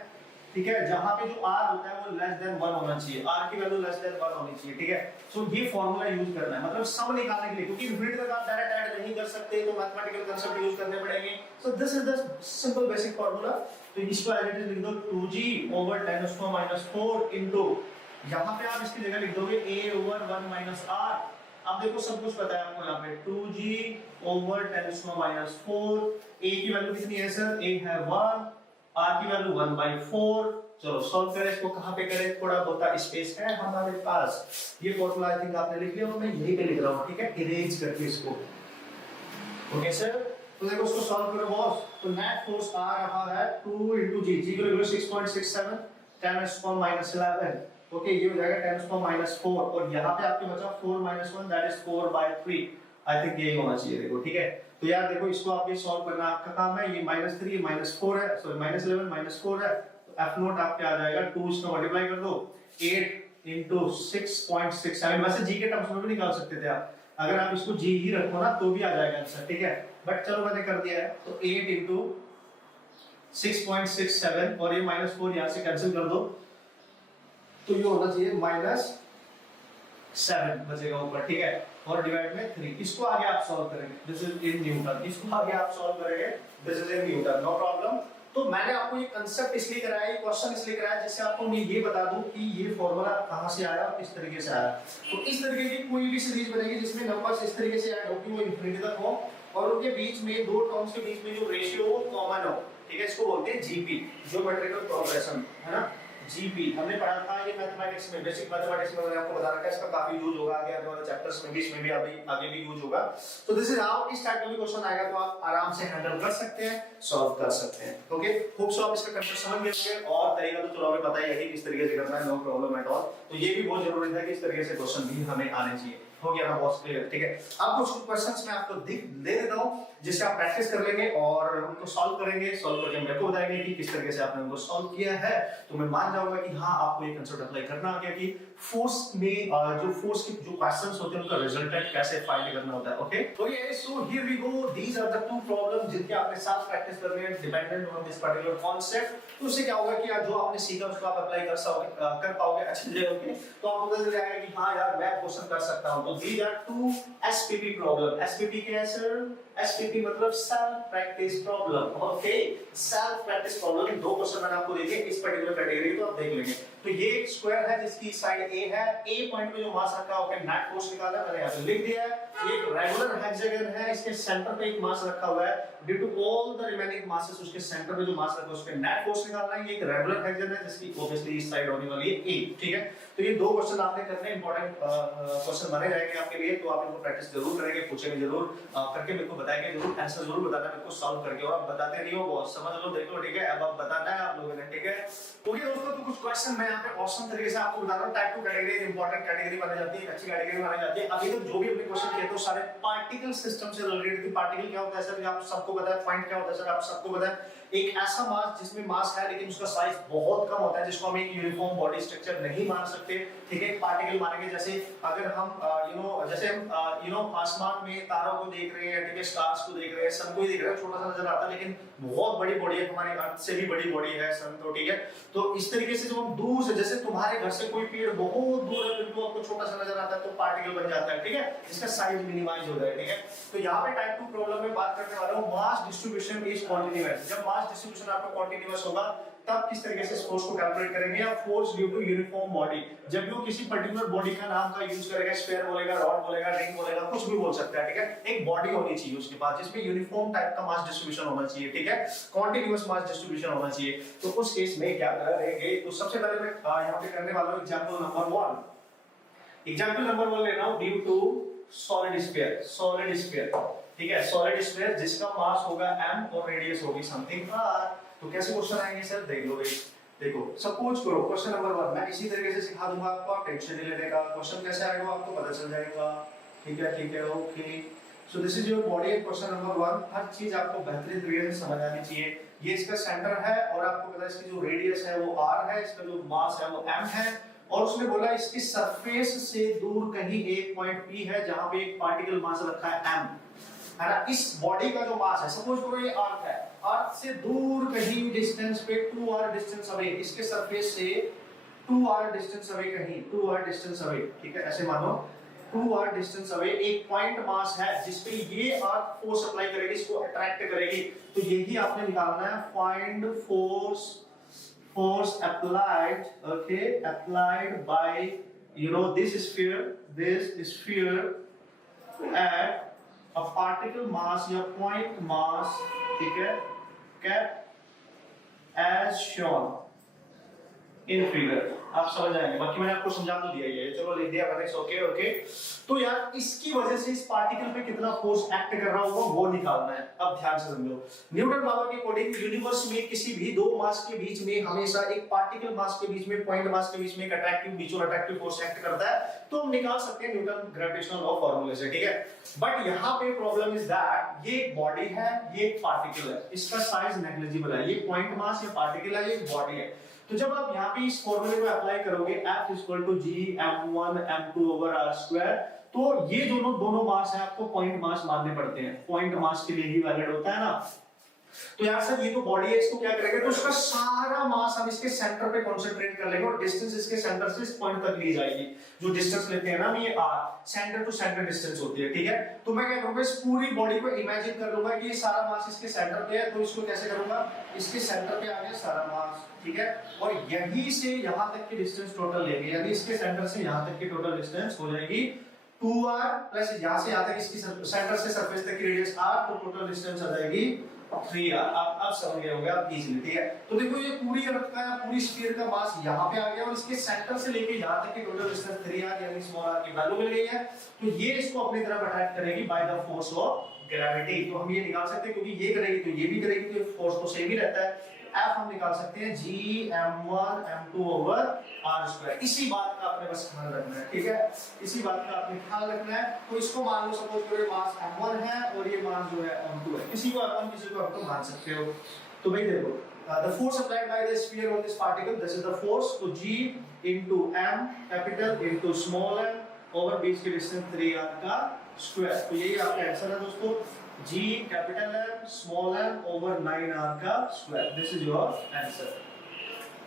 ठीक है, जहां पे जो r होता है वो लेस देन 1 होना चाहिए, r की वैल्यू लेस देन 1 होनी चाहिए। ठीक है, सो ये फार्मूला यूज करना है, मतलब सम निकालने के लिए, क्योंकि इनफिनिटी तक आप डायरेक्ट ऐड नहीं कर सकते तो मैथमेटिकल कांसेप्ट यूज करने पड़ेंगे। सो this is the simple basic formula. तो इसको एज इट इज लिख दो 2g/10⁻⁴ इनटू, यहां पे आप इसकी जगह लिख दोगे a/1 - r। अब देखो सब कुछ पता है आपको, यहाँ पे 2g/10⁻⁴, a की वैल्यू कितनी है सर? a है 1, r की वैल्यू 1/4। चलो सॉल्व करें इसको, कहां पे करें? थोड़ा बहुत स्पेस है हमारे पास। ये फार्मूला आई थिंक आपने लिख लिया और मैं यहीं पे लिख रहा हूं, ठीक है, इरेज करके इसको। ओके सर, तो देखो उसको सॉल्व करो बॉस। तो नेट फोर्स आ रहा है 2 g, g को लिख लो 6.67 10⁻⁻11। ओके, ये हो जाएगा 10⁻⁴, और यहाँ पे आपके बचा 4 - 1 दैट इज 4/3। आई थिंक यही होना चाहिए। देखो ठीक है, तो यार देखो इसको आप ये सॉल्व करना आपका काम है। ये -3 ये -4 है, सॉरी -11 -4 है, तो f नॉट आपके आ जाएगा 2, इसको मल्टीप्लाई कर दो 8 × 6.67। वैसे g के टर्म्स में भी निकाल सकते थे आप, अगर आप इसको g ही रखो ना तो भी आ जाएगा आंसर। ठीक है, बट चलो मैंने कर दिया है। तो 8 × 6.67 और ये -4 यहाँ से कैंसिल कर दो, तो ये होना चाहिए -7 बचेगा ऊपर। ठीक है, और डिवाइड में 3। इसको आगे आप सॉल्व करेंगे, दिस इज इन न्यूटन। इसको आगे आप सॉल्व करेंगे, this is in Newton, no problem. तो मैंने आपको ये कांसेप्ट इसलिए कराया, ये क्वेश्चन इसलिए कराया जिससे आपको मैं ये बता दूं कि ये फार्मूला कहां से आया और किस तरीके से आया। तो इस तरीके की कोई भी सीरीज बनेगी जिसमें नंबर्स इस तरीके से ऐड होगी, वो इनफिनिटी तक हो, और उनके बीच में दो टर्म्स के बीच में जो रेशियो हो कॉमन हो। ठीक है, इसको बोलते हैं जीपी, ज्योमेट्रिकल प्रोग्रेशन, है ना। जीपी हमने पढ़ा था ये मैथमेटिक्स में, बेसिक मैथमेटिक्स में मैंने आपको बता रखा है, इसका काफी यूज होगा आगे आने वाले चैप्टर्स में भी, इसमें भी अभी आगे भी यूज होगा। तो दिस इज हाउ, इस टाइप का भी क्वेश्चन आएगा तो आप आराम से हैंडल कर सकते हैं, सॉल्व कर सकते हैं। ओके, होप सो आप इसका कंसेप्ट समझ गए होंगे, और तरीका तो चलो हमें पता ही है कि किस तरीके से करना है, नो प्रॉब्लम एट ऑल। तो ये भी बहुत जरूरी है कि इस तरीके से क्वेश्चन भी हमें आने चाहिए। हो गया ना बॉस, क्लियर? ठीक है, अब कुछ क्वेश्चंस मैं आपको दे देता हूं जिससे आप प्रैक्टिस कर लेंगे और उनको सॉल्व करेंगे। सॉल्व करके मेरे को बताएंगे कि किस तरीके से आपने उनको सॉल्व किया है, तो मैं मान जाऊंगा कि हाँ आपको ये कंसेप्ट अप्लाई करना आ गया कि फोर्स में जो फोर्स के जो क्वेश्चंस होते हैं उनका रिजल्टेंट कैसे फाइंड करना होता है। ओके, तो ये so here we go, these are the two problems जिनके आपने साथ प्रैक्टिस करनी है dependent on this particular concept. तो उससे क्या होगा कि जो आपने सीखा उसको आप अप्लाई कर पाओगे अच्छे से। ओके, तो आपको पता चल जाएगा कि हाँ यार मैं क्वेश्चन कर सकता हूं। तो these are two SPP problem. SPP क्या है सर? एसपीपी मतलब self practice problem. Okay, self practice problem. दो क्वेश्चन मैंने आपको दिए इस पर्टिकुलर कैटेगरी, तो आप देख लेंगे। तो ये एक स्क्वायर है जिसकी साइड ए है, ए पॉइंट पे जो मास रखा है नेट फोर्स निकाला है, मैंने यहां पे लिख दिया है। ये एक रेगुलर हेक्सागन है, इसके सेंटर पे एक मास रखा हुआ है, due to all the remaining masses उसके सेंटर पे जो मास रखा है उस पे नेट फोर्स निकालना है। ये एक रेगुलर हेक्सागन है जिसकी ऑब्वियसली इस साइड होने वाली है ए। ठीक है, तो ये दो क्वेश्चन आपने करने, इंपॉर्टेंट क्वेश्चन माने जाएंगे आपके लिए, तो आप इनको प्रैक्टिस जरूर करेंगे, पूछेंगे जरूर, करके मेरे को बताएंगे जरूर, आंसर जरूर बताना मेरे को सॉल्व करके। और आप बताते नहीं हो बहुत, समझ लो, देख लो, ठीक है, अब आप बताना है आप लोगों ने। ठीक है, ओके दोस्तों, तो कुछ क्वेश्चन मैं यहाँ पे ऑसम तरीके से आपको बता रहा हूँ। टाइप 2 कैटेगरी इंपॉर्टेंट कैटेगरी मानी जाती है, अच्छी कैटेगरी मानी जाती है। अभी तक जो भी अपने क्वेश्चन किए तो सारे पार्टिकल सिस्टम से रिलेटेड थी। पार्टिकल क्या होता है सर? आप सबको पता है। पॉइंट क्या होता है सर? आप सबको पता है। एक ऐसा मास जिसमें मास है लेकिन उसका साइज बहुत कम होता है, जिसको हम एक यूनिफॉर्म बॉडी स्ट्रक्चर नहीं मान सकते। ठीक है, पार्टिकल मानेंगे जैसे अगर हम जैसे हम आसमान में तारों को देख रहे हैं, ठीक है, स्टार्स को देख रहे हैं, सन को ही देख रहे हैं, छोटा सा नजर आता है लेकिन बहुत बड़ी बॉडी है, हमारे अर्थ से भी बड़ी बॉडी है सन तो। ठीक है, तो इस तरीके से जब हम दूर से, जैसे तुम्हारे घर से कोई पेड़ बहुत दूर है बिल्कुल आपको छोटा सा नजर आता है, तो पार्टिकल बन जाता है। ठीक है, जिसका साइज मिनिमाइज हो जाए। ठीक है, तो यहाँ पे टाइप 2 प्रॉब्लम में बात करने वाला हूँ, मास डिस्ट्रीब्यूशन इज कॉन्टिन्यूअस। जब मास डिस्ट्रीब्यूशन आपका कॉन्टिन्यूअस होगा तब किस तरीके से इस फोर्स को कैलकुलेट करेंगे, या force due to uniform body, जब भी वो किसी पर्टिकुलर बॉडी का नाम का यूज करेगा, स्फीयर बोलेगा, रॉड बोलेगा, रिंग बोलेगा, कुछ भी बोल सकता है, ठीक है। एक बॉडी होनी चाहिए उसके पास जिसमें यूनिफॉर्म टाइप का मास डिस्ट्रीब्यूशन होना चाहिए, ठीक है, कॉन्टिन्यूअस मास डिस्ट्रीब्यूशन होना चाहिए। तो उस केस में क्या करेंगे, तो सबसे पहले मैं यहाँ पे करने वाला हूँ एग्जांपल नंबर 1। एग्जांपल नंबर 1 लेना हूं, ड्यू टू सॉलिड स्फीयर, ठीक है, सॉलिड स्फीयर जिसका मास होगा m और रेडियस होगी समथिंग r। तो कैसे क्वेश्चन आएंगे सर, देख लो भाई। देखो सपोज करो क्वेश्चन नंबर 1 मैं इसी तरीके से सिखा दूंगा आपको, आप टेंशन नहीं लेने का, क्वेश्चन कैसे आएगा आपको पता चल जाएगा, ठीक है, okay. So this is your body, question number 1। हर चीज आपको बेहतरीन तरीके से समझ आनी चाहिए। ये इसका सेंटर है और आपको पता है इसकी जो रेडियस है वो r है, इसका जो मास है वो m है, और उसने बोला इसकी सरफेस से दूर कहीं एक पॉइंट P है जहां पे एक पार्टिकल मास रखा है m, है ना। इस बॉडी का जो मास है, सपोज करो ये अर्थ है, अर्थ से दूर कहीं डिस्टेंस पे 2r डिस्टेंस अवे, इसके सरफेस से 2r डिस्टेंस अवे, कहीं 2r डिस्टेंस अवे, ठीक है, ऐसे मानो 2r डिस्टेंस अवे एक पॉइंट मास है जिसपे ये अर्थ फोर्स अप्लाई करेगी, इसको अट्रैक्ट करेगी। तो यही आपने निकालना है, find force applied, okay, applied by this sphere at a particle mass या point mass, ठीक है, cap as shown in figure। आप समझ जाएंगे, बाकी मैंने आपको समझा तो दिया ही है, चलो लिख दिया मैंने, ओके। तो यार इसकी वजह से इस पार्टिकल पे कितना फोर्स एक्ट कर रहा होगा वो निकालना है। अब ध्यान से समझो, न्यूटन लॉ के अकॉर्डिंग यूनिवर्स में किसी भी दो मास के बीच में हमेशा एक पार्टिकल मास के बीच में, पॉइंट मास के बीच में एक अट्रैक्टिव फोर्स एक्ट करता है। तो हम निकाल सकते हैं न्यूटन ग्रेविटेशनल लॉ फार्मूले से, ठीक है। बट यहाँ पे प्रॉब्लम इज दैट ये एक बॉडी है, ये एक पार्टिकल है, इसका साइज नेग्लिजिबल है, ये पॉइंट मास या पार्टिकल है, ये एक बॉडी है। तो जब आप यहाँ पे इस फॉर्मूले को अप्लाई करोगे F = G m1 m2/r², तो ये दोनों मास है आपको पॉइंट मास मानने पड़ते हैं, पॉइंट मास के लिए ही वैलिड होता है ना। तो यार सर ये तो बॉडी है, इसको क्या करेंगे, तो इसका सारा मास हम इसके सेंटर पे कंसंट्रेट कर लेंगे और डिस्टेंस इसके सेंटर से इस पॉइंट तक ली जाएगी। जो डिस्टेंस लेते हैं ना हम, ये r center to center distance होती है, ठीक है। तो मैं क्या करूंगा, इस पूरी बॉडी को इमेजिन कर लूंगा कि ये सारा मास इसके सेंटर पे है, तो इसको कैसे करूंगा, इसके सेंटर पे आ गया सारा मास, ठीक है, और यहीं से यहां तक की डिस्टेंस टोटल लेंगे, यानी इसके सेंटर से यहां तक की टोटल डिस्टेंस हो जाएगी 2r प्लस यहां से यहां तक इसकी सेंटर से सरफेस तक की रेडियस r, तो टोटल डिस्टेंस आ जाएगी 3r। अब समझ गए होंगे आप इजीली, ठीक है। तो देखो ये पूरी अर्थ का या पूरी स्फीयर का मास यहाँ पे आ गया और इसके सेंटर से लेके यहाँ तक की टोटल डिस्टेंस 3r यानी स्मॉल r की वैल्यू मिल गई है। तो ये इसको अपनी तरफ अट्रैक्ट करेगी by the force of gravity. तो हम ये निकाल सकते हैं, क्योंकि ये करेगी तो ये भी करेगी, तो फोर्स तो सेम ही रहता है। F हम निकाल सकते हैं G m1 m2/r²। इसी बात का आपने बस ख्याल रखना है, ठीक है, इसी बात का आपने ख्याल रखना है। तो इसको मान लो सपोज करो ये मास m1 है और ये मास जो है m2 है, किसी को m1 किसी को m2 मान सकते हो। तो भाई देखो, the force applied by the sphere on this particle, this is the force, तो G into m capital into small m over बीच की डिस्टेंस 3r का स्क्वायर। तो यही आपका आंसर है दोस्तों, G capital M small m over 9r का square. This is your answer,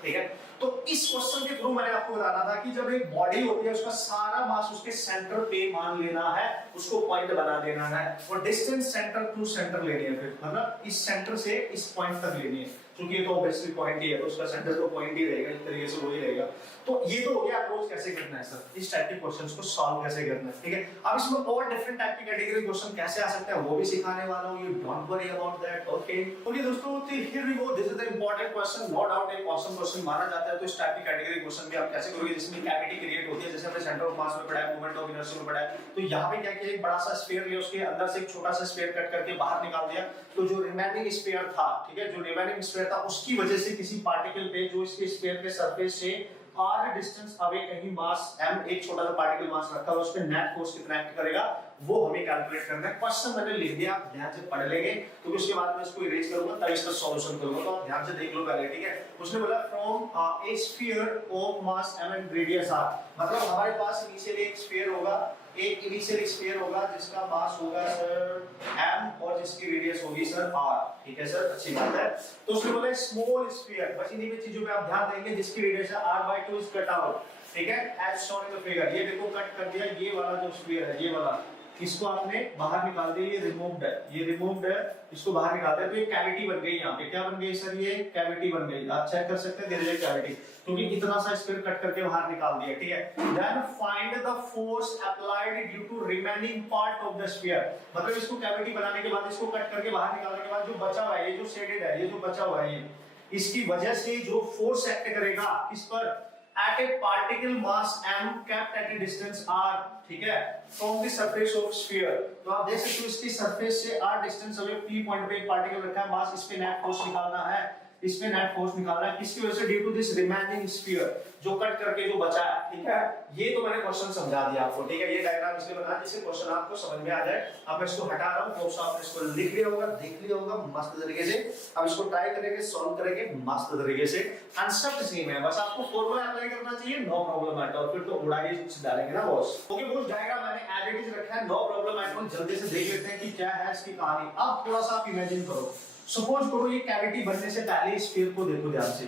ठीक है। तो इस क्वेश्चन के थ्रू मैंने आपको बताना था कि जब एक बॉडी होती है उसका सारा मास उसके सेंटर पे मान लेना है, उसको पॉइंट बना देना है और डिस्टेंस सेंटर टू सेंटर लेनी है, फिर मतलब इस सेंटर से इस पॉइंट तक लेनी है, क्योंकि ये तो ऑब्वियसली पॉइंट ही है तो उसका सेंटर तो पॉइंट ही रहेगा, इस तरीके से वही रहेगा। तो ये तो हो गया अप्रोच कैसे करना है सर, इस टाइप के क्वेश्चंस को सॉल्व कैसे करना है, ठीक है। अब इसमें और डिफरेंट टाइप की कैटेगरी क्वेश्चन कैसे आ सकते हैं वो भी सिखाने वाला हूं, you don't worry about that, okay. Okay दोस्तों, तो here we go, this is the important question, no doubt एक ऑसम क्वेश्चन माना जाता है। तो इस टाइप की कैटेगरी क्वेश्चन भी आप कैसे करोगे, जिसमें कैविटी क्रिएट होती है, जैसे हमने सेंटर ऑफ मास में पढ़ा है, मोमेंट ऑफ इनर्शिया में पढ़ा है। तो यहां पे क्या किया, एक बड़ा सा स्फीयर लिया, उसके अंदर से एक छोटा सा स्फीयर कट करके बाहर निकाल दिया, तो जो रिमेनिंग स्फीयर था, ठीक है, जो रिमेनिंग स्फीयर था उसकी वजह से किसी पार्टिकल पे जो इसके स्फीयर के सरफेस से r डिस्टेंस अवे कहीं मास m, एक छोटा सा पार्टिकल मास रखा है, उस पे नेट फोर्स कितना एक्ट करेगा वो हमें कैलकुलेट करना है। क्वेश्चन मैंने लिख दिया, आप ध्यान से पढ़ लेंगे, क्योंकि उसके बाद मैं इसको इरेज करूंगा तब इसका सॉल्यूशन करूंगा, तो आप ध्यान से देख लो पहले, ठीक है। उसने बोला from A sphere of mass m and radius r, मतलब हमारे पास इनिशियली एक स्फीयर होगा, एक इनिशियल स्फीयर होगा जिसका मास होगा सर m और जिसकी रेडियस होगी सर r, ठीक है सर, अच्छी बात है। तो उसने बोला स्मॉल स्फीयर, बस इन्हीं में चीजों पे आप ध्यान देंगे, जिसकी रेडियस है r/2 इज कट आउट, ठीक है, as shown in the figure. ये देखो कट कर दिया, ये वाला जो स्फीयर है, ये वाला इसको आपने बाहर निकाल दिया, ये रिमूव्ड है, ये रिमूव्ड है, इसको बाहर निकाल दिया, तो ये कैविटी बन गई। यहाँ पे क्या बन गई सर? ये कैविटी बन गई। आप चेक कर सकते हैं, देयर इज कैविटी, क्योंकि इतना सा स्क्वायर कट करके बाहर निकाल दिया, ठीक है। Then find the force applied due to remaining part of the sphere, मतलब इसको कैविटी बनाने के बाद, इसको कट करके बाहर निकालने के बाद जो बचा हुआ है, ये जो शेडेड है, ये जो बचा हुआ है, ये इसकी वजह से जो फोर्स एक्ट करेगा इस पर at a particle mass m kept at a distance r, ठीक है, from the surface of sphere। तो आप देख सकते हो इसकी सरफेस से r distance away p point पे एक पार्टिकल रखा है, मास, इस पे नेट फोर्स निकालना है, इस पे नेट फोर्स निकालना है, किसकी वजह से? Due to this remaining sphere, जो कट करके जो बचा है, ठीक है। ये तो मैंने क्वेश्चन समझा दिया आपको, ठीक है। ये डायग्राम इसलिए बना जिससे क्वेश्चन आपको समझ में आ जाए। अब मैं इसको हटा रहा हूं, होप्स आपने इसको लिख लिया होगा, देख लिया होगा मस्त तरीके से। अब इसको ट्राई करेंगे, सॉल्व करेंगे मस्त तरीके से। कांसेप्ट सेम है, बस आपको फॉर्मूला अप्लाई करना चाहिए, नो प्रॉब्लम एट ऑल। फिर तो उड़ा के डालेंगे ना बॉस। ओके बॉस, डायग्राम मैंने एज इट इज रखा है, नो प्रॉब्लम एट ऑल। जल्दी से देख लेते हैं कि क्या है इसकी कहानी। अब थोड़ा सा आप इमेजिन करो, सपोज करो ये कैविटी बनने से पहले स्फीयर को देखो ध्यान से।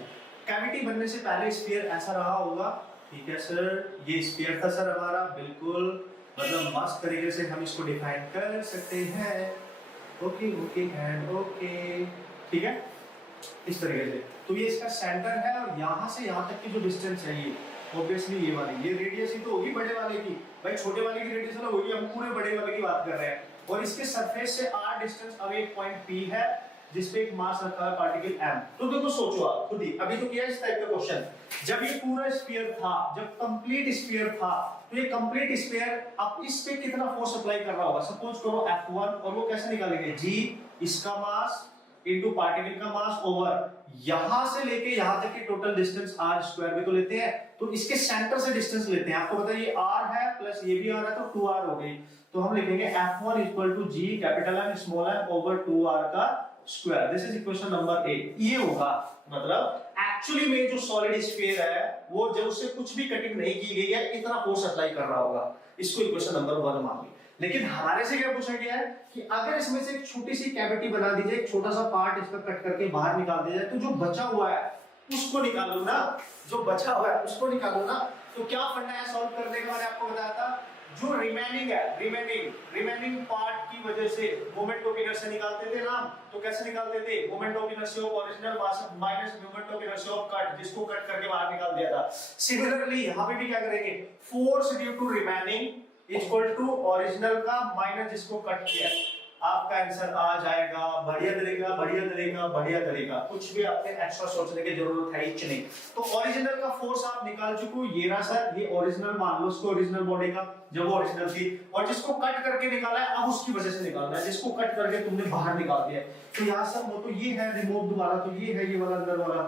कैविटी बनने से पहले स्फीयर ऐसा रहा होगा, ठीक है सर। ये स्फीयर था सर हमारा, बिल्कुल, मतलब मस्त तरीके से हम इसको डिफाइन कर सकते हैं। ओके ओके एंड ओके, ठीक है, इस तरीके से। तो ये इसका सेंटर है और यहाँ से यहाँ तक की जो डिस्टेंस है, ये ऑब्वियसली ये वाली, ये रेडियस ही तो होगी बड़े वाले की। भाई छोटे वाले की रेडियस अलग होगी, हम पूरे बड़े वाले की बात कर रहे हैं। और इसके सरफेस से r डिस्टेंस अब एक पॉइंट p है, जिसपे एक मास रखा है पार्टिकल m। तो देखो सोचो आप खुद ही, अभी तो किया इस टाइप का क्वेश्चन। जब ये पूरा स्फीयर था, जब कंप्लीट स्फीयर था, तो ये कंप्लीट स्फीयर अब इस पे कितना फोर्स अप्लाई कर रहा होगा? सपोज करो F1, और वो कैसे निकालेंगे? g इसका मास इनटू पार्टिकल का मास ओवर यहां से लेके यहां तक की टोटल डिस्टेंस r स्क्वायर भी तो लेते हैं, तो इसके सेंटर से डिस्टेंस लेते हैं। आपको पता है ये r है प्लस ये भी r है, तो 2r हो गई। तो हम लिखेंगे F1 equal to g capital M small m over 2r का square. This is equation number 8। ये होगा, मतलब एक्चुअली में जो सॉलिड स्फीयर है वो जब उससे कुछ भी कटिंग नहीं की गई है, इतना फोर्स अप्लाई कर रहा होगा। इसको इक्वेशन नंबर 1 मान ली। लेकिन हमारे से क्या पूछा गया है कि अगर इसमें से एक छोटी सी कैविटी बना दी जाए, एक छोटा सा पार्ट इसका कट करके बाहर निकाल दिया जाए, तो जो बचा हुआ है उसको निकालो ना, जो बचा हुआ है उसको निकालो ना। तो क्या फंडा है सॉल्व करने का? मैंने आपको बताया था, जो रिमेनिंग है, रिमेनिंग पार्ट की वजह से मोमेंट ऑफ इनर्शिया निकालते थे ना। तो कैसे निकालते थे? Moment of inertia of original mass minus moment of inertia of cut, जिसको कट करके बाहर निकाल दिया था। सिमिलरली यहां पे भी क्या करेंगे? Force due to remaining equal to original का माइनस जिसको कट किया। आपका आंसर आ जाएगा। बढ़िया तरीका, बढ़िया तरीका, बढ़िया तरीका। कुछ भी आपने एक्स्ट्रा सोचने की जरूरत है ही नहीं। तो ओरिजिनल का फोर्स आप निकाल चुके हो, ये रहा सर, ये ओरिजिनल मान लो उसको, ओरिजिनल बॉडी का जब वो ओरिजिनल थी, और जिसको कट करके निकाला है अब उसकी वजह से निकालना है, जिसको कट करके तुमने बाहर निकाल दिया। तो यहाँ सर वो तो ये है रिमूव्ड वाला, तो ये है ये वाला अंदर वाला,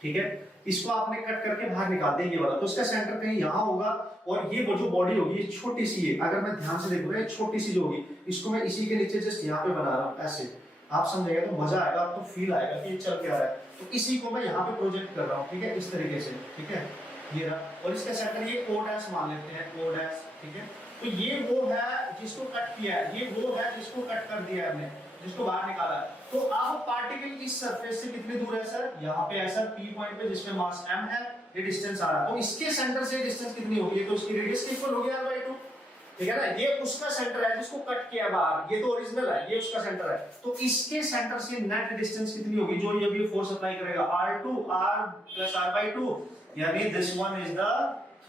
ठीक है। इसको आपने कट करके बाहर निकाल दिया ये वाला, तो इसका सेंटर कहीं यहाँ होगा, और ये जो बॉडी होगी ये छोटी सी है। अगर मैं ध्यान से देखूंगा ये छोटी सी जो होगी, इसको मैं इसी के नीचे जस्ट यहाँ पे बना रहा हूँ ऐसे। आप समझेगा तो मजा आएगा, आपको फील आएगा कि ये चल क्या रहा है। तो इसी को मैं यहाँ पे प्रोजेक्ट कर रहा हूँ, ठीक है, इस तरीके से, ठीक है, ये रहा। और इसका सेंटर ये O डैश मान लेते हैं, O डैश, ठीक है। तो ये वो है जिसको कट किया है, ये वो है जिसको कट कर दिया है हमने, जिसको बाहर निकाला है। तो अब पार्टिकल इस सरफेस से कितनी दूर है सर? यहाँ पे है सर P पॉइंट पे, जिसमें मास m है, ये डिस्टेंस आ रहा है। तो इसके सेंटर से डिस्टेंस कितनी होगी? तो इसकी रेडियस इक्वल हो गया r/2, ठीक है ना। ये उसका सेंटर है जिसको कट किया बाहर, ये तो ओरिजिनल है, ये उसका सेंटर है। तो इसके सेंटर से नेट डिस्टेंस कितनी होगी जो ये भी फोर्स अप्लाई करेगा? r2 r प्लस r/2, यानी this one is the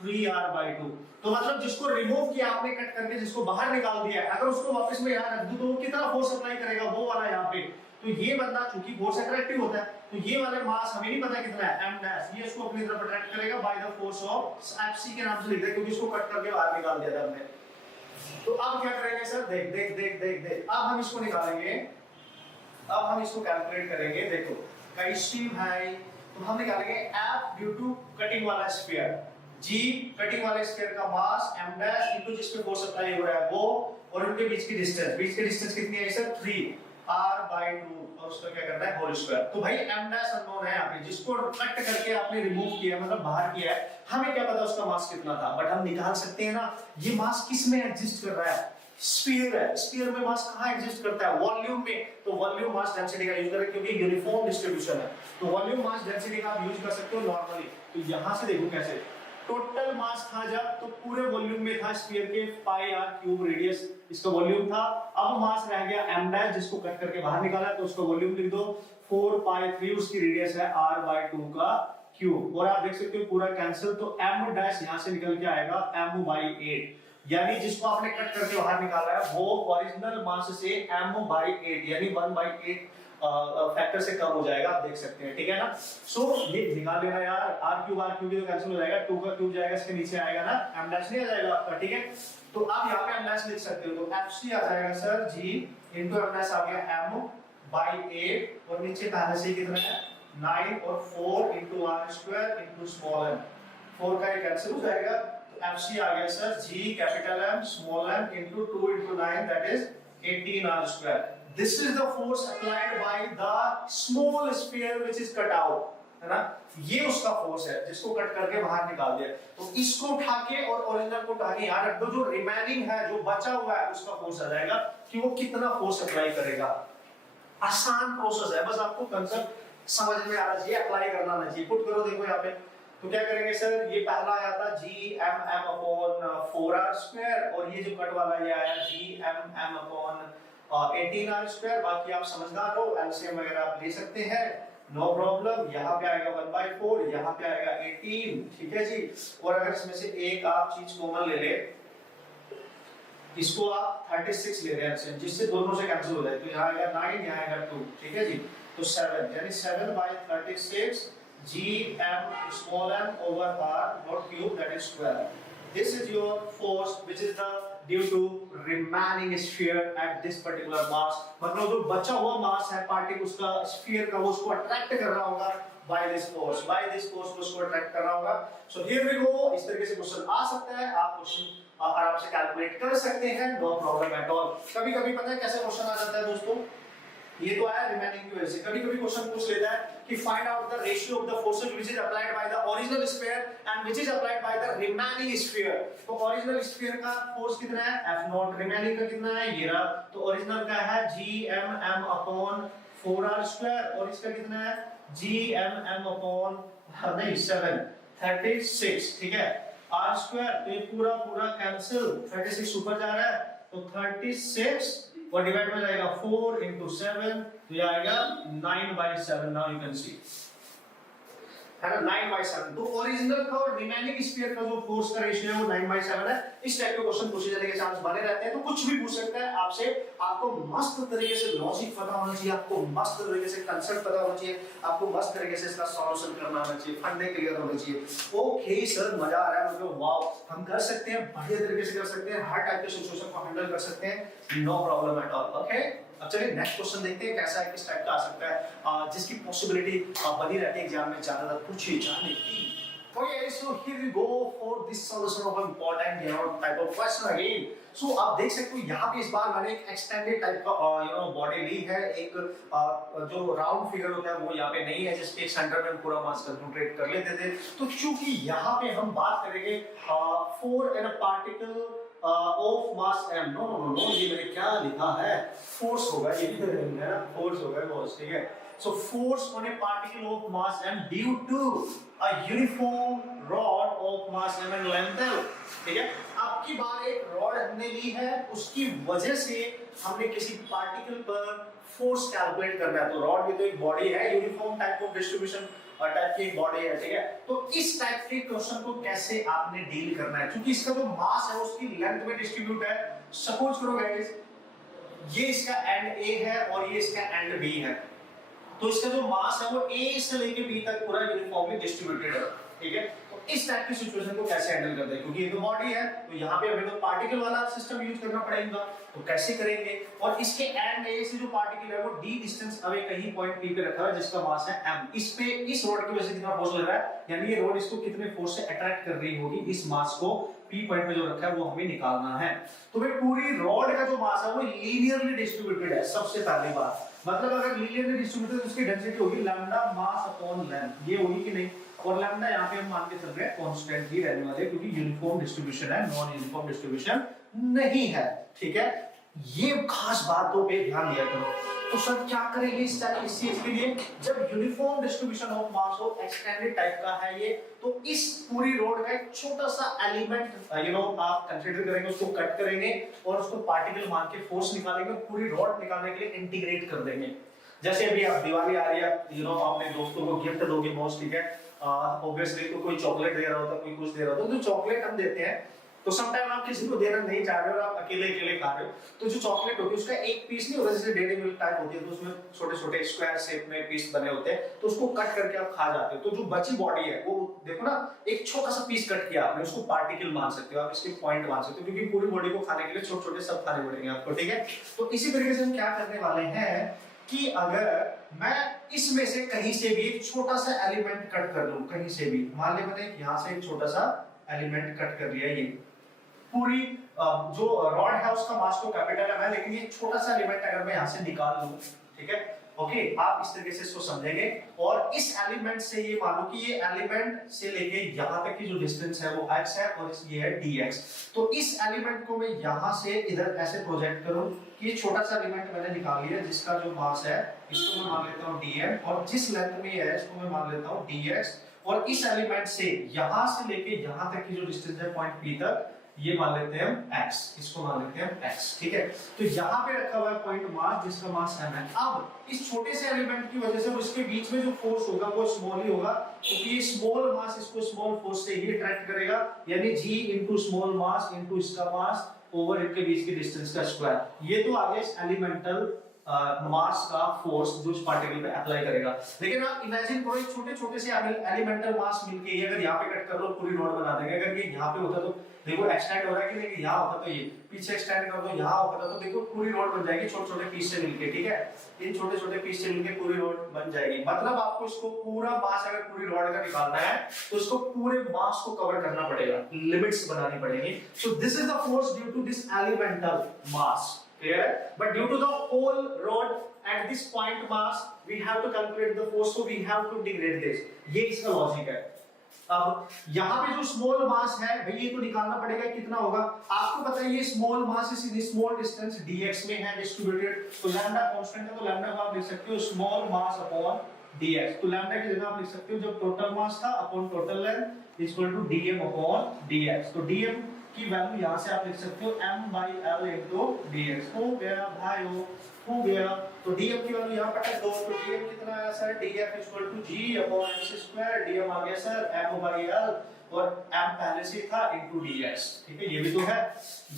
3r/2। तो मतलब जिसको रिमूव किया आपने कट करके, जिसको बाहर निकाल दिया है, अगर उसको वापस में यहाँ रख दूं तो वो कितना फोर्स अप्लाई करेगा? वो वाला यहाँ पे। तो ये बंदा चूंकि फोर्स अट्रैक्टिव होता है, तो ये वाले मास हमें नहीं पता कितना है, m डैश, ये इसको अपनी तरफ अट्रैक्ट करेगा by the force of Fc के नाम से लिख दे, क्योंकि इसको कट करके बाहर निकाल दिया था हमने। तो अब क्या करेंगे सर? देख देख देख देख देख, अब हम इसको निकालेंगे, अब हम इसको कैलकुलेट करेंगे। देखो कैसी भाई, तो हम निकालेंगे F ड्यू टू कटिंग वाला स्फीयर, G कटिंग वाले स्फीयर का मास m डैश इनटू जिस पे फोर्स अप्लाई हो रहा है वो, और उनके बीच की डिस्टेंस, बीच की डिस्टेंस कितनी है सर? 3r/2, और उसका क्या करना है? Whole square. तो भाई m डैश अननोन है यहाँ पे, जिसको कट करके आपने रिमूव किया, मतलब बाहर किया है, हमें क्या पता उसका मास कितना था, बट हम निकाल सकते हैं ना ये मास किस में एग्जिस्ट कर रहा है? स्फीयर है। स्फीयर में मास कहाँ एग्जिस्ट करता है? वॉल्यूम में। तो वॉल्यूम मास डेंसिटी का यूज करें, क्योंकि यूनिफॉर्म डिस्ट्रीब्यूशन है, तो वॉल्यूम मास डेंसिटी का आप यूज कर सकते हो नॉर्मली। तो यहां से देखो कैसे, टोटल मास था जब तो पूरे वॉल्यूम में था स्फीयर के पाई आर क्यूब रेडियस इसका वॉल्यूम था। अब मास रह गया m डैश जिसको कट करके बाहर निकाला तो उसका वॉल्यूम लिख दो 4 पाई 3 उसकी रेडियस है r/2 का क्यूब। और आप देख सकते हो पूरा कैंसिल तो m डैश यहां से निकल के आएगा m/8 यानी जिसको आपने कट करके बाहर निकाला है वो ओरिजिनल मास से m/8 यानी 1/8 फैक्टर से कम हो जाएगा। आप देख सकते हैं ठीक है ना। सो ये निकाल लेना यार r क्यूब तो कैंसिल हो जाएगा 2 का क्यूब जाएगा इसके नीचे आएगा ना m डैश नहीं आ जाएगा आपका ठीक है। तो आप यहाँ पे m डैश लिख सकते हो तो fc आ जाएगा sir g into m dash आ गया m/8 और नीचे पहले से कितना है 9 और 4 into r square into small m 4 का ये कैंसिल हो जाएगा तो fc आ गया sir g capital M small m into 2 into 9 that is 18 r square। This is the force applied by the small sphere which is cut out है ना। ये उसका फोर्स है जिसको कट करके बाहर निकाल दिया। तो इसको उठा के और ओरिजिनल को उठा के यहाँ रख दो, जो रिमेनिंग है जो बचा हुआ है उसका फोर्स आ जाएगा कि वो कितना फोर्स अप्लाई करेगा। आसान प्रोसेस है, बस आपको कंसेप्ट समझ में आना चाहिए, अप्लाई करना आना चाहिए। पुट करो देखो यहाँ पे तो क्या करेंगे सर, ये पहला आया था Gmm/4r² और ये जो कट वाला ये आया Gmm/18r²। बाकी आप समझदार हो, एलसीएम वगैरह आप ले सकते हैं, नो प्रॉब्लम। यहाँ पे आएगा 1/4, यहाँ पे आएगा 18, ठीक है जी। और अगर इसमें से एक आप चीज कॉमन ले ले, इसको आप 36 ले रहे हैं जिससे दोनों से कैंसिल हो जाए तो यहाँ आएगा 9, यहाँ आएगा 2, ठीक है जी। तो 7 यानी 7/36 Gm/m/r/cube that is 12. This is your force which is the due to remaining sphere at this particular mass। मतलब जो बचा हुआ मास है पार्टिकल उसका स्फीयर का वो उसको अट्रैक्ट कर रहा होगा by this force को उसको अट्रैक्ट कर रहा होगा। So here we go, इस तरीके से क्वेश्चन आ सकता है, आप क्वेश्चन आराम से कैलकुलेट कर सकते हैं, नो प्रॉब्लम एट ऑल। कभी-कभी पता है कैसे क्वेश्चन आ जाता है दोस्तों, ये तो आया रिमेनिंग की वजह से। कभी-कभी क्वेश्चन पूछ लेता है कि find out the ratio of the forces which is applied by the original sphere and which is applied by the remaining sphere. तो ओरिजिनल स्फीयर का फोर्स कितना है F0, रिमेनिंग का कितना है ये रहा। तो ओरिजिनल का है Gmm/4r² और इसका कितना है Gmm/736, ठीक है। r² तो ये पूरा कैंसिल, 36 ऊपर जा रहा है तो 36 और डिवाइड में जाएगा 4 into 7 तो ये आएगा 9/7। नाउ यू कैन सी है ना 9/7। तो ओरिजिनल का और रिमेनिंग स्फीयर का जो फोर्स का रेशियो है वो 9/7 है। इस टाइप के क्वेश्चन पूछे जाने के चांस बने रहते हैं, तो कुछ भी पूछ सकता है आपसे। आपको मस्त तरीके से लॉजिक पता होना चाहिए, आपको मस्त तरीके से कंसेप्ट पता होना चाहिए, आपको मस्त तरीके से इसका सॉल्यूशन करना आना चाहिए, फंडे क्लियर होना चाहिए। ओके सर मजा आ रहा है, मतलब वाओ हम कर सकते हैं, बढ़िया तरीके से कर सकते हैं, हर टाइप के सिचुएशन को हैंडल कर सकते हैं, no problem at all. Okay अब चलिए नेक्स्ट क्वेश्चन देखते हैं कैसा है, किस टाइप का आ सकता है, जिसकी पॉसिबिलिटी बनी रहती है एग्जाम में ज्यादातर पूछे जाने की। Okay, so here we go for this solution of an important type of question again. So आप देख सकते हो यहाँ पे इस बार मैंने एक एक्सटेंडेड टाइप का बॉडी ली है। एक जो राउंड फिगर होता है वो यहाँ पे नहीं है, जिसके एक सेंटर में पूरा मास कंसंट्रेट कर लेते थे। तो क्योंकि यहाँ पे हम बात करेंगे for a particle of mass m, no ये मैंने क्या लिखा है, फोर्स होगा ये है ना, फोर्स होगा बॉस, ठीक है। So force on a particle of mass m due to a uniform rod of mass m and length l, ठीक है। आपकी बार एक रॉड हमने ली है, उसकी वजह से हमने किसी पार्टिकल पर फोर्स कैलकुलेट करना है। तो रॉड भी तो एक बॉडी है, uniform type of distribution type की एक बॉडी है, ठीक है। तो इस टाइप के क्वेश्चन को कैसे आपने डील करना है, क्योंकि इसका जो मास है उसकी लेंथ में डिस्ट्रीब्यूट है। सपोज करो गाइस ये इसका एंड ए है और ये इसका एंड बी है, तो इसका जो मास है वो A से लेके B तक पूरा यूनिफॉर्मली डिस्ट्रीब्यूटेड है, ठीक है। तो इस टाइप की सिचुएशन को कैसे हैंडल करते हैं, क्योंकि ये तो बॉडी है तो यहाँ पे हमें तो पार्टिकल वाला सिस्टम यूज करना पड़ेगा। तो कैसे करेंगे, और इसके एंड A से जो पार्टिकल है वो D डिस्टेंस अवे कहीं पॉइंट P पे रखा है जिसका मास है m। इस पे इस रॉड की वजह से कितना फोर्स लग रहा है, यानी ये रॉड इसको कितने फोर्स से अट्रैक्ट कर रही होगी, इस मास को P पॉइंट पे जो रखा है वो हमें निकालना है। तो भाई पूरी रॉड का जो मास है वो लीनियरली डिस्ट्रीब्यूटेड है सबसे पहली बात। मतलब अगर लीनियरली डिस्ट्रीब्यूटेड तो उसकी डेंसिटी होगी लैम्डा मास अपॉन लेंथ, ये होगी कि नहीं। और लैम्डा यहाँ पे हम मान के चल रहे हैं कांस्टेंट ही रहने वाले, क्योंकि यूनिफॉर्म डिस्ट्रीब्यूशन है, नॉन यूनिफॉर्म डिस्ट्रीब्यूशन नहीं है, ठीक है। ये खास बातों पे ध्यान दिया करो। तो तो सर क्या करेंगे इस चीज के लिए, जब यूनिफॉर्म डिस्ट्रीब्यूशन ऑफ मास हो, एक्सटेंडेड टाइप का है ये, तो इस पूरी रोड का एक छोटा सा एलिमेंट आप कंसीडर करेंगे, उसको कट करेंगे और उसको पार्टिकल मान के फोर्स निकालेंगे, पूरी रोड निकालने के लिए इंटीग्रेट कर देंगे। जैसे अभी आप दिवाली आ रही है, अपने दोस्तों को गिफ्ट दोगे बॉस, ठीक है, ऑब्वियसली तो कोई चॉकलेट दे रहा होता है, कोई कुछ दे रहा होता है, तो चॉकलेट हम देते हैं तो समटाइम आप किसी को देना नहीं चाह रहे हो और आप अकेले अकेले खा रहे हो, तो जो चॉकलेट होती है उसका एक पीस नहीं होता, जैसे डेयरी मिल्क टाइप होती है तो उसमें छोटे छोटे स्क्वायर शेप में पीस बने होते हैं, तो उसको कट करके आप खा जाते हो, तो जो बची बॉडी है वो देखो ना, एक छोटा सा पीस कट किया आपने, उसको पार्टिकल मान सकते हो आप, इसके पॉइंट मान सकते हो, क्योंकि पूरी बॉडी को खाने के लिए छोटे छोटे सब खाने पड़ेंगे आपको, ठीक है। तो इसी तरीके से हम क्या करने वाले हैं कि अगर मैं इसमें से कहीं से भी एक छोटा सा एलिमेंट कट कर लूं, कहीं से भी, मान ले मैंने यहां से एक छोटा सा एलिमेंट कट कर लिया, ये पूरी जो रॉड है उसका मास तो कैपिटल है, लेकिन ये छोटा सा एलिमेंट अगर मैं यहां से निकाल लूं, ठीक है, ओके, आप इस तरीके से इसको समझेंगे, और इस एलिमेंट से ये मान लो कि ये एलिमेंट से लेके यहां तक की जो डिस्टेंस है वो x है और ये है dx, तो इस एलिमेंट को मैं यहां से इधर ऐसे प्रोजेक्ट करूं कि ये छोटा सा एलिमेंट मैंने निकाल लिया जिसका जो मास है इसको मैं मान लेता हूं dm, और जिस लेंथ में ये है इसको मैं मान लेता हूं dx, और इस एलिमेंट से यहां से लेके यहां तक की जो डिस्टेंस है पॉइंट P तक, ये मान लेते हैं हम x, इसको मान लेते हैं हम x, ठीक है। तो यहाँ पे रखा हुआ है पॉइंट मास जिसका मास m है। अब इस छोटे से एलिमेंट की वजह से उसके बीच में जो फोर्स होगा वो स्मॉल ही होगा, क्योंकि ये स्मॉल मास इसको स्मॉल फोर्स से ही अट्रैक्ट करेगा, यानी g into small mass into इसका मास ओवर इनके बीच की डिस्टेंस का स्क्वायर। ये तो आगे इस एलिमेंटल मास का फोर्स जो इस पार्टिकल पे अप्लाई करेगा। लेकिन आप इमेजिन करो एक छोटे छोटे से एलिमेंटल मास मिलके ये अगर यहाँ पे कट कर लो पूरी रोड बना देंगे, अगर ये यहाँ पे होता तो देखो एक्सटेंड हो रहा है कि नहीं, यहाँ होता तो ये पीछे एक्सटेंड कर दो, यहाँ होता तो देखो पूरी रोड बन जाएगी छोटे छोटे पीस से मिलके, ठीक है, इन छोटे छोटे पीस से मिलके पूरी रोड बन जाएगी। मतलब आपको इसको पूरा मास अगर पूरी रोड का निकालना है तो इसको पूरे मास को कवर करना पड़ेगा, लिमिट्स बनानी पड़ेगी। So this is the force due to this elemental mass, clear है, but due to the whole rod at this point mass we have to calculate the force, so we have to integrate this, ये इसका logic है। अब यहाँ पे जो small mass है भाई ये तो निकालना पड़ेगा, कितना होगा आपको पता है, ये स्मॉल मास इस स्मॉल डिस्टेंस dx में है डिस्ट्रीब्यूटेड, तो लैम्डा कांस्टेंट है तो लैम्डा को आप लिख सकते हो स्मॉल मास अपॉन dx, तो लैम्डा की जगह आप लिख सकते हो जब टोटल मास था upon total length equal to dm upon dx, तो dm की वैल्यू यहां से आप लिख सकते हो m/l इनटू dx, हो गया भाइयों, हो गया। तो dm की वैल्यू यहां पर दो, तो dm कितना आया sir, df equal to g upon x square, dm आ गया सर m/l और m पहले से था इनटू dx, ठीक है, ये भी तो है,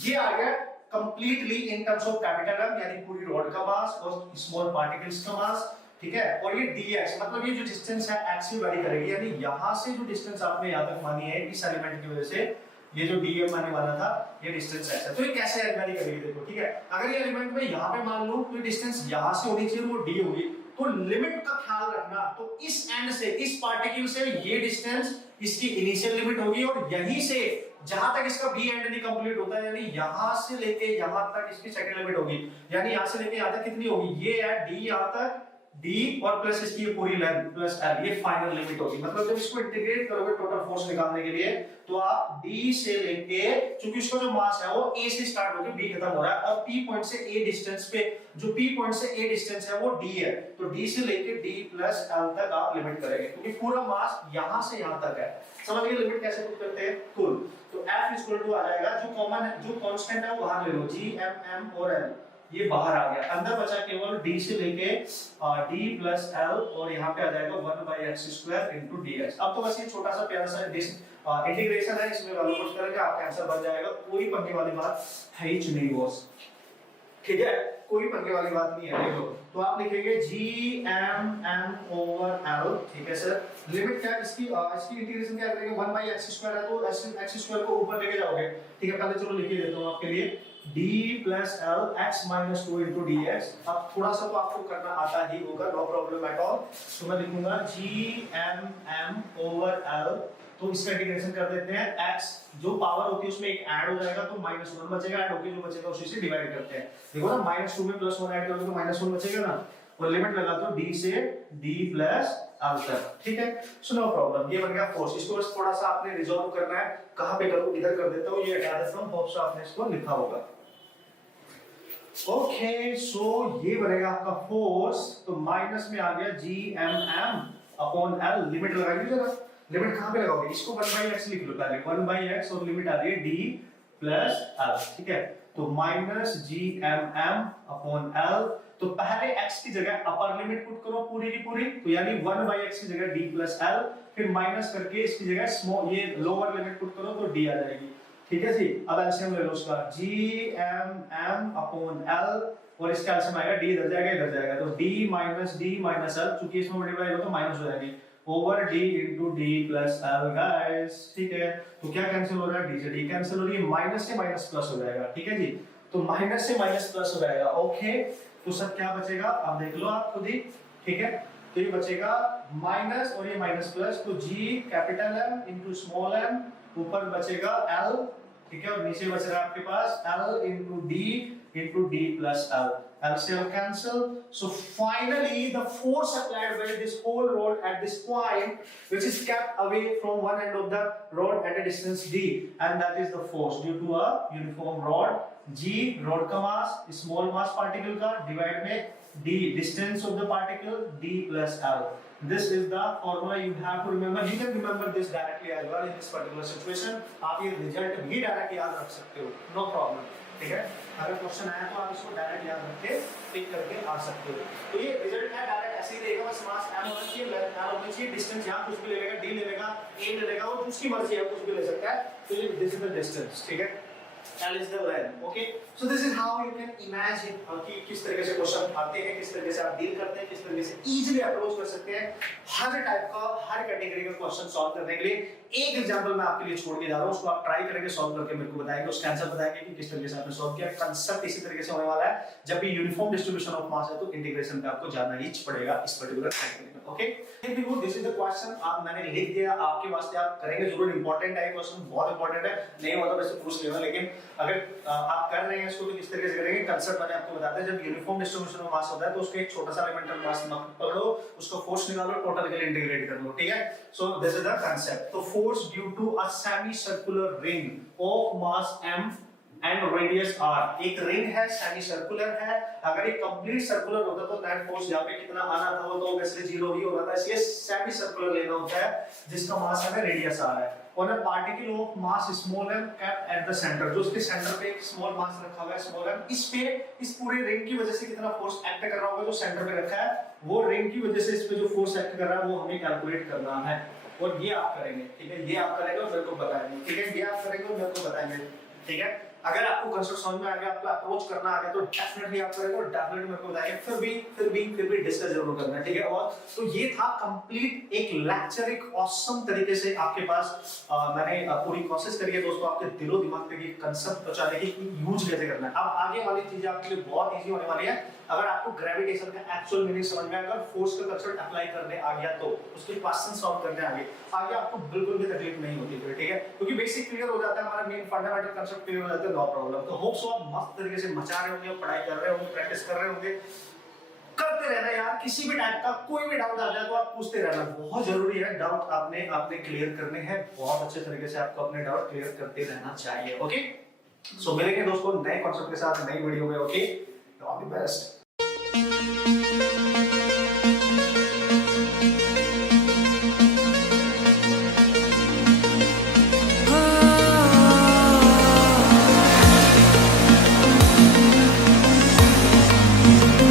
ये आ गया completely in terms of capital M, यानी पूरी रॉड का मास और स्मॉल पार्टिकल्स का मास, ठीक है, और ये dx मतलब ये जो डिस्टेंस है x से वेरी करेगी, यानी यहां से जो डिस्टेंस आपने यहां तक मानी है इस एलिमेंट की वजह से ये जो dm मैंने माना था ये डिस्टेंस x है, तो ये कैसे वेरी करेगी देखो, ठीक है, अगर ये एलिमेंट में यहां पे मान लो तो डिस्टेंस यहां से होनी चाहिए वो d होगी, तो लिमिट का ख्याल रखना, तो इस एंड से इस पार्टिकल से ये डिस्टेंस इसकी इनिशियल लिमिट होगी, और यहीं से जहां तक इसका b एंड नहीं कंप्लीट होता है, यानी यहां से लेके यहां तक इसकी सेकंड लिमिट होगी, यानी यहां से लेके यहां तक कितनी होगी, ये है d यहां तक d और प्लस इसकी पूरी लेंथ प्लस l, ये फाइनल लिमिट होगी। मतलब जब इसको इंटीग्रेट करोगे टोटल फोर्स निकालने के लिए तो आप d से लेके, क्योंकि इसका जो मास है वो a से स्टार्ट होकर b खत्म हो रहा है, और p पॉइंट से a डिस्टेंस पे, जो p पॉइंट से a डिस्टेंस है वो d है, तो d से लेके d प्लस l तक आप लिमिट करेंगे, क्योंकि पूरा मास यहां से यहां तक है। समझ गए लिमिट कैसे पुट करते हैं, कूल। तो f इक्वल टू आ जाएगा, जो कॉमन है जो कांस्टेंट है वो बाहर ले लो, g m m और l, ये बाहर आ गया, अंदर बचा केवल d से लेके d प्लस l, और यहाँ पे आ जाएगा 1/x² इनटू dx। अब तो बस ये छोटा सा प्यारा सा इंटीग्रेशन है, इसमें वैल्यू पुट करेंगे आपका आंसर बन जाएगा, कोई पंगे वाली बात है ही नहीं बॉस, ठीक है, कोई पंगे वाली बात नहीं है। देखो तो आप लिखेंगे g/m/l, ठीक है सर, लिमिट क्या इसकी इंटीग्रेशन क्या करेंगे, 1/x² है तो x² को ऊपर लेके जाओगे, ठीक है, पहले चलो लिख देता हूं आपके लिए, d plus l x minus 2 into dx। अब थोड़ा सा तो आपको करना आता ही होगा, नो प्रॉब्लम एट ऑल, तो मैं लिखूंगा g/m/l, तो इसका इंटीग्रेशन कर देते हैं, x जो पावर होती है उसमें एक ऐड हो जाएगा तो -1 बचेगा, ऐड होके जो बचेगा उसी से डिवाइड करते हैं, देखो ना -2 में +1 ऐड करोगे तो -1 बचेगा ना, और लिमिट लगा दो d से d प्लस l तक, ठीक है, सो नो प्रॉब्लम, ये बन गया फोर्स। इसको बस थोड़ा सा आपने रिजॉल्व करना है, कहां पे करूं, इधर कर देता हूं, ये हटा देता हूं, होप सो आपने इसको लिखा होगा। ओके सो ये बनेगा आपका फोर्स, तो माइनस में आ गया G M M upon L. Limit लगाइए जरा, लिमिट कहाँ पे लगाओगे, इसको 1/x लिख लो पहले, 1/x और लिमिट आ रही है d प्लस एल, ठीक है। तो minus G M M upon L, तो पहले x की जगह अपर लिमिट पुट करो पूरी की पूरी, तो यानी 1/x की जगह d प्लस एल, फिर माइनस करके इसकी जगह स्मॉल ये लोअर लिमिट पुट करो तो d आ जाएगी, ठीक है जी। अब एलसीएम ले लो उसका, G M M upon L और इसका एलसीएम आएगा d इधर जाएगा इधर जाएगा, तो d माइनस एल, चूंकि इसमें मल्टीप्लाई हो तो माइनस हो जाएगी, over d into d plus L guys, ठीक है। तो क्या कैंसिल हो रहा है, d से d कैंसिल हो रही है, माइनस से माइनस प्लस हो जाएगा, ठीक है जी। तो माइनस से माइनस प्लस हो जाएगा, ओके। तो सब क्या बचेगा अब देख लो आप खुद ही, ठीक है। तो ये बचेगा माइनस और ये माइनस प्लस, तो g capital M into small m, ऊपर बचेगा L, ठीक है, और नीचे बच रहा है आपके पास L into D plus L. LCL cancel. So finally the force applied by this whole rod at this point, which is kept away from one end of the rod at a distance d, and that is the force due to a uniform rod. G rod का mass, small mass particle का, divide में d distance of the particle, d plus L. This is the formula you have to remember. You can remember this directly as well in this particular situation. आप ये result भी direct याद रख सकते हो, no problem. ठीक है, अगर क्वेश्चन आया तो आप इसको डायरेक्ट याद रख के टिक करके आ सकते हो। तो ये रिजल्ट है डायरेक्ट ऐसे ही रहेगा, बस मास m होना चाहिए, लेंथ r होनी चाहिए, डिस्टेंस यहाँ कुछ भी ले लेगा, d ले लेगा, a ले लेगा, वो उसकी मर्जी है, कुछ भी ले सकता है। तो ये दिस इज द डिस्टेंस, ठीक है, L is the length, okay? So this is how you can imagine कि किस तरीके से क्वेश्चन आते हैं, किस तरीके से आप डील करते हैं, किस तरीके से इजीली अप्रोच कर सकते हैं हर टाइप का, हर कैटेगरी का क्वेश्चन सॉल्व करने के लिए। एक एग्जांपल मैं आपके लिए छोड़ के जा रहा हूं, उसको आप ट्राई करेंगे, सॉल्व करके मेरे को बताएंगे, उसका आंसर बताएंगे कि किस तरीके से आपने सॉल्व किया। कांसेप्ट इसी तरीके से होने वाला है, जब भी यूनिफॉर्म डिस्ट्रीब्यूशन ऑफ मास है तो इंटीग्रेशन पे आपको जाना ही पड़ेगा इस पर्टिकुलर कैटेगरी में, okay. This is the question, आप मैंने लिख दिया आपके वास्ते, आप करेंगे जरूर, इंपॉर्टेंट है क्वेश्चन, बहुत इंपॉर्टेंट है, नहीं होता वैसे पूछ लेना, लेकिन अगर आप कर रहे हैं इसको तो किस तरीके से करेंगे, कांसेप्ट मैंने आपको बताया था। जब यूनिफॉर्म डिस्ट्रीब्यूशन ऑफ मास होता है तो उसके एक छोटा सा एलिमेंटल मास पकड़ो, उसको फोर्स निकालो, टोटल के लिए इंटीग्रेट कर लो, ठीक है। So this is the concept. तो force due to a semicircular ring of mass m and radius r, एक रिंग है, सेमी सर्कुलर है, अगर ये कंप्लीट सर्कुलर होता तो नेट फोर्स यहाँ पे कितना आना था वो तो ऑब्वियसली जीरो ही होता था, इसलिए सेमी सर्कुलर लेना होता है जिसका मास है रेडियस r है। और a particle of mass small m kept at the center, जो उसके सेंटर पे एक स्मॉल मास रखा हुआ है स्मॉल m, इस पे इस पूरे रिंग की वजह से कितना फोर्स एक्ट कर रहा होगा जो सेंटर पे रखा है, वो रिंग की वजह से इस पे जो फोर्स एक्ट कर रहा है वो हमें कैलकुलेट करना है, और ये आप करेंगे, ठीक है, ये आप करेंगे और मेरे को बताएंगे, ठीक है, ये आप करेंगे और मेरे को बताएंगे, ठीक है। अगर आपको कंसेप्ट समझ में आ गया, आपको अप्रोच करना आ गया तो डेफिनेटली आप करेंगे और डेफिनेटली मेरे को बताइए, फिर भी डिस्कस जरूर करना है, ठीक है। और तो ये था कंप्लीट एक लेक्चर, एक ऑसम तरीके से आपके पास मैंने पूरी कोशिश करी है दोस्तों आपके दिलो दिमाग पे ये कंसेप्ट पहुंचाने की यूज कैसे करना है। अब आगे वाली चीजें आपके लिए बहुत इजी होने वाली है। अगर आपको ग्रेविटेशन का एक्चुअल मीनिंग समझ में आएगा, फोर्स का कंसेप्ट अप्लाई करने आ गया तो उसके क्वेश्चन सॉल्व करने आगे आपको बिल्कुल भी तकलीफ नहीं होती, ठीक है, क्योंकि बेसिक क्लियर हो जाता है, हमारा मेन फंडामेंटल कंसेप्ट क्लियर हो जाता है, नो प्रॉब्लम। तो होप सो आप मस्त तरीके से मचा रहे होंगे, पढ़ाई कर रहे होंगे, प्रैक्टिस कर रहे होंगे, करते रहना यार। किसी भी टाइप का कोई भी डाउट आ जाए तो आप पूछते रहना, बहुत जरूरी है, डाउट आपने क्लियर करने हैं, बहुत अच्छे तरीके से आपको अपने डाउट क्लियर करते रहना चाहिए, ओके। सो मिलेंगे दोस्तों नए कॉन्सेप्ट के साथ नई वीडियो में, ओके, ऑल द बेस्ट।